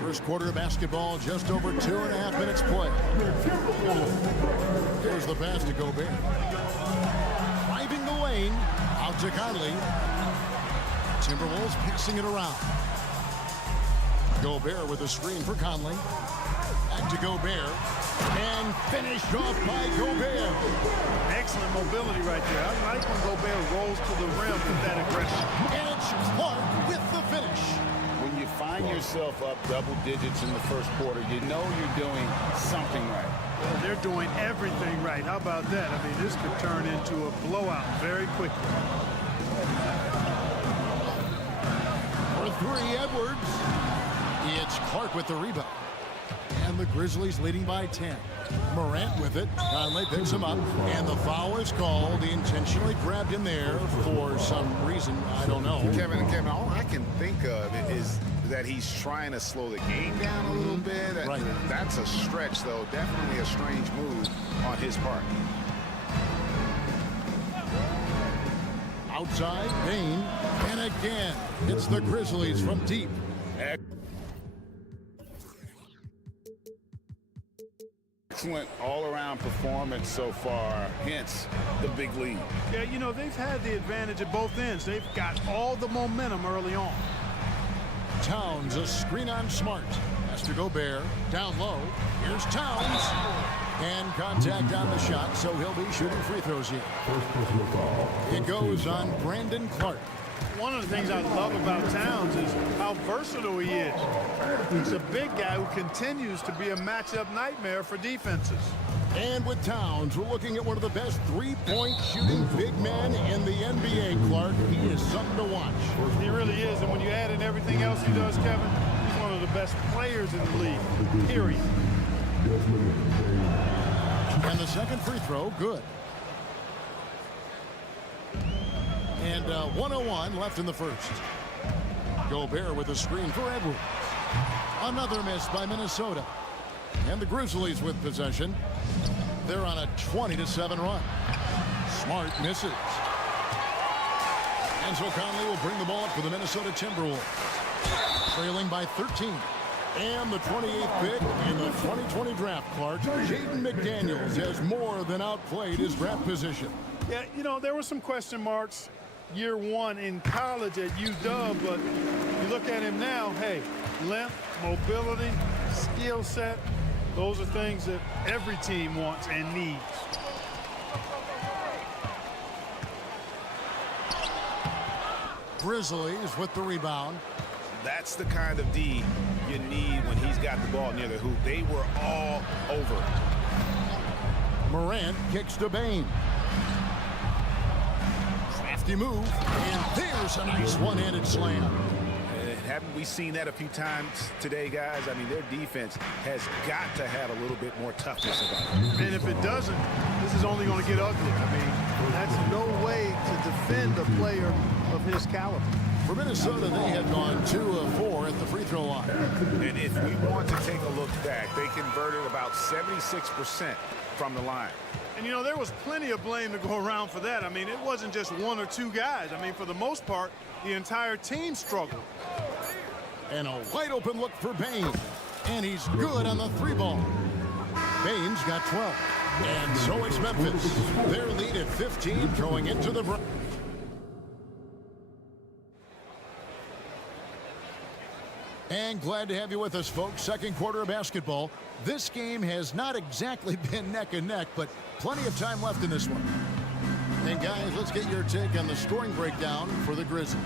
First quarter of basketball, just over 2.5 minutes play. There's the pass to Gobert. Driving the lane, out to Conley. Timberwolves passing it around. Gobert with a screen for Conley. Back to Gobert. And finished off by Gobert. Excellent mobility right there. I like when Gobert rolls to the rim with that aggression. And it's Clark with the finish. When you find yourself up double digits in the first quarter, you know you're doing something right. Well, they're doing everything right. How about that? I mean, this could turn into a blowout very quickly. For 3, Edwards. It's Clark with the rebound. And the Grizzlies leading by 10. Morant with it. Conley picks him up. And the foul is called. He intentionally grabbed him there for some reason. I don't know. Kevin, all I can think of is that he's trying to slow the game down a little bit. Right. That's a stretch, though. Definitely a strange move on his part. Outside, Bain. And again, it's the Grizzlies from deep. Excellent all-around performance so far, hence the big lead. Yeah, you know, they've had the advantage at both ends. They've got all the momentum early on. Towns, a screen on Smart. Has to Gobert. Down low. Here's Towns. And contact on the shot, so he'll be shooting free throws here. It goes on Brandon Clark. one of the things I love about Towns is how versatile he is. He's a big guy who continues to be a matchup nightmare for defenses. And with Towns, we're looking at one of the best three-point shooting big men in the NBA, Clark. He is something to watch. He really is, and when you add in everything else he does, Kevin, he's one of the best players in the league, period. And the second free throw, good. And 1:01 left in the first. Gobert with a screen for Edwards. Another miss by Minnesota. And the Grizzlies with possession. They're on a 20-7 run. Smart misses. And so Conley will bring the ball up for the Minnesota Timberwolves. Trailing by 13. And the 28th pick in the 2020 draft, Clark. Jaden McDaniels has more than outplayed his draft position. Yeah, you know, there were some question marks year one in college at UW, but you look at him now, hey, length, mobility, skill set, those are things that every team wants and needs. Grizzlies with the rebound. That's the kind of D you need when he's got the ball near the hoop. They were all over. Morant kicks to Bain. Crafty move, and there's a nice one-handed slam. Haven't we seen that a few times today, guys? I mean, their defense has got to have a little bit more toughness about it. And if it doesn't, this is only going to get ugly. I mean, that's no way to defend a player of his caliber. For Minnesota, they have gone 2 of 4 at the free throw line. And if we want to take a look back, they converted about 76% from the line. And, you know, there was plenty of blame to go around for that. I mean, it wasn't just one or two guys. I mean, for the most part, the entire team struggled. And a wide open look for Bain. And he's good on the three ball. Bain's got 12. And so it's Memphis. Their lead at 15 going into the break. And glad to have you with us, folks. Second quarter of basketball. This game has not exactly been neck and neck, but plenty of time left in this one. And guys, let's get your take on the scoring breakdown for the Grizzlies.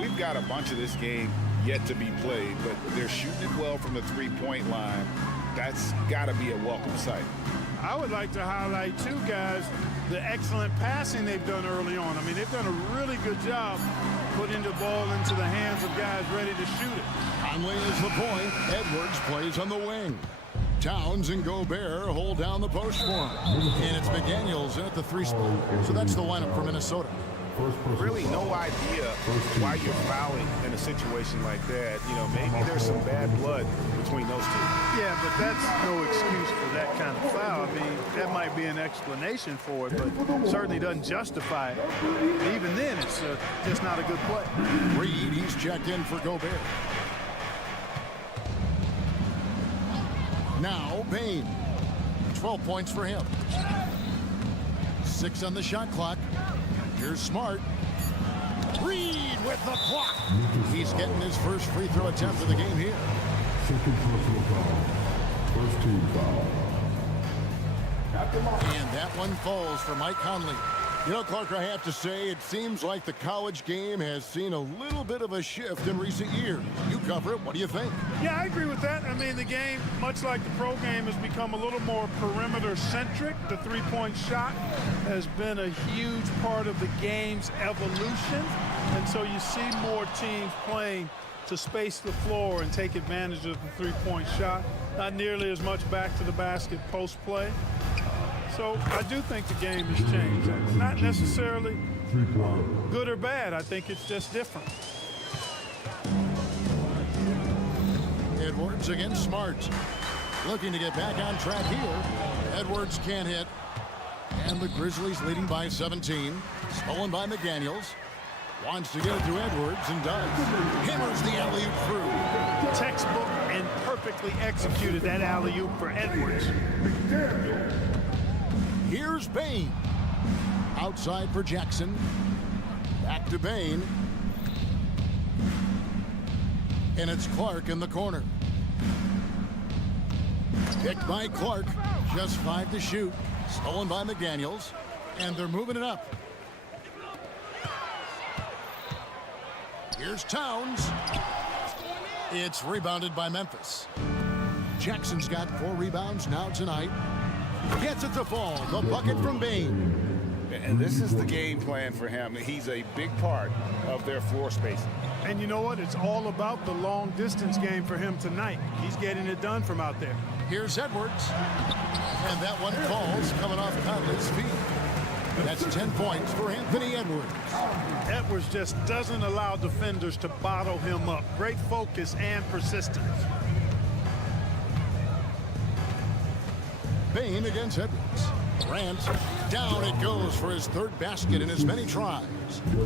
We've got a bunch of this game yet to be played, but they're shooting it well from the three-point line. That's got to be a welcome sight. I would like to highlight, too, guys, the excellent passing they've done early on. I mean, they've done a really good job putting the ball into the hands of guys ready to shoot it. Conley is the point. Edwards plays on the wing. Towns and Gobert hold down the post for him. And it's McDaniels in at the three spot. So that's the lineup for Minnesota. Really no idea why you're fouling in a situation like that. You know, maybe there's some bad blood between those two. Yeah, but that's no excuse for that kind of foul. I mean, that might be an explanation for it, but certainly doesn't justify it. Even then, it's just not a good play. Reed, he's checked in for Gobert. Now, Bain. 12 points for him. 6 on the shot clock. Here's Smart. Reed with the block. He's getting his first free throw attempt of the game here. Second personal foul. First team foul. And that one falls for Mike Conley. You know, Clark, I have to say, it seems like the college game has seen a little bit of a shift in recent years. You cover it. What do you think? Yeah, I agree with that. I mean, the game, much like the pro game, has become a little more perimeter-centric. The three-point shot has been a huge part of the game's evolution. And so you see more teams playing to space the floor and take advantage of the three-point shot. Not nearly as much back to the basket post-play. So I do think the game has changed. Not necessarily good or bad. I think it's just different. Edwards against Smart. Looking to get back on track here. Edwards can't hit. And the Grizzlies leading by 17. Stolen by McDaniels. Wants to get it to Edwards and does. Hammers the alley-oop through. Textbook and perfectly executed that alley-oop for Edwards. Here's Bain. Outside for Jackson. Back to Bain. And it's Clark in the corner. Picked by Clark. Just 5 to shoot. Stolen by McDaniels. And they're moving it up. Here's Towns. It's rebounded by Memphis. Jackson's got 4 rebounds now tonight. Gets it to fall. The bucket from Bain. And this is the game plan for him. He's a big part of their floor spacing. And you know what? It's all about the long distance game for him tonight. He's getting it done from out there. Here's Edwards. And that one falls coming off Conley's feet. That's 10 points for Anthony Edwards. Edwards just doesn't allow defenders to bottle him up. Great focus and persistence. Bain against Edwards. Grant, down it goes for his 3rd basket in as many tries.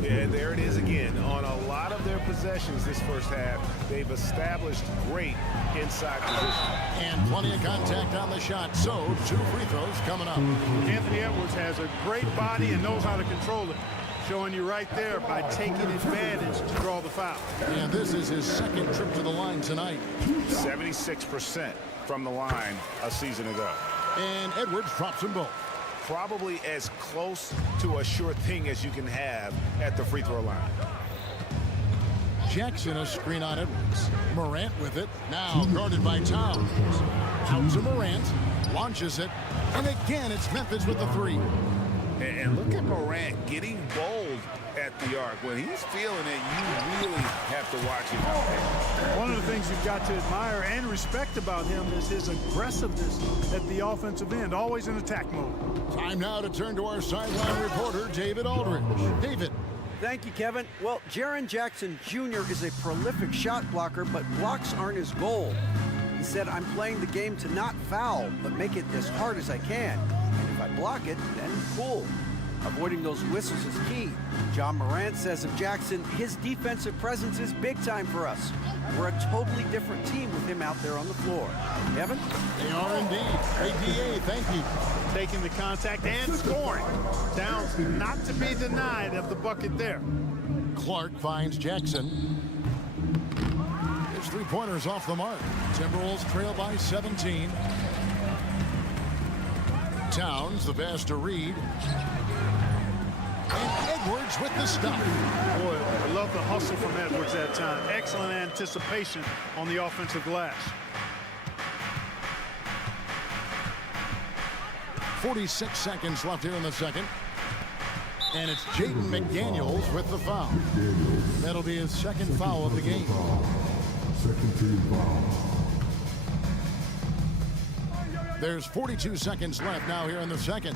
Yeah, there it is again. On a lot of their possessions this first half, they've established great inside position. And plenty of contact on the shot, so 2 free throws coming up. Anthony Edwards has a great body and knows how to control it. Showing you right there by taking advantage to draw the foul. And this is his 2nd trip to the line tonight. 76% from the line a season ago. And Edwards drops them both. Probably as close to a sure thing as you can have at the free throw line. Jackson a screen on Edwards. Morant with it. Now guarded by Towns. Out to Morant. Launches it. And again, it's Memphis with the 3. And look at Morant getting bold at the arc. When he's feeling it, you really have to watch him out there. One of the things you've got to admire and respect about him is his aggressiveness at the offensive end, always in attack mode. Time now to turn to our sideline reporter, David Aldridge. David. Thank you, Kevin. Well, Jaren Jackson Jr. is a prolific shot blocker, but blocks aren't his goal. He said, I'm playing the game to not foul, but make it as hard as I can. And if I block it, then cool. Avoiding those whistles is key. John Morant says of Jackson, his defensive presence is big time for us. We're a totally different team with him out there on the floor. Kevin? They are indeed. ADA, thank you. Taking the contact and scoring. Towns not to be denied of the bucket there. Clark finds Jackson. His 3-pointers off the mark. Timberwolves trail by 17. Towns, the pass to Reed. And Edwards with the stop. Boy, I love the hustle from Edwards that time. Excellent anticipation on the offensive glass. 46 seconds left here in the second. And it's Jaden McDaniels with the foul. That'll be his 2nd foul of the game. Second team foul. There's 42 seconds left now here in the second.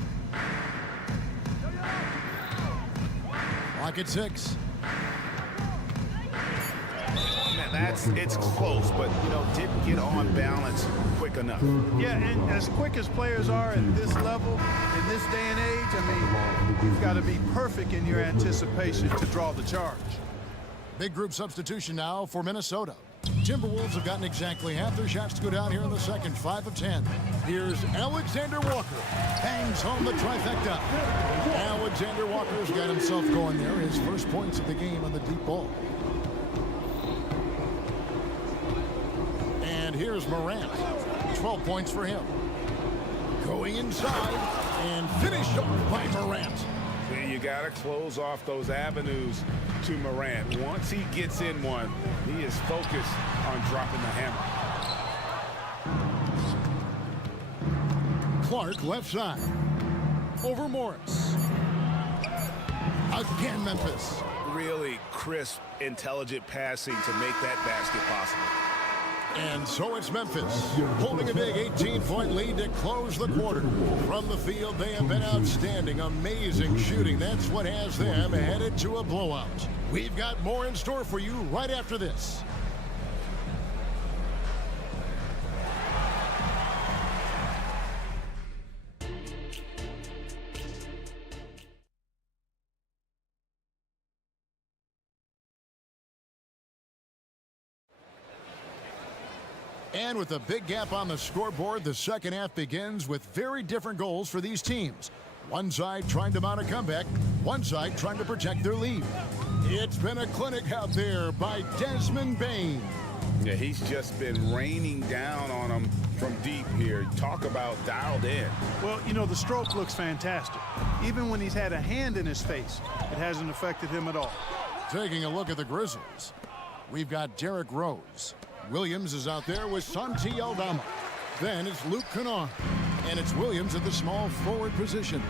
Clock at 6. Man, it's close, but, didn't get on balance quick enough. Yeah, and as quick as players are at this level, in this day and age, I mean, you've got to be perfect in your anticipation to draw the charge. Big group substitution now for Minnesota. Timberwolves have gotten exactly half their shots to go down here in the second, 5 of 10. Here's Alexander Walker. Bangs home the trifecta. Alexander Walker's got himself going there. His first points of the game on the deep ball. And here's Morant. 12 points for him. Going inside and finished off by Morant. You got to close off those avenues to Morant. Once he gets in one, he is focused on dropping the hammer. Clark left side. Over Morris. Again, Memphis. Really crisp, intelligent passing to make that basket possible. And so it's Memphis, holding a big 18-point lead to close the quarter. From the field, they have been outstanding, amazing shooting. That's what has them headed to a blowout. We've got more in store for you right after this. And with a big gap on the scoreboard, the second half begins with very different goals for these teams. One side trying to mount a comeback, one side trying to protect their lead. It's been a clinic out there by Desmond Bain. Yeah, he's just been raining down on them from deep here. Talk about dialed in. Well, the stroke looks fantastic. Even when he's had a hand in his face, it hasn't affected him at all. Taking a look at the Grizzlies, we've got Derrick Rose. Williams is out there with Santi Aldama. Then it's Luke Kennard, and it's Williams at the small forward position.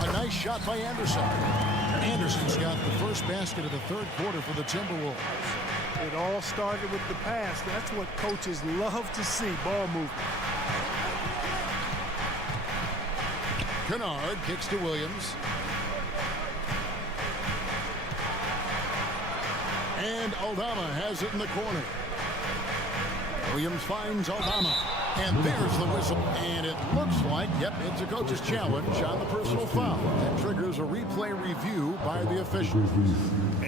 A nice shot by Anderson. Anderson's got the first basket of the third quarter for the Timberwolves. It all started with the pass. That's what coaches love to see, ball movement. Kennard kicks to Williams. And Aldama has it in the corner. Williams finds Aldama. And there's the whistle. And it looks like, yep, it's a coach's challenge on the personal foul. That triggers a replay review by the officials.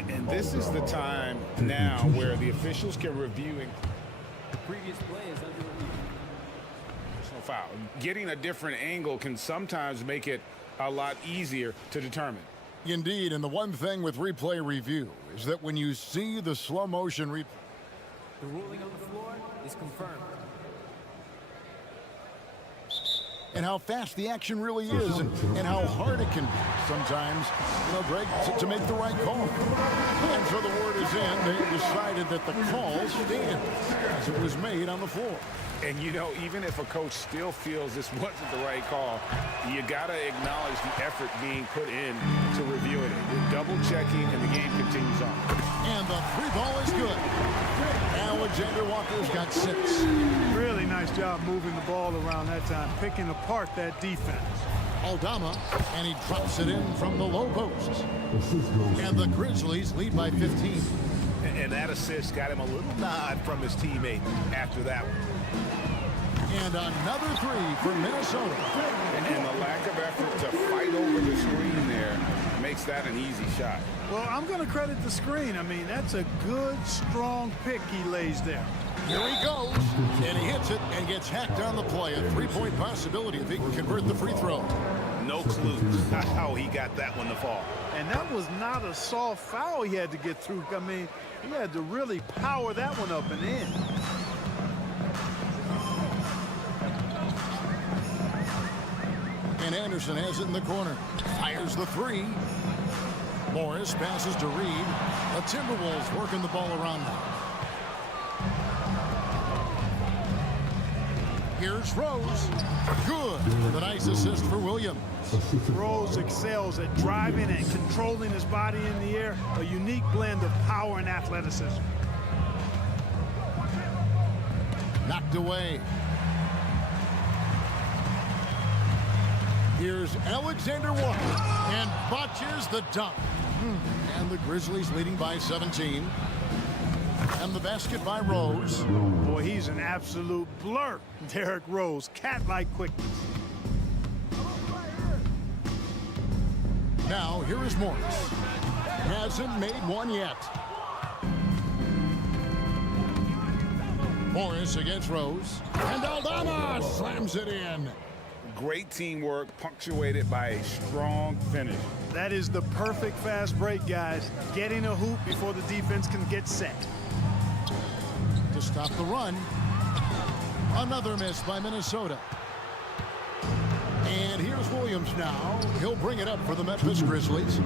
And this is the time now where the officials can review. The previous play is under review. Personal foul. Getting a different angle can sometimes make it a lot easier to determine. Indeed, and the one thing with replay review is that when you see the slow motion replay, the ruling on the floor is confirmed. And how fast the action really is and how hard it can be sometimes, Greg, to make the right call. And so the word is in. They decided that the call stands as it was made on the floor. And, even if a coach still feels this wasn't the right call, you got to acknowledge the effort being put in to review it. We're double-checking, and the game continues on. And the three ball is good. Alexander Walker's got 6. Really nice job moving the ball around that time, picking apart that defense. Aldama, and he drops it in from the low post. And the Grizzlies lead by 15. And that assist got him a little nod from his teammate after that one. And another 3 for Minnesota. And the lack of effort to fight over the screen there makes that an easy shot. Well, I'm going to credit the screen. I mean, that's a good, strong pick he lays there. Here he goes, and he hits it and gets hacked on the play. A three-point possibility if he can convert the free throw. No clue how he got that one to fall. And that was not a soft foul he had to get through. I mean, he had to really power that one up and in. And Anderson has it in the corner. Fires the 3. Morris passes to Reed. The Timberwolves working the ball around now. Here's Rose. Good. The nice assist for Williams. Rose excels at driving and controlling his body in the air. A unique blend of power and athleticism. Knocked away. Here's Alexander Walker. And botches the dunk. And the Grizzlies leading by 17. And the basket by Rose. Boy, he's an absolute blur. Derrick Rose, cat-like quickness. Now, here is Morris. Hasn't made one yet. Morris against Rose. And Aldama slams it in. Great teamwork, punctuated by a strong finish. That is the perfect fast break, guys. Getting a hoop before the defense can get set. To stop the run. Another miss by Minnesota. And here's Williams now. He'll bring it up for the Memphis Grizzlies.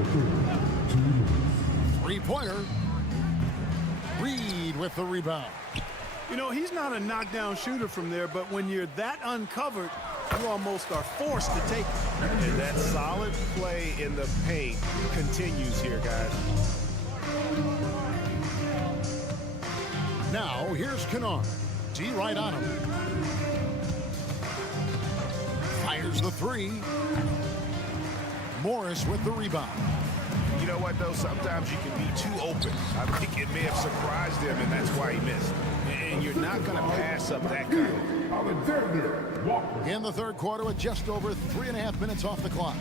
Three-pointer. Reed with the rebound. He's not a knockdown shooter from there, but when you're that uncovered, you almost are forced to take it. And that solid play in the paint continues here, guys. Now, here's Kennard. D right on him. Fires the 3. Morris with the rebound. You know what, though? Sometimes you can be too open. I think it may have surprised him, and that's why he missed. And you're not going to pass up that kind of. In the third quarter with just over 3.5 minutes off the clock.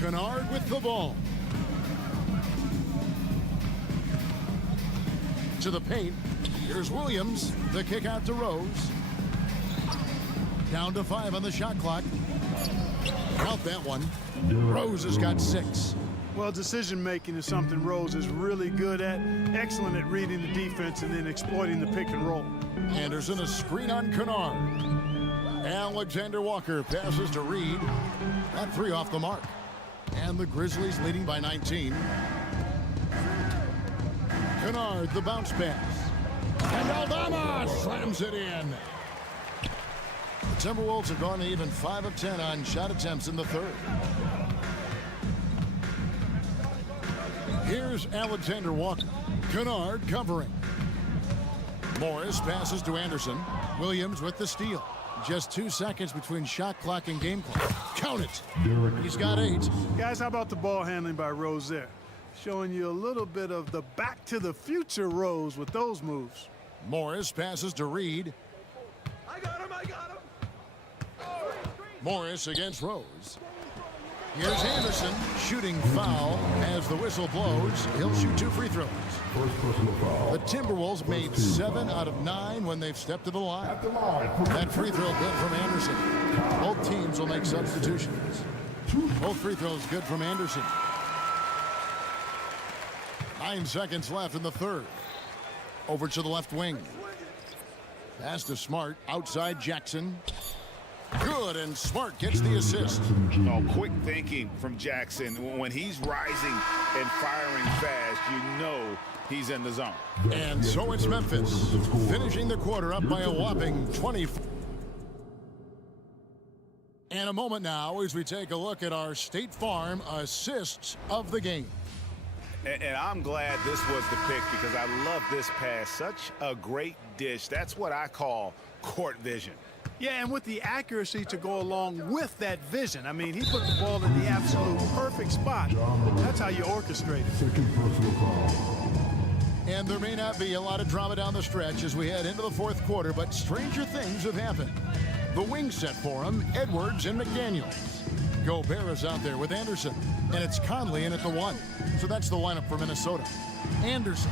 Kennard with the ball. To the paint. Here's Williams. The kick out to Rose. Down to 5 on the shot clock. Count that one. Rose has got 6. Well, decision-making is something Rose is really good at. Excellent at reading the defense and then exploiting the pick and roll. Anderson, a screen on Kennard. Alexander Walker passes to Reed. That 3 off the mark. And the Grizzlies leading by 19. Kennard, the bounce pass. And Aldama slams it in. The Timberwolves have gone to even 5 of 10 on shot attempts in the third. Here's Alexander Walker. Kennard covering. Morris passes to Anderson. Williams with the steal. Just 2 seconds between shot clock and game clock. Count it. He's got 8. Guys, how about the ball handling by Rose there? Showing you a little bit of the back to the future Rose with those moves. Morris passes to Reed. I got him. Morris against Rose. Here's Anderson shooting foul as the whistle blows. He'll shoot 2 free throws. The Timberwolves made 7 out of 9 when they've stepped to the line. That free throw good from Anderson. Both teams will make substitutions. Both free throws good from Anderson. 9 seconds left in the third. Over to the left wing. Pass to Smart. Outside Jackson. Good, and Smart gets the assist. Oh, quick thinking from Jackson. When he's rising and firing fast, you know he's in the zone. And so it's Memphis, finishing the quarter up by a whopping 24. And a moment now as we take a look at our State Farm assists of the game. And I'm glad this was the pick because I love this pass. Such a great dish. That's what I call court vision. Yeah, and with the accuracy to go along with that vision. I mean, he put the ball in the absolute perfect spot. That's how you orchestrate it. Second personal foul. And there may not be a lot of drama down the stretch as we head into the fourth quarter, but stranger things have happened. The wing set for him, Edwards and McDaniels. Gobert is out there with Anderson, and it's Conley in at the 1. So that's the lineup for Minnesota. Anderson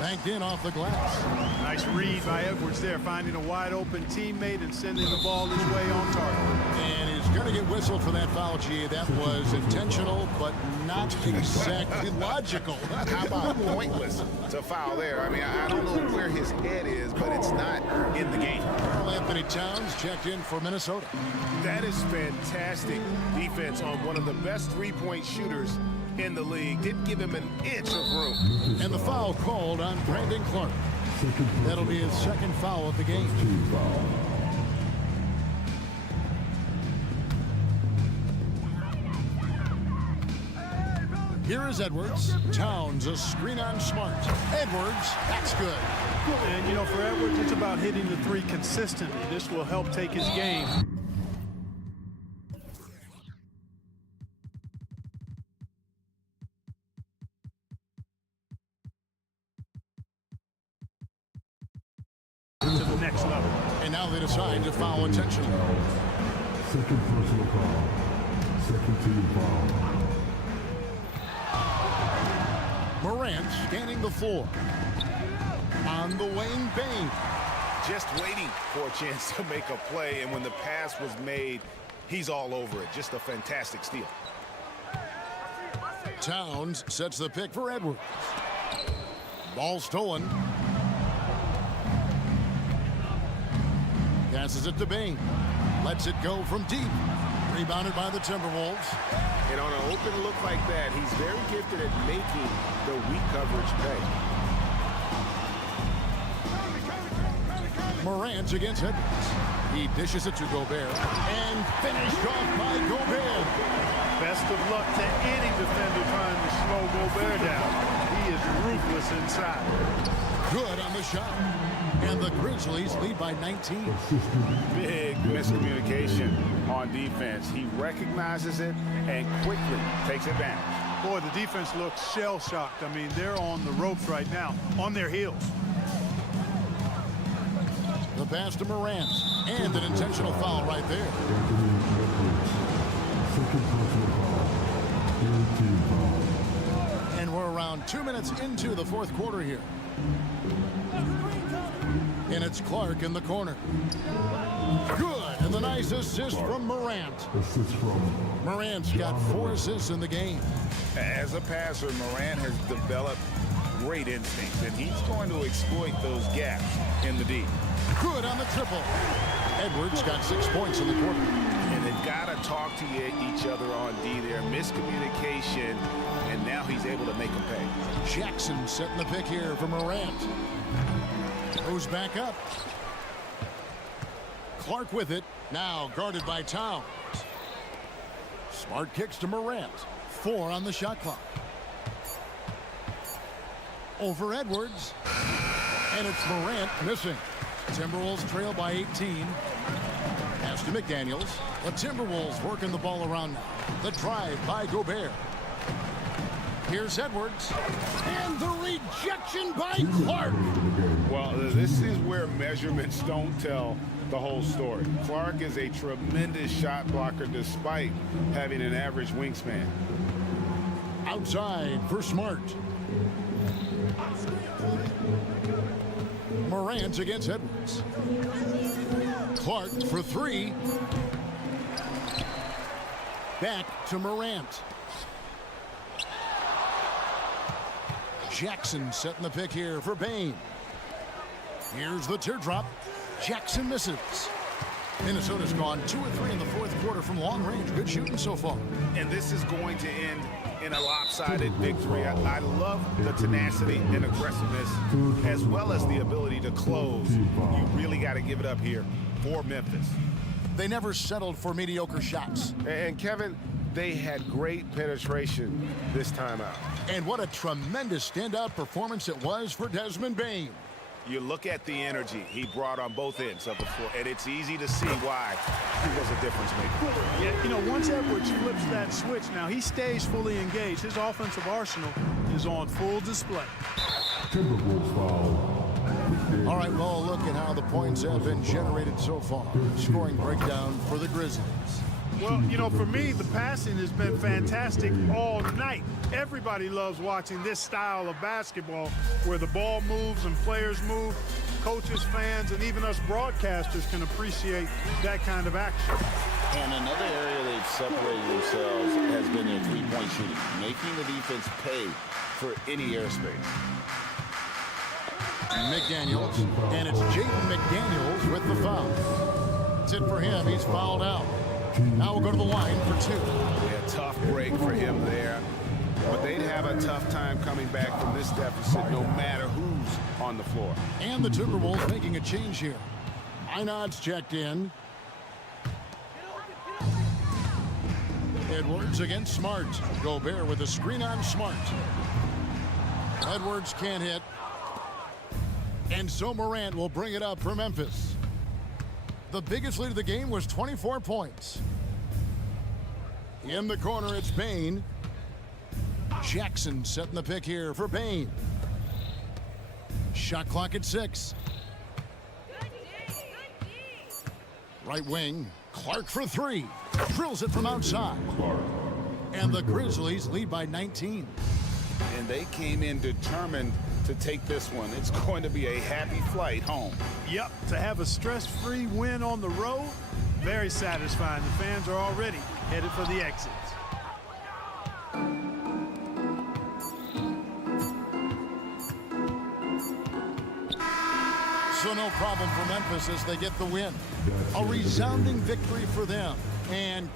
banked in off the glass. Nice read by Edwards there, finding a wide open teammate and sending the ball his way on target. And he's going to get whistled for that foul, G. That was intentional, but not exactly logical. How about pointless to foul there? I mean, I don't know where his head is, but it's not in the game. Karl Anthony Towns checked in for Minnesota. That is fantastic defense on one of the best three-point shooters in the league. Didn't give him an inch of room. And the foul called on Brandon Clark. That'll be his second foul of the game. Here is Edwards. Towns, a screen on Smart. Edwards, that's good. And, you know, for Edwards, it's about hitting the 3 consistently. This will help take his game. To the next level. And now they decide to foul intentionally. Second personal foul. Second team foul. Morant scanning the floor. On the wing, Bain. Just waiting for a chance to make a play, and when the pass was made, he's all over it. Just a fantastic steal. Towns sets the pick for Edwards. Ball stolen. Passes it to Bain. Lets it go from deep. Rebounded by the Timberwolves. And on an open look like that, he's very gifted at making the weak coverage pay. Morant against Edwards. He dishes it to Gobert. And finished off by Gobert. Best of luck to any defender trying to slow Gobert down. He is ruthless inside. Good on the shot. And the Grizzlies lead by 19. Big miscommunication on defense. He recognizes it and quickly takes advantage. Boy, the defense looks shell-shocked. I mean, they're on the ropes right now, on their heels. The pass to Morant. And an intentional foul right there. And we're around 2 minutes into the fourth quarter here. And it's Clark in the corner. Good, and the nice assist from Morant. Morant's got 4 assists in the game. As a passer, Morant has developed great instincts, and he's going to exploit those gaps in the D. Good on the triple. Edwards got 6 points in the quarter. And they've got to can't talk to each other on D there. Miscommunication, and now he's able to make them pay. Jackson setting the pick here for Morant. Goes back up. Clark with it. Now guarded by Towns. Smart kicks to Morant. 4 on the shot clock. Over Edwards. And it's Morant missing. Timberwolves trail by 18. Pass to McDaniels. The Timberwolves working the ball around now. The drive by Gobert. Here's Edwards. And the rejection by Clark. Well, this is where measurements don't tell the whole story. Clark is a tremendous shot blocker despite having an average wingspan. Outside for Smart. Morant against Edwards. Clark for 3. Back to Morant. Jackson setting the pick here for Bane. Here's the teardrop. Jackson misses. Minnesota's gone 2 of 3 in the fourth quarter from long range. Good shooting so far. And this is going to end in a lopsided victory. I love the tenacity and aggressiveness as well as the ability to close. You really got to give it up here for Memphis. They never settled for mediocre shots. And Kevin, they had great penetration this time out. And what a tremendous standout performance it was for Desmond Bane. You look at the energy he brought on both ends of the floor, and it's easy to see why he was a difference maker. Yeah, you know, once Edwards flips that switch, now he stays fully engaged. His offensive arsenal is on full display. Timberwolves foul. All right, well, look at how the points have been generated so far. Scoring breakdown for the Grizzlies. Well, you know, for me, the passing has been fantastic all night. Everybody loves watching this style of basketball where the ball moves and players move. Coaches, fans, and even us broadcasters can appreciate that kind of action. And another area they've separated themselves has been their three-point shooting, making the defense pay for any airspace. McDaniels, and it's Jaden McDaniels with the foul. That's it for him. He's fouled out. Now we'll go to the line for 2. Yeah, tough break for him there. But they'd have a tough time coming back from this deficit no matter who's on the floor. And the Timberwolves making a change here. Einad's checked in. Edwards against Smart. Gobert with a screen on Smart. Edwards can't hit. And so Morant will bring it up for Memphis. The biggest lead of the game was 24 points. In the corner, it's Bane. Jackson setting the pick here for Bane. Shot clock at 6. Right wing, Clark for 3. Drills it from outside. And the Grizzlies lead by 19. And they came in determined to take this one. It's going to be a happy flight home. Yep, to have a stress-free win on the road, very satisfying. The fans are already headed for the exits. So no problem for Memphis as they get the win. A resounding victory for them. And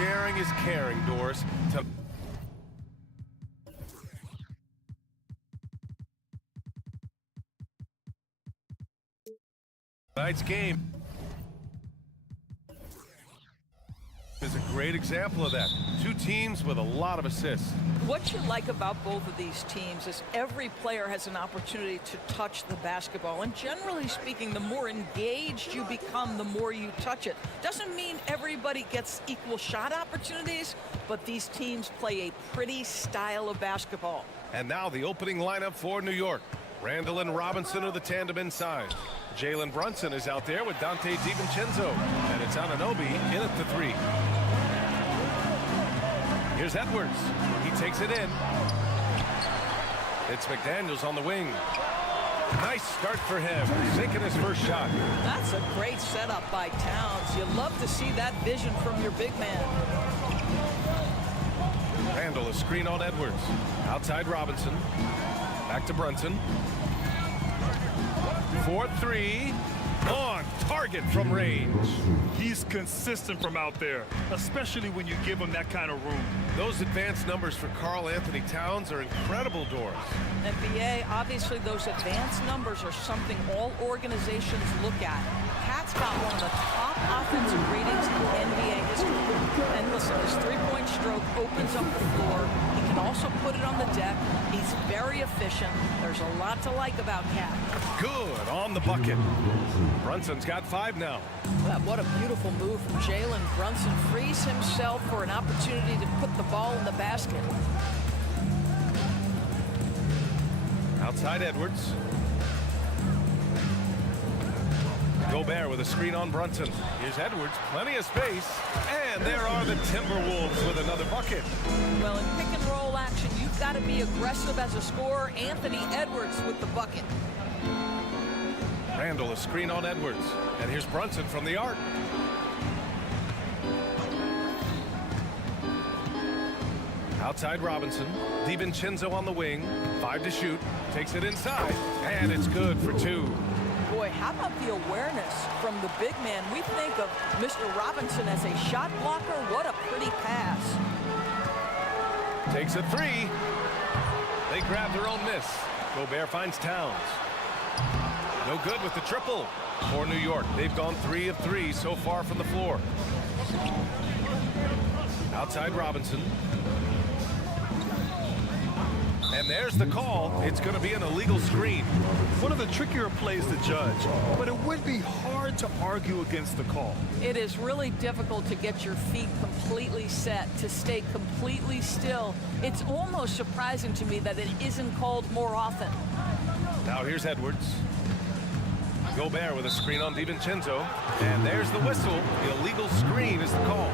sharing is caring, Doris. Tonight's game is a great example of that. Two teams with a lot of assists. What you like about both of these teams is every player has an opportunity to touch the basketball. And generally speaking, the more engaged you become, the more you touch it. Doesn't mean everybody gets equal shot opportunities, but these teams play a pretty style of basketball. And now the opening lineup for New York. Randall and Robinson are the tandem inside. Jalen Brunson is out there with Donte DiVincenzo. And it's Anunoby in at the 3. Here's Edwards. He takes it in. It's McDaniels on the wing. Nice start for him. Sinking his first shot. That's a great setup by Towns. You love to see that vision from your big man. Randall, a screen on Edwards. Outside Robinson. Back to Brunson. 4-3. On target from range. He's consistent from out there, especially when you give him that kind of room. Those advanced numbers for Karl Anthony Towns are incredible, Doris. And BA, obviously those advanced numbers are something all organizations look at. Pat's got one of the top offensive ratings in NBA history. And listen, his three-point stroke opens up the floor. He can also put it on the deck. He's very efficient. There's a lot to like about Cat. Good on the bucket. Brunson's got 5 now. What a beautiful move from Jalen Brunson. Frees himself for an opportunity to put the ball in the basket. Outside Edwards. Gobert with a screen on Brunson. Here's Edwards, plenty of space. And there are the Timberwolves with another bucket. Well, in pick and roll action, you've got to be aggressive as a scorer. Anthony Edwards with the bucket. Randall, a screen on Edwards. And here's Brunson from the arc. Outside Robinson. DiVincenzo on the wing. 5 to shoot. Takes it inside. And it's good for 2. Boy, how about the awareness from the big man? We think of Mr. Robinson as a shot blocker. What a pretty pass. Takes a 3. They grab their own miss. Gobert finds Towns. No good with the triple for New York. They've gone 3 of 3 so far from the floor. Outside Robinson. And there's the call. It's going to be an illegal screen. One of the trickier plays to judge, but it would be hard to argue against the call. It is really difficult to get your feet completely set, to stay completely still. It's almost surprising to me that it isn't called more often. Now here's Edwards. Gobert with a screen on DiVincenzo. And there's the whistle. The illegal screen is the call.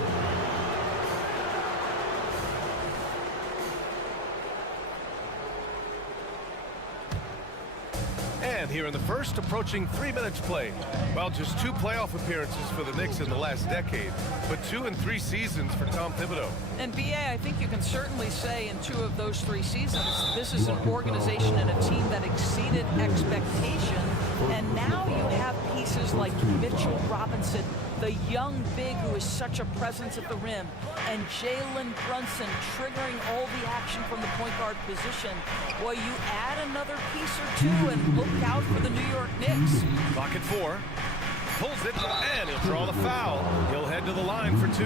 And here in the first, approaching 3 minutes played. Well, just 2 playoff appearances for the Knicks in the last decade, but 2 in 3 seasons for Tom Thibodeau. And BA, I think you can certainly say in 2 of those 3 seasons, this is an organization and a team that exceeded expectation. And now you have pieces like Mitchell Robinson, the young big who is such a presence at the rim, and Jalen Brunson triggering all the action from the point guard position. Boy, you add another piece or 2 and look out for the New York Knicks. Clock at 4. Pulls it, and he'll draw the foul. He'll head to the line for 2.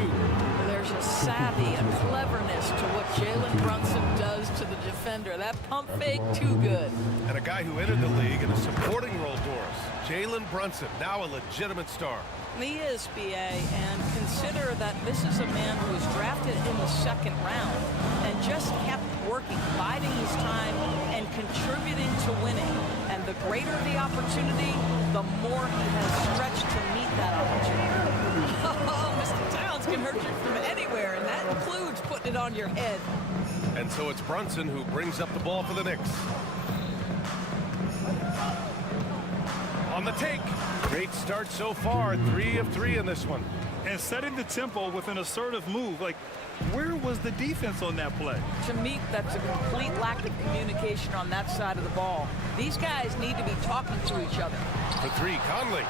There's a savvy, a cleverness to what Jalen Brunson does to the defender. That pump fake, too good. And a guy who entered the league in a supporting role, Doris. Jalen Brunson, now a legitimate star. He is, BA, and consider that this is a man who was drafted in the 2nd round and just kept working, biding his time, and contributing to winning. And the greater the opportunity, the more he has stretched to meet that opportunity. Oh, Mr. Towns can hurt you from anywhere, and that includes putting it on your head. And so it's Brunson who brings up the ball for the Knicks. On the take. Great start so far. 3 of 3 in this one. And setting the tempo with an assertive move. Like, where was the defense on that play? To me, that's a complete lack of communication on that side of the ball. These guys need to be talking to each other. For 3, Conley.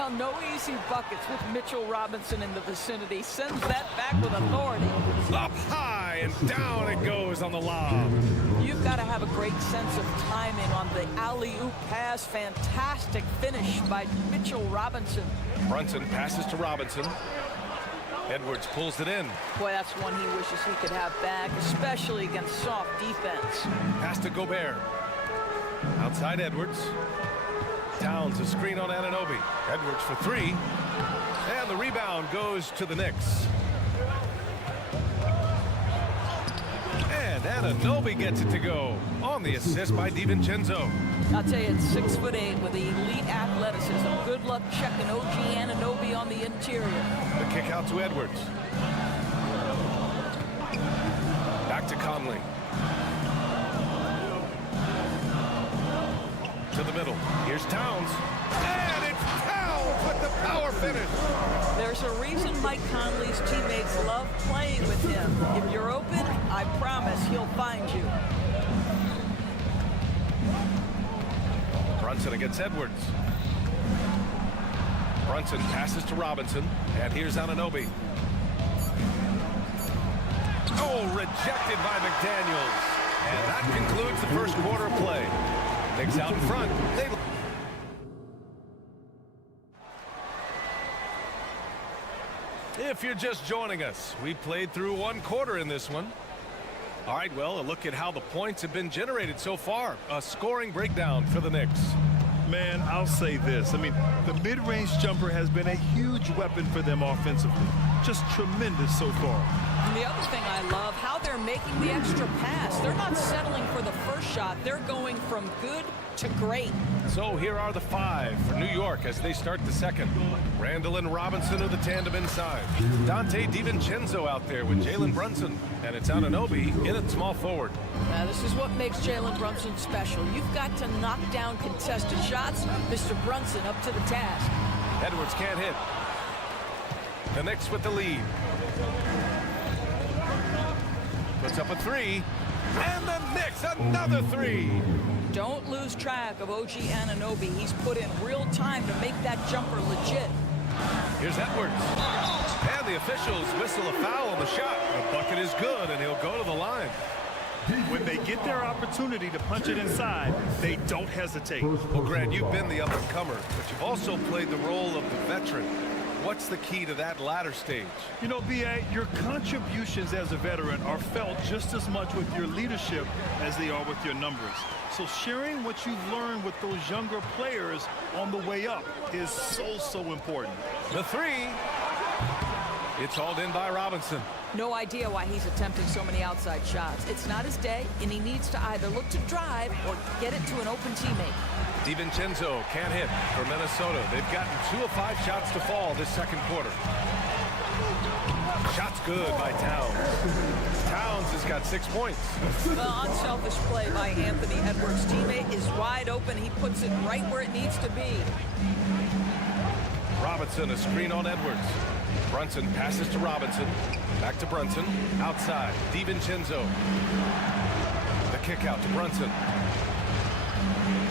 Well, no easy buckets with Mitchell Robinson in the vicinity. Sends that back with authority. Up high and down it goes on the lob. You've got to have a great sense of timing on the alley-oop pass. Fantastic finish by Mitchell Robinson. Brunson passes to Robinson. Edwards pulls it in. Boy, that's one he wishes he could have back, especially against soft defense. Pass to Gobert. Outside Edwards. Towns a screen on Anunoby. Edwards for three. And the rebound goes to the Knicks. And Anunoby gets it to go on the assist by DiVincenzo. I'll tell you, it's 6'8" with elite athleticism. Good luck checking OG Anunoby on the interior. The kick out to Edwards. Back to Conley. To the middle. Here's Towns. And it's Towns with the power finish. There's a reason Mike Conley's teammates love playing with him. If you're open, I promise he'll find you. Brunson against Edwards. Brunson passes to Robinson. And here's Anunoby. Oh, rejected by McDaniels. And that concludes the first quarter of play. Knicks out in front. If you're just joining us, we played through one quarter in this one. All right, well, a look at how the points have been generated so far. A scoring breakdown for the Knicks. Man, I'll say this. I mean, the mid-range jumper has been a huge weapon for them offensively. Just tremendous so far. And the other thing I love, how they're making the extra pass. They're not settling for the first shot. They're going from good to great. So here are the five for New York as they start the second. Randall and Robinson are the tandem inside. Dante DiVincenzo out there with Jalen Brunson. And it's Anunoby in at small forward. Now, this is what makes Jalen Brunson special. You've got to knock down contested shots. Mr. Brunson up to the task. Edwards can't hit. The Knicks with the lead. Puts up a three. And the Knicks another three. Don't lose track of OG Anunoby. He's put in real time to make that jumper legit. Here's Edwards. And the officials whistle a foul on the shot. The bucket is good, and he'll go to the line. When they get their opportunity to punch it inside, they don't hesitate. Well, Grant, you've been the up-and-comer, but you've also played the role of the veteran. What's the key to that latter stage? You know, B.A., your contributions as a veteran are felt just as much with your leadership as they are with your numbers. So sharing what you've learned with those younger players on the way up is so important. The three. It's hauled in by Robinson. No idea why he's attempting so many outside shots. It's not his day, and he needs to either look to drive or get it to an open teammate. DiVincenzo can't hit for Minnesota. They've gotten 2 of 5 shots to fall this second quarter. Shot's good by Towns. Towns has got 6 points. The unselfish play by Anthony Edwards' teammate is wide open. He puts it right where it needs to be. Robinson, a screen on Edwards. Brunson passes to Robinson. Back to Brunson. Outside. DiVincenzo. The kick out to Brunson.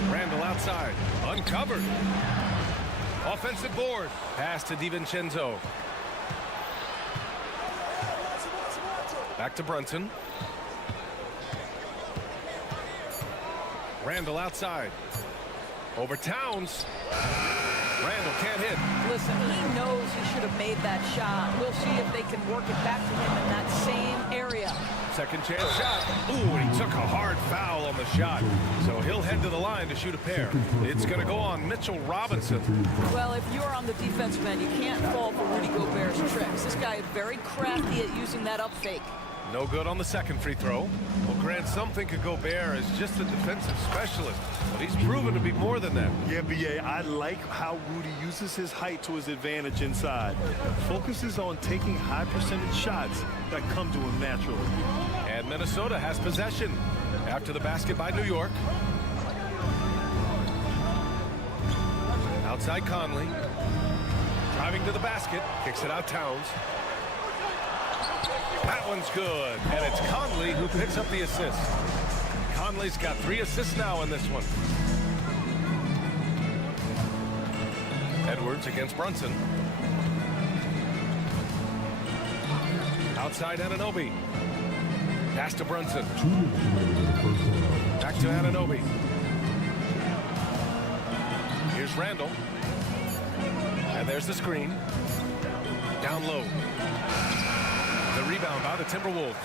Randall outside. Uncovered. Offensive board. Pass to DiVincenzo. Back to Brunson. Randall outside. Over Towns. Randall can't hit. Listen, he knows he should have made that shot. We'll see if they can work it back to him in that same area. Second chance shot. Ooh, and he took a hard foul on the shot. So he'll head to the line to shoot a pair. It's going to go on Mitchell Robinson. Well, if you're on the defensive end, you can't fall for Rudy Gobert's tricks. This guy is very crafty at using that up fake. No good on the second free throw. Well, Grant, some think of Gobert as just a defensive specialist, but he's proven to be more than that. Yeah, B.A., I like how Rudy uses his height to his advantage inside. Focuses on taking high percentage shots that come to him naturally. And Minnesota has possession after the basket by New York. Outside Conley. Driving to the basket. Kicks it out Towns. That one's good. And it's Conley who picks up the assist. Conley's got 3 assists now in this one. Edwards against Brunson. Outside Anunoby. Pass to Brunson. Back to Anunoby. Here's Randall. And there's the screen. Down low. The rebound by the Timberwolves.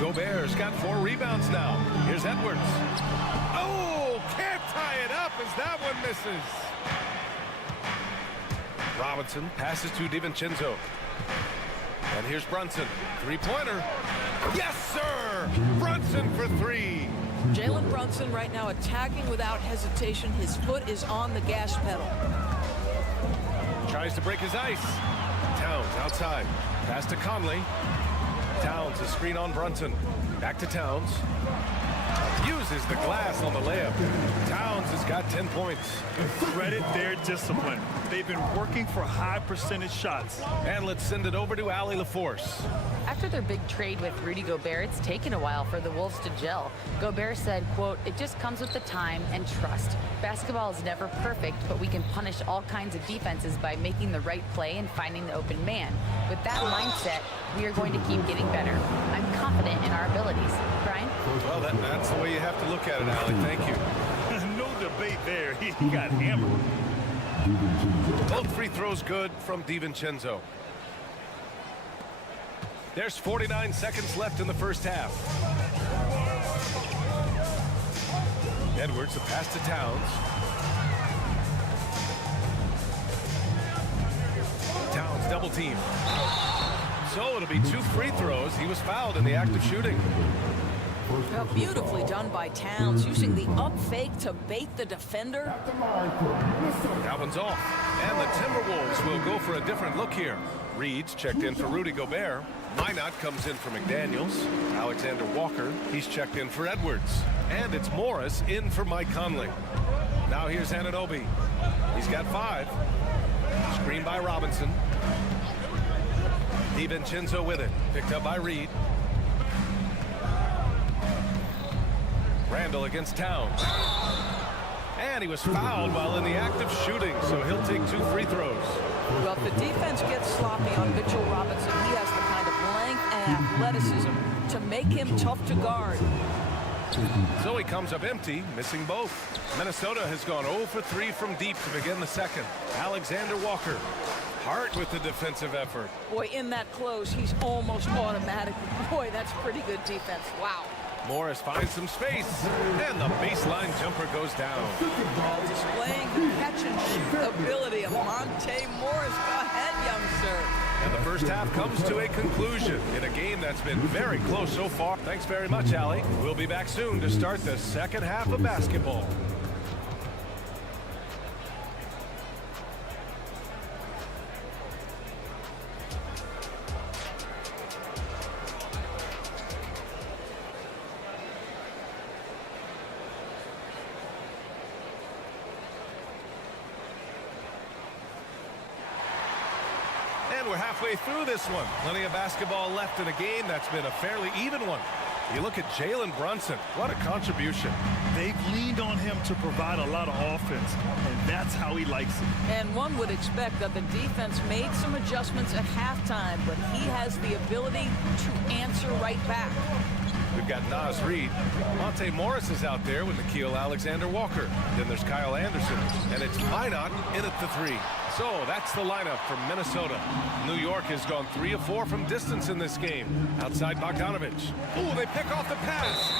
Gobert's got 4 rebounds now. Here's Edwards. Oh, can't tie it up as that one misses. Robinson passes to DiVincenzo. And here's Brunson. 3-pointer. Yes, sir! Brunson for 3. Jalen Brunson right now attacking without hesitation. His foot is on the gas pedal. Tries to break his ice. Towns outside. Pass to Conley. Towns, a screen on Brunson. Back to Towns. Uses the glass on the layup. Towns has got 10 points. Credit their discipline. They've been working for high percentage shots. And let's send it over to Allie LaForce. After their big trade with Rudy Gobert, it's taken a while for the Wolves to gel. Gobert said, quote, "It just comes with the time and trust. Basketball is never perfect, but we can punish all kinds of defenses by making the right play and finding the open man. With that mindset, we are going to keep getting better. I'm confident in our abilities." Brian? Well, that's the way you have to look at it, Allie. Thank you. No debate there. He got hammered. Both free throws good from DiVincenzo. There's 49 seconds left in the first half. Edwards, a pass to Towns. Towns double team. So it'll be 2 free throws. He was fouled in the act of shooting. Well, beautifully done by Towns, using the up fake to bait the defender. That one's off. And the Timberwolves will go for a different look here. Reed's checked in for Rudy Gobert. Minot comes in for McDaniels. Alexander Walker, he's checked in for Edwards. And it's Morris in for Mike Conley. Now here's Anunoby. He's got 5. Screen by Robinson. DiVincenzo with it. Picked up by Reed. Randall against Towns. And he was fouled while in the act of shooting, so he'll take 2 free throws. Well, if the defense gets sloppy on Mitchell Robinson, he has the kind of length and athleticism to make him tough to guard. So he comes up empty, missing both. Minnesota has gone 0 for 3 from deep to begin the second. Alexander Walker. Hart with the defensive effort. Boy, in that close, he's almost automatic. Boy, that's pretty good defense. Wow. Morris finds some space, and the baseline jumper goes down. Displaying the catch and shoot ability of Monte Morris. Go ahead, youngster. And the first half comes to a conclusion in a game that's been very close so far. Thanks very much, Allie. We'll be back soon to start the second half of basketball. We're halfway through this one. Plenty of basketball left in a game that's been a fairly even one. You look at Jalen Brunson. What a contribution. They've leaned on him to provide a lot of offense, and that's how he likes it. And one would expect that the defense made some adjustments at halftime, but he has the ability to answer right back. We've got Naz Reid. Monte Morris is out there with Nickeil Alexander-Walker. Then there's Kyle Anderson. And it's Minot in at the 3. So that's the lineup from Minnesota. New York has gone 3 of 4 from distance in this game. Outside Bogdanovich. Ooh, they pick off the pass.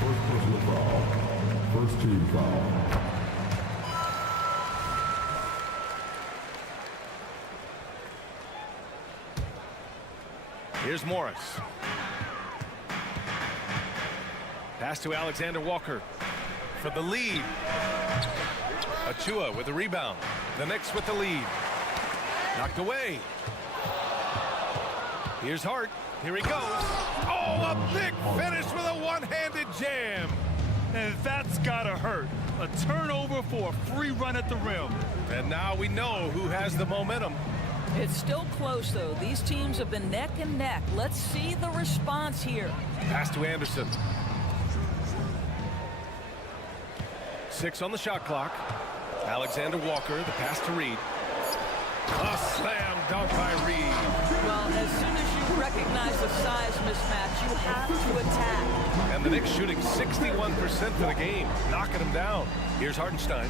First personal foul. First team foul. Here's Morris. Pass to Alexander Walker for the lead. Achua with the rebound. The Knicks with the lead. Knocked away. Here's Hart. Here he goes. Oh, a big finish with a one-handed jam. And that's gotta hurt. A turnover for a free run at the rim. And now we know who has the momentum. It's still close, though. These teams have been neck and neck. Let's see the response here. Pass to Anderson. 6 on the shot clock. Alexander Walker, the pass to Reed. A slam dunk by Reed. Well, as soon as you recognize the size mismatch, you have to attack. And the Knicks shooting 61% for the game, knocking them down. Here's Hartenstein.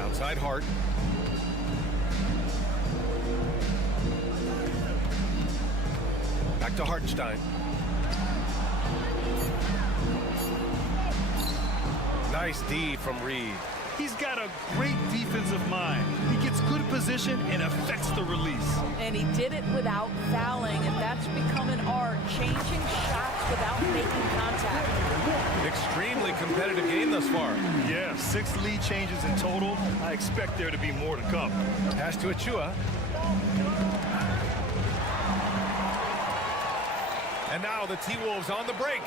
Outside Hart. Back to Hartenstein. Nice D from Reed. He's got a great defensive mind. He gets good position and affects the release. And he did it without fouling, and that's become an art, changing shots without making contact. Extremely competitive game thus far. Yeah, 6 lead changes in total. I expect there to be more to come. Pass to Achua. And now the T-Wolves on the break.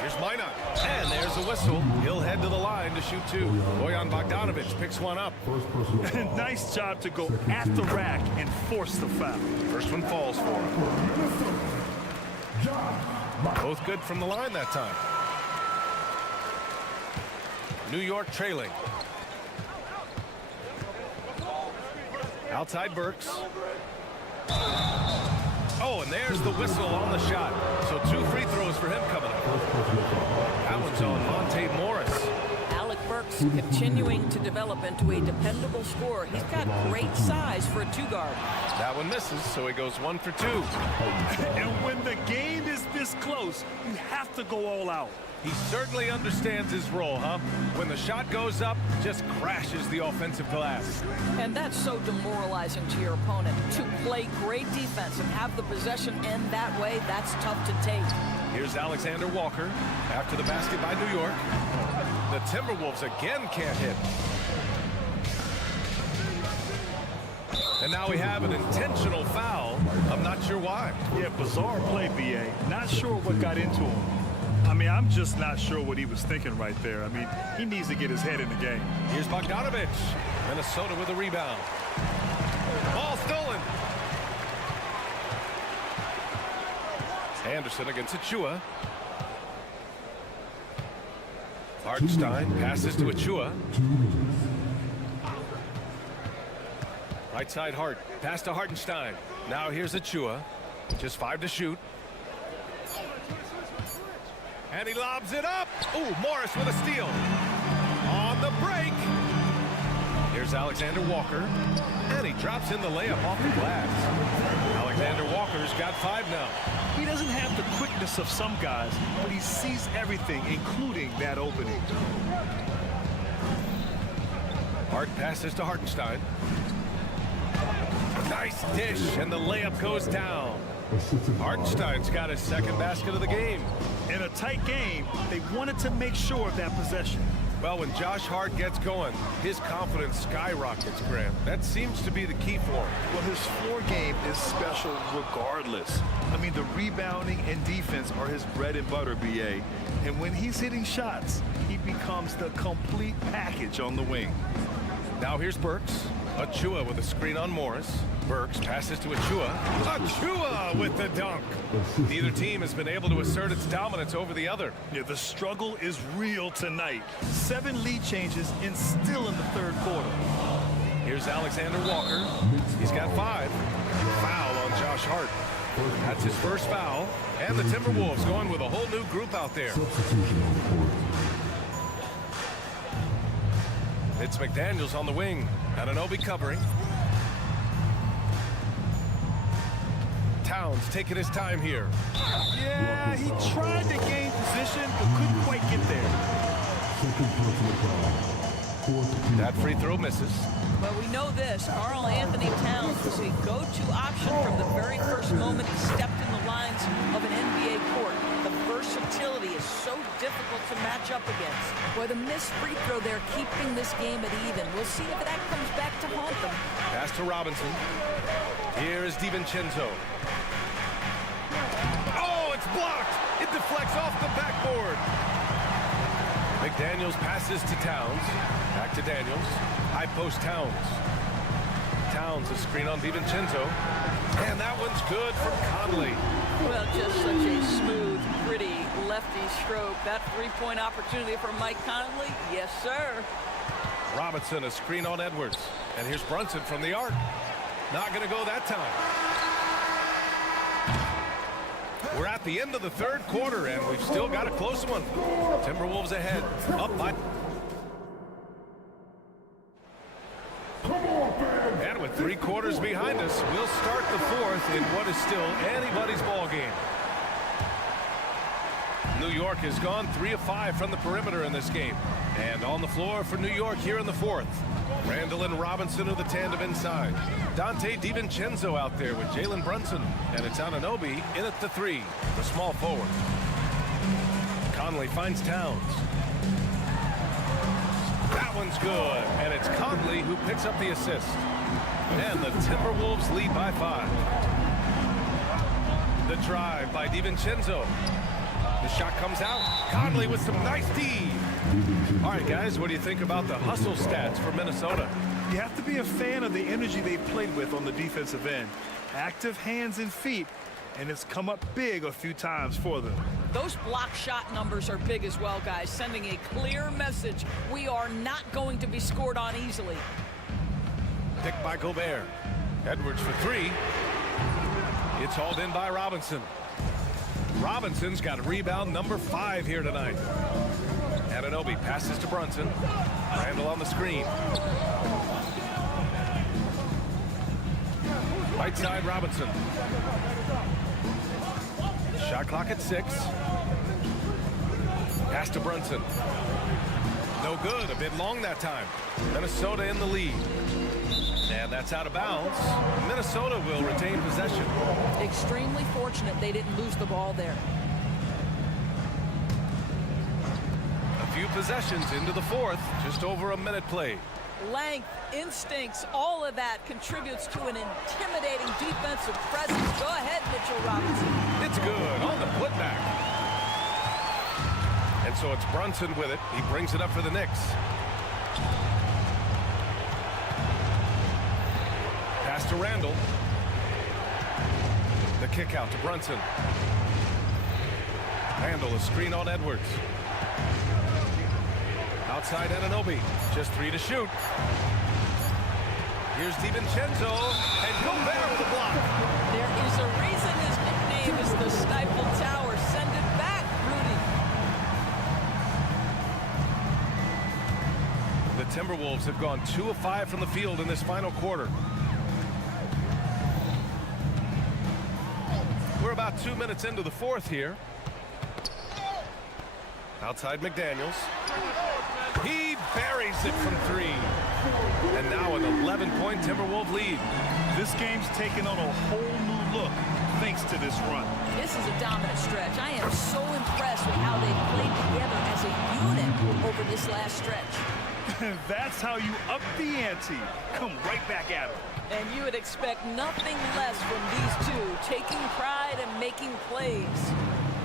Here's Minot. And there's a whistle. He'll head to the line to shoot 2. Bojan Bogdanovic picks one up. Nice job to go at the rack and force the foul. First one falls for him. Both good from the line that time. New York trailing. Outside Burks. Oh, and there's the whistle on the shot. So 2 free throws for him coming up. That one's on Monte Morris. Alec Burks continuing to develop into a dependable scorer. He's got great size for a 2-guard. That one misses, so he goes 1 for 2. And when the game is this close, you have to go all out. He certainly understands his role, huh? When the shot goes up, just crashes the offensive glass. And that's so demoralizing to your opponent. To play great defense and have the possession end that way, that's tough to take. Here's Alexander Walker after the basket by New York. The Timberwolves again can't hit. And now we have an intentional foul. I'm not sure why. Yeah, bizarre play, BA. Not sure what got into him. I mean, I'm just not sure what he was thinking right there. I mean, he needs to get his head in the game. Here's Bogdanovic. Minnesota with a rebound. Ball stolen. Anderson against Achua. Hartenstein passes to Achua. Right side Hart. Pass to Hartenstein. Now here's Achua. Just 5 to shoot. And he lobs it up. Ooh, Morris with a steal. On the break. Here's Alexander Walker. And he drops in the layup off the glass. Alexander Walker's got 5 now. He doesn't have the quickness of some guys, but he sees everything, including that opening. Hart passes to Hartenstein. Nice dish, and the layup goes down. Hartenstein's got his 2nd basket of the game. In a tight game, they wanted to make sure of that possession. Well, when Josh Hart gets going, his confidence skyrockets, Grant. That seems to be the key for him. Well, his floor game is special regardless. I mean, the rebounding and defense are his bread and butter, BA. And when he's hitting shots, he becomes the complete package on the wing. Now here's Burks. Achua with a screen on Morris. Burks passes to Achua. Achua with the dunk. Neither team has been able to assert its dominance over the other. Yeah, the struggle is real tonight. 7 lead changes and still in the 3rd quarter. Here's Alexander Walker. He's got 5. Foul on Josh Hart. That's his first foul. And the Timberwolves going with a whole new group out there. It's McDaniels on the wing. Anunoby covering. Towns taking his time here. Yeah, he tried to gain position, but couldn't quite get there. That free throw misses. Well, we know this. Karl Anthony Towns was a go-to option from the very first moment he stepped in the lines of an NBA court. The versatility is so difficult to match up against. Boy, the missed free throw there keeping this game at even. We'll see if that comes back to haunt them. Pass to Robinson. Here is DiVincenzo. Oh, it's blocked. It deflects off the backboard. McDaniels passes to Towns. Back to Daniels. High post Towns. Towns a screen on DiVincenzo. And that one's good from Conley. Well, just such a smooth, pretty lefty stroke. That three-point opportunity for Mike Conley. Yes, sir. Robinson, a screen on Edwards. And here's Brunson from the arc. Not going to go that time. We're at the end of the third quarter, and we've still got a close one. Timberwolves ahead, up by... And with 3 quarters behind us, we'll start the fourth in what is still anybody's ball game. New York has gone 3 of 5 from the perimeter in this game. And on the floor for New York here in the fourth. Randall and Robinson are the tandem inside. Dante DiVincenzo out there with Jalen Brunson. And it's Anunoby in at the 3, the small forward. Conley finds Towns. That one's good. And it's Conley who picks up the assist. And the Timberwolves lead by 5. The drive by DiVincenzo. The shot comes out. Conley with some nice D. All right, guys, what do you think about the hustle stats for Minnesota? You have to be a fan of the energy they've played with on the defensive end. Active hands and feet, and it's come up big a few times for them. Those block shot numbers are big as well, guys, sending a clear message. We are not going to be scored on easily. Picked by Gobert. Edwards for 3. It's hauled in by Robinson. Robinson's got rebound number 5 here tonight. Anunoby passes to Brunson. Randall on the screen. Right side, Robinson. Shot clock at 6. Pass to Brunson. No good. A bit long that time. Minnesota in the lead. And that's out of bounds. Minnesota will retain possession. Extremely fortunate they didn't lose the ball there. A few possessions into the fourth. Just over a minute played. Length, instincts, all of that contributes to an intimidating defensive presence. Go ahead, Mitchell Robinson. It's good on the putback. And so it's Brunson with it. He brings it up for the Knicks. Pass to Randall. The kick out to Brunson. Randall, a screen on Edwards. Outside Anunoby. Just 3 to shoot. Here's DiVincenzo. And Gobert with the block. There is a reason his nickname is the Stifle Tower. Send it back, Rudy. The Timberwolves have gone 2 of 5 from the field in this final quarter. We're about 2 minutes into the fourth here. Outside McDaniels. He buries it from 3. And now an 11-point Timberwolves lead. This game's taken on a whole new look thanks to this run. This is a dominant stretch. I am so impressed with how they played together as a unit over this last stretch. That's how you up the ante. Come right back at them. And you would expect nothing less from these two, taking pride and making plays.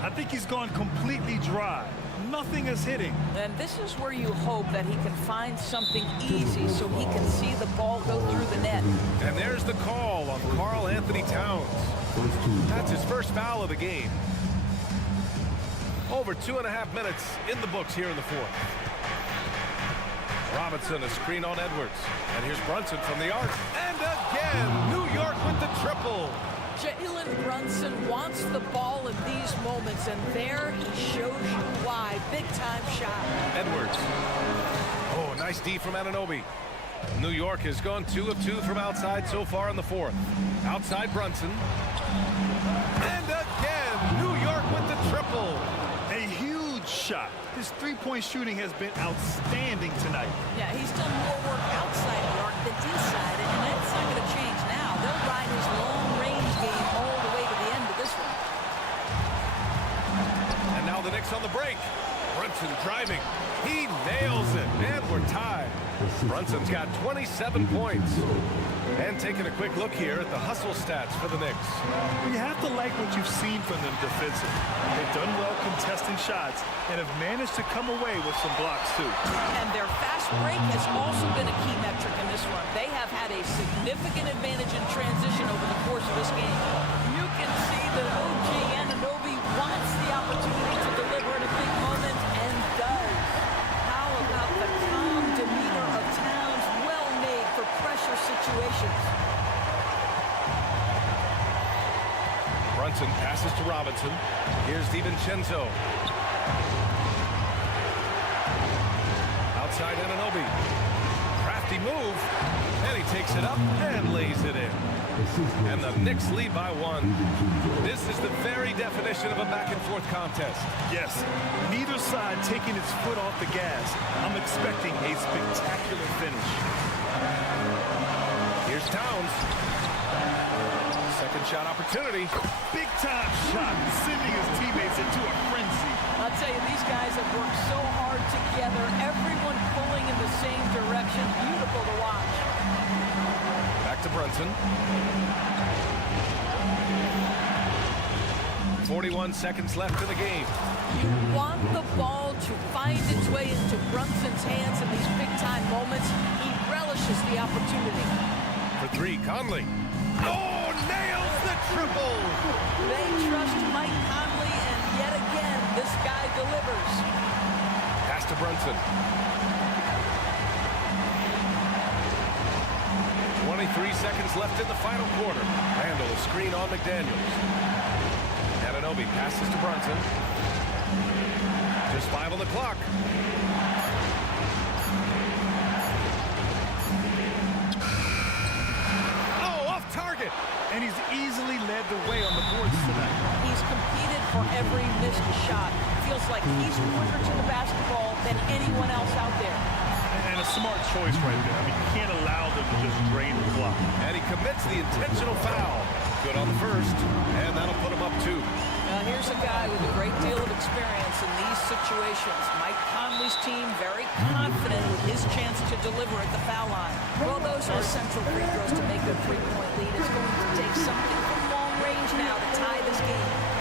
I think he's gone completely dry. Nothing is hitting. And this is where you hope that he can find something easy so he can see the ball go through the net. And there's the call on Karl Anthony Towns. That's his first foul of the game. Over 2.5 minutes in the books here in the fourth. Robinson, a screen on Edwards. And here's Brunson from the arc. And again, New York with the triple. Jalen Brunson wants the ball in these moments, and there he shows you why. Big-time shot. Edwards. Oh, nice D from Anunoby. New York has gone 2 of 2 from outside so far in the fourth. Outside Brunson. And again, New York with the triple. A huge shot. His three-point shooting has been outstanding tonight. Yeah, he's done more work outside the arc than inside it, and that's not going to change now. They'll ride his long-range game all the way to the end of this one. And now the Knicks on the break. Brunson driving. He nails it, and we're tied. Brunson's got 27 points. And taking a quick look here at the hustle stats for the Knicks. Well, you have to like what you've seen from them defensively. They've done well contesting shots and have managed to come away with some blocks, too. And their fast break has also been a key metric in this run. They have had a significant advantage in transition over the course of this game. You can see that OG Anunoby wants the opportunity to possessions. Brunson passes to Robinson. Here's DiVincenzo. Outside Anunoby. Crafty move. And he takes it up and lays it in. And the Knicks lead by 1. This is the very definition of a back-and-forth contest. Yes, neither side taking its foot off the gas. I'm expecting a spectacular finish. Here's Towns. Second shot opportunity. Big time shot, sending his teammates into a frenzy. I'll tell you, these guys have worked so hard together. Everyone pulling in the same direction. Beautiful to watch. Back to Brunson. 41 seconds left in the game. You want the ball to find its way into Brunson's hands in these big-time moments. He relishes the opportunity. For 3, Conley. Oh, nails the triple! They trust Mike Conley, and yet again, this guy delivers. Pass to Brunson. 23 seconds left in the final quarter. Randall a screen on McDaniels. Anunoby passes to Brunson. Just 5 on the clock. Oh, off target. And he's easily led the way on the boards tonight. He's competed for every missed shot. Feels like he's quicker to the basketball than anyone else out there. And a smart choice right there. I mean, you can't allow them to just drain the clock. And he commits the intentional foul. Good on the first, and that'll put him up 2. Now here's a guy with a great deal of experience in these situations. Mike Conley's team very confident with his chance to deliver at the foul line. Well, those are central free throws to make a 3-point lead. It's going to take something from long range now to tie this game.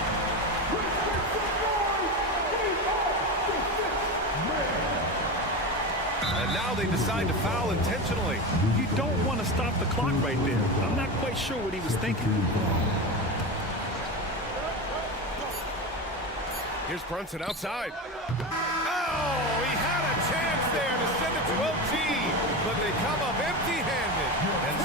And now they decide to foul intentionally. You don't want to stop the clock right there. I'm not quite sure what he was thinking. Here's Brunson outside. Oh, he had a chance there to send it to OT, but they come up empty-handed. And